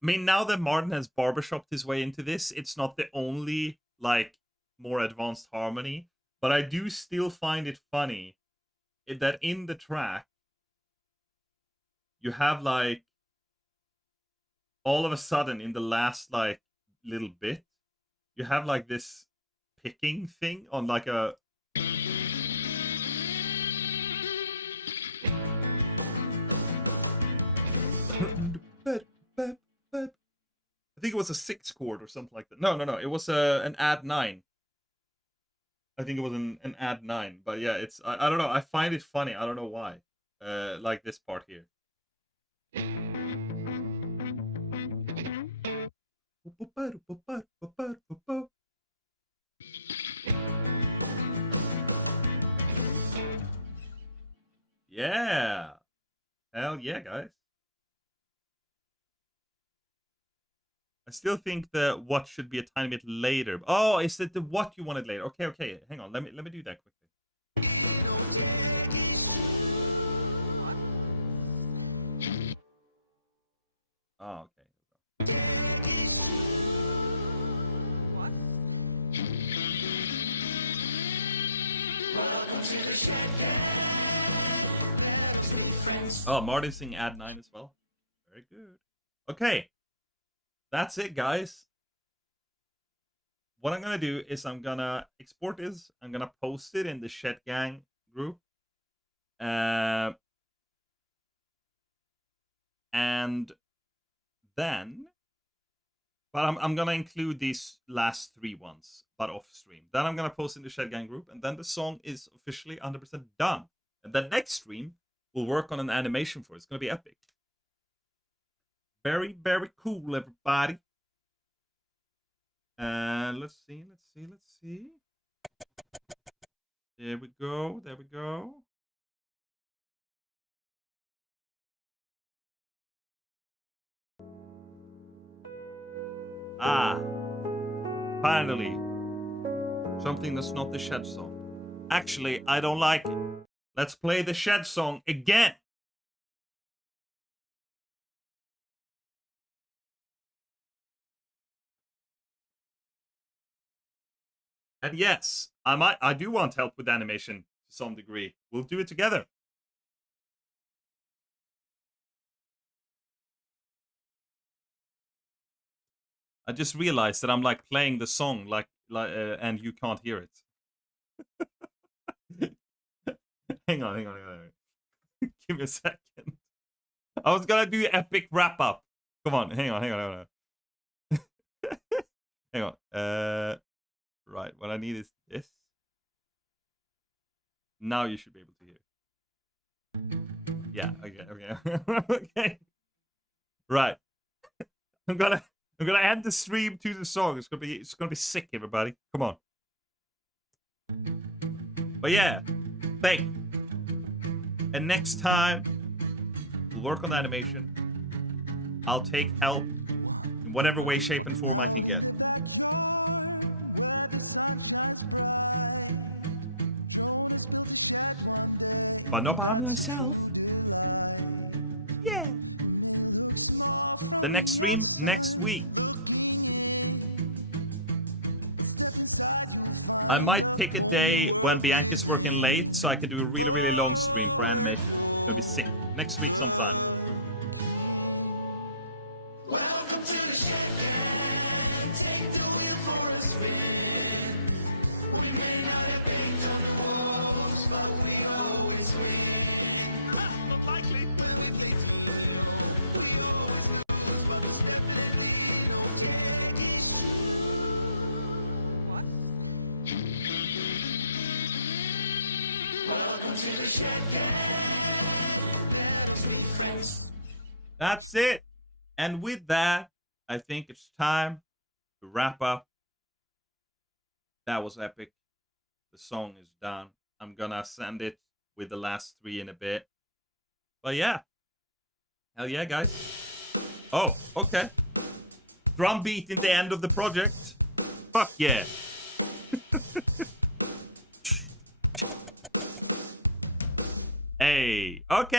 I mean, now that Martin has barbershopped his way into this, it's not the only like more advanced harmony, but I do still find it funny that in the track you have like all of a sudden in the last like little bit you have like this picking thing on like a I think it was a 6 chord or something like that. No, it was an add 9. I think it was an add 9, but yeah, it's I don't know. I find it funny. I don't know why. Like this part here. Yeah. Hell yeah, guys. I still think the what should be a tiny bit later. Oh, is it the what you wanted later? Okay. Hang on. Let me do that quickly. Oh, okay. What? Welcome to the Shed Gang. Let us be friends. Oh, Martin's saying add 9 as well. Very good. Okay. That's it, guys. What I'm going to do is I'm going to export this. I'm going to post it in the Shed Gang group. And then... But I'm going to include these last 3 ones, but off stream. Then I'm going to post in the Shed Gang group. And then the song is officially 100% done. And the next stream, we'll work on an animation for it. It's going to be epic. Very, very cool, everybody. Let's see. There we go. Ah, finally. Something that's not the Shed song. Actually, I don't like it. Let's play the Shed song again. And yes, I do want help with animation to some degree. We'll do it together. I just realized that I'm like playing the song like and you can't hear it. Hang on. Give me a second. I was gonna do epic wrap up. Come on, hang on. Hang on. Right, what I need is this. Now you should be able to hear. Yeah, okay. Okay. Right. I'm gonna end the stream to the song. It's gonna be sick, everybody. Come on. But yeah, thank you. And next time we'll work on the animation. I'll take help in whatever way, shape, and form I can Out get. in the backyard where the sun shines bright, Jonas built a shed one day. But not by That's a himself. true delight. Yeah. It may look small from The next stream outside, next week. looking in, but step inside, you'll find I might pick a whole day new when world Bianca's working within. late, so I can do a really, really long stream for animation. It'll be sick. Next week sometime. Welcome to the Shed Gang. Take the wheel for a spin. We may not have paint on the walls, but we always win. Ha! Not likely. When we play Tino, we always lose, but there's definitely no tag issue. What? Welcome to the Shed Gang. Let us be friends. That's it. And with that, I think it's time to wrap up. That was epic. The song is done. I'm gonna send it with the last 3 in a bit. But yeah. Hell yeah, guys. Oh, okay. Drum beat in the end of the project. Fuck yeah. Hey, okay.